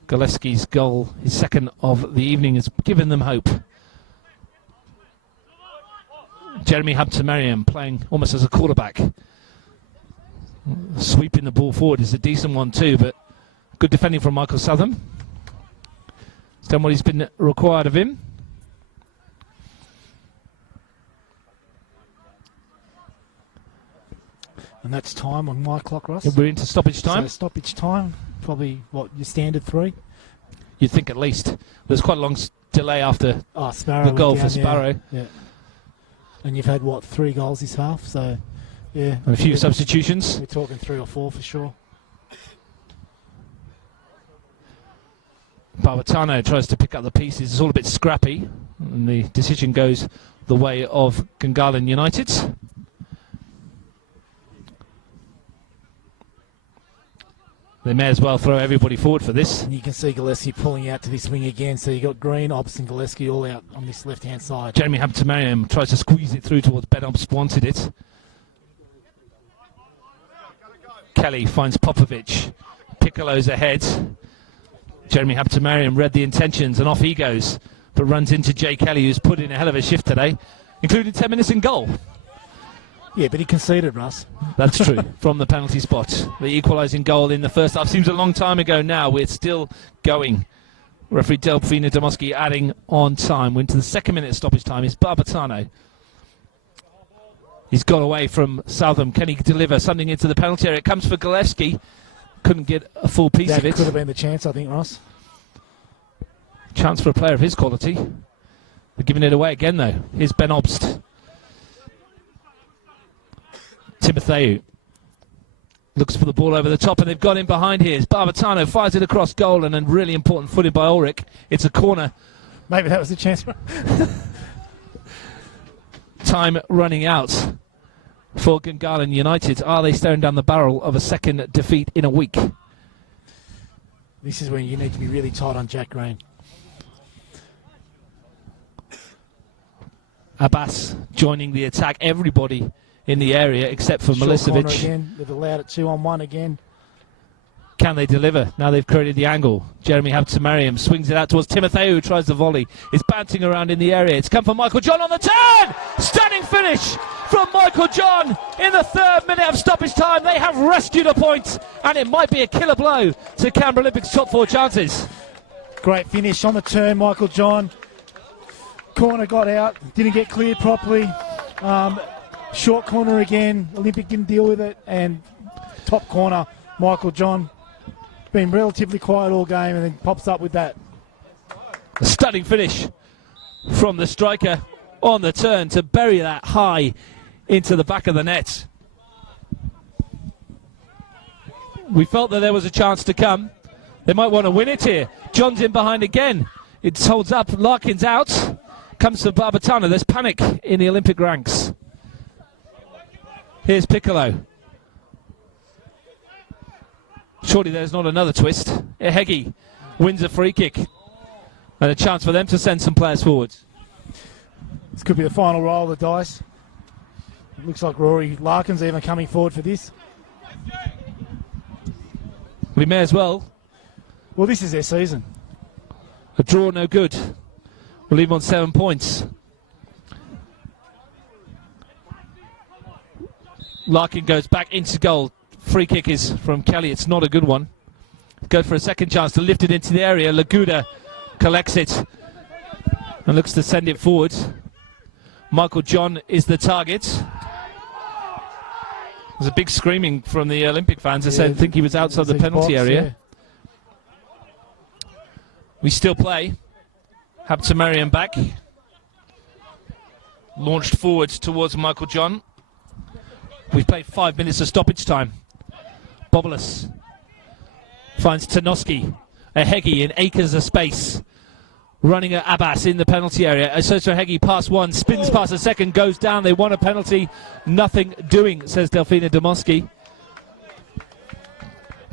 Gillespie's goal, his second of the evening, has given them hope. Jeremy Habtemariam playing almost as a quarterback. Sweeping the ball forward is a decent one too, but good defending from Michael Southam. He's done what he's been required of him. And that's time on my clock, Ross. We're into stoppage time. So stoppage time, probably what, your standard 3? You'd think at least. There's quite a long delay after Sparrow the goal went for down, Sparrow. Yeah. And you've had, what, 3 goals this half? So, yeah. And a few substitutions. We're talking 3 or 4 for sure. Barbatano tries to pick up the pieces. It's all a bit scrappy. And the decision goes the way of Gungahlin United. They may as well throw everybody forward for this. And you can see Gillespie pulling out to this wing again. So you've got Green, Obbs and Gillespie all out on this left-hand side. Jeremy Habtemariam tries to squeeze it through towards Ben Obbs, wanted it. Kelly finds Popovic. Piccolo's ahead. Jeremy Habtemariam read the intentions and off he goes. But runs into Jay Kelly, who's put in a hell of a shift today, including 10 minutes in goal. Yeah, but he conceded, Russ. That's true, from the penalty spot. The equalising goal in the first half seems a long time ago now. We're still going. Referee Delphina Domoski adding on time. We're into the second minute of stoppage time. It's Barbatano. He's got away from Southam. Can he deliver something into the penalty area? It comes for Gillespie. Couldn't get a full piece of it. That could have been the chance, I think, Ross. Chance for a player of his quality. They're giving it away again, though. Here's Ben Obst. Timotheu looks for the ball over the top, and they've got him behind here. Barbatano fires it across goal, and then really important footed by Ulrich. It's a corner. Maybe that was the chance. Time running out for Gungahlin United. Are they staring down the barrel of a second defeat in a week? This is when you need to be really tight on Jack Green. Abbas joining the attack. Everybody in the area except for Short corner Milicevic. again. They've allowed it 2-on-1 again. Can they deliver? Now they've created the angle. Jeremy Habtemariam swings it out towards Timotheu, who tries the volley. It's bouncing around in the area. It's come from Michael John on the turn! Stunning finish from Michael John in the 3rd minute of stoppage time. They have rescued a point, and it might be a killer blow to Canberra Olympics' top 4 chances. Great finish on the turn, Michael John. Corner got out, didn't get cleared properly. Short corner again, Olympic didn't deal with it, and top corner, Michael John. Been relatively quiet all game and then pops up with that. A stunning finish from the striker on the turn to bury that high into the back of the net. We felt that there was a chance to come. They might want to win it here. John's in behind again. It holds up. Larkin's out. Comes to Barbatano. There's panic in the Olympic ranks. Here's Piccolo. Surely there's not another twist. Ehegi wins a free kick. And a chance for them to send some players forwards. This could be the final roll of the dice. It looks like Rory Larkin's even coming forward for this. We may as well. Well, this is their season. A draw, no good. We'll leave them on 7 points. Larkin goes back into goal. Free kick is from Kelly. It's not a good one. Go for a second chance to lift it into the area. Laguda collects it and looks to send it forward. Michael John is the target. There's a big screaming from the Olympic fans. They said think he was outside the penalty area. Yeah. We still play. Habtemariam back. Launched forward towards Michael John. We've played 5 minutes of stoppage time. Bobolus finds Tanoski. Ehegi in acres of space. Running at Abbas in the penalty area. Asoso Ehegi past one, spins past a second, goes down. They want a penalty. Nothing doing, says Delphina Domoski.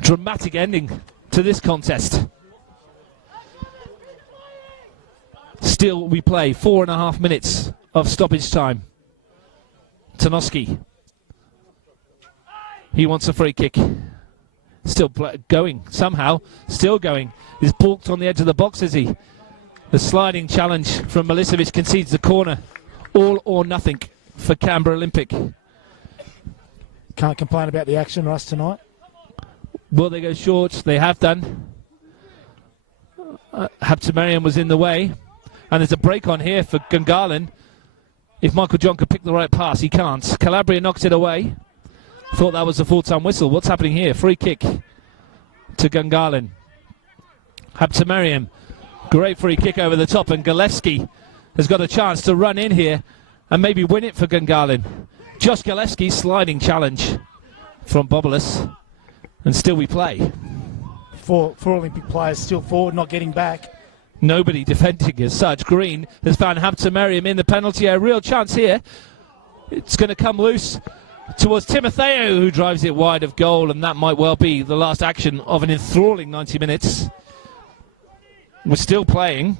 Dramatic ending to this contest. Still we play 4.5 minutes of stoppage time. Tanoski. He wants a free kick. Still going, somehow. Still going. He's balked on the edge of the box, is he? The sliding challenge from Milicevic concedes the corner. All or nothing for Canberra Olympic. Can't complain about the action, Russ, tonight. Will they go short? They have done. Habtemariam was in the way. And there's a break on here for Gungahlin. If Michael John could pick the right pass, he can't. Calabria knocks it away. Thought that was a full-time whistle. What's happening here? Free kick to Gungahlin. Habtemariam. Great free kick over the top, and Gillespie has got a chance to run in here and maybe win it for Gungahlin. Josh Gillespie, sliding challenge from Bobolus, and still we play. Four Olympic players still forward, not getting back. Nobody defending as such. Green has found Habtemariam in the penalty area. Real chance here. It's going to come loose towards Timotheo, who drives it wide of goal, and that might well be the last action of an enthralling 90 minutes. We're still playing.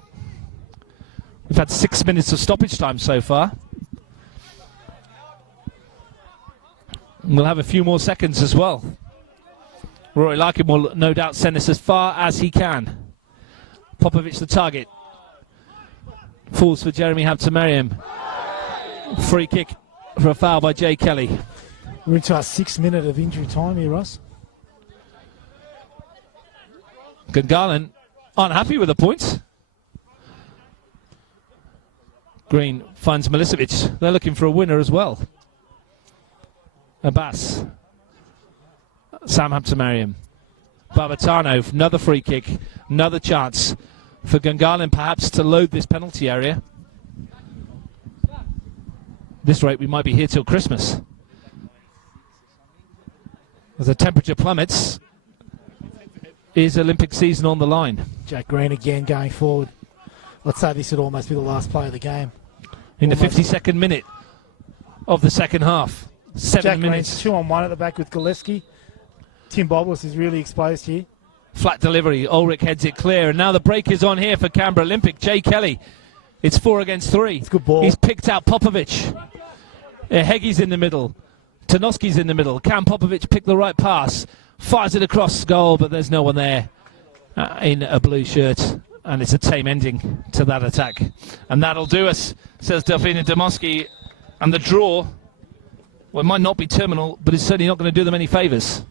We've had 6 minutes of stoppage time so far. We'll have a few more seconds as well. Rory Larkin will no doubt send us as far as he can. Popovic the target. Falls for Jeremy Habtemariam. Free kick for a foul by Jay Kelly. We're into our 6th minute of injury time here, Ross. Gungahlin unhappy with the points. Green finds Milicevic. They're looking for a winner as well. Abbas. Sam Habtemariam. Babatano, another free kick. Another chance for Gungahlin perhaps to load this penalty area. At this rate, we might be here till Christmas. As the temperature plummets, is Olympic season on the line. Jack Green again going forward. Let's say this would almost be the last play of the game. In the 52nd minute of the second half. 7 Jack minutes. Green's 2-on-1 at the back with Gillespie. Tim Bobolus is really exposed here. Flat delivery. Ulrich heads it clear. And now the break is on here for Canberra Olympic. Jay Kelly. It's 4 against 3. It's a good ball. He's picked out Popovic. Heggie's in the middle. Tanoski's in the middle. Can Popovic pick the right pass? Fires it across goal, but there's no one there in a blue shirt. And it's a tame ending to that attack. And that'll do us, says Delphina Demoski. And the draw, well, it might not be terminal, but it's certainly not going to do them any favours.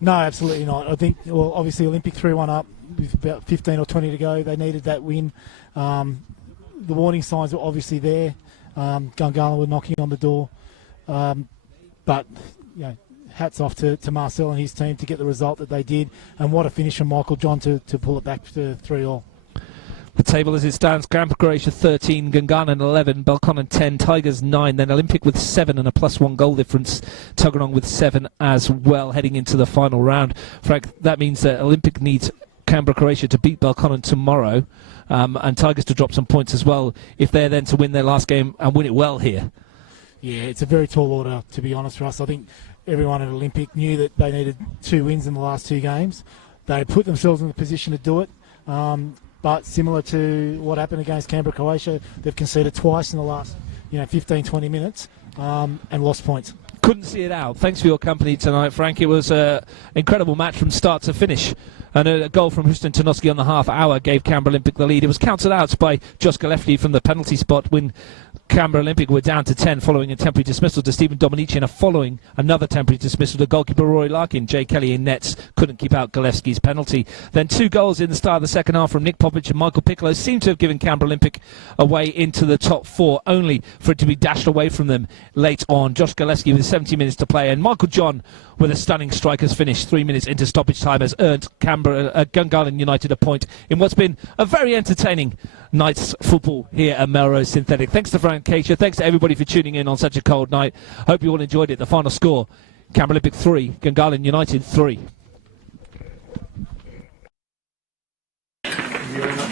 No, absolutely not. I think, well, obviously Olympic 3-1 up with about 15 or 20 to go. They needed that win. The warning signs were obviously there. Gungahlin were knocking on the door. But, you know, hats off to Marcel and his team to get the result that they did. And what a finish from Michael John to pull it back to 3-all. The table as it stands, Canberra Croatia 13, Gungahlin 11, Belconnen 10, Tigers 9, then Olympic with 7 and a +1 goal difference, Tuggeranong with 7 as well, heading into the final round. Frank, that means that Olympic needs Canberra Croatia to beat Belconnen tomorrow, and Tigers to drop some points as well, if they're then to win their last game and win it well here. Yeah, it's a very tall order, to be honest, Russ. I think everyone at Olympic knew that they needed 2 wins in the last 2 games. They put themselves in the position to do it. But similar to what happened against Canberra Croatia, they've conceded twice in the last 15, 20 minutes and lost points. Couldn't see it out. Thanks for your company tonight, Frank. It was an incredible match from start to finish. And a goal from Huston Tanoski on the half hour gave Canberra Olympic the lead. It was counted out by Josh Gillespie from the penalty spot when Canberra Olympic were down to 10 following a temporary dismissal to Stephen Dominici and following another temporary dismissal to goalkeeper Rory Larkin. Jay Kelly in nets couldn't keep out Gillespie's penalty. Then 2 goals in the start of the second half from Nick Popovic and Michael Piccolo seemed to have given Canberra Olympic away into the top 4, only for it to be dashed away from them late on. Josh Gillespie with 70 minutes to play, and Michael John with a stunning striker's finish 3 minutes into stoppage time has earned Gungahlin United a point in what's been a very entertaining night's football here at Melrose Synthetic. Thanks to Frank Keisha. Thanks to everybody for tuning in on such a cold night. Hope you all enjoyed it. The final score, Canberra Olympic 3, Gungahlin United 3. You're not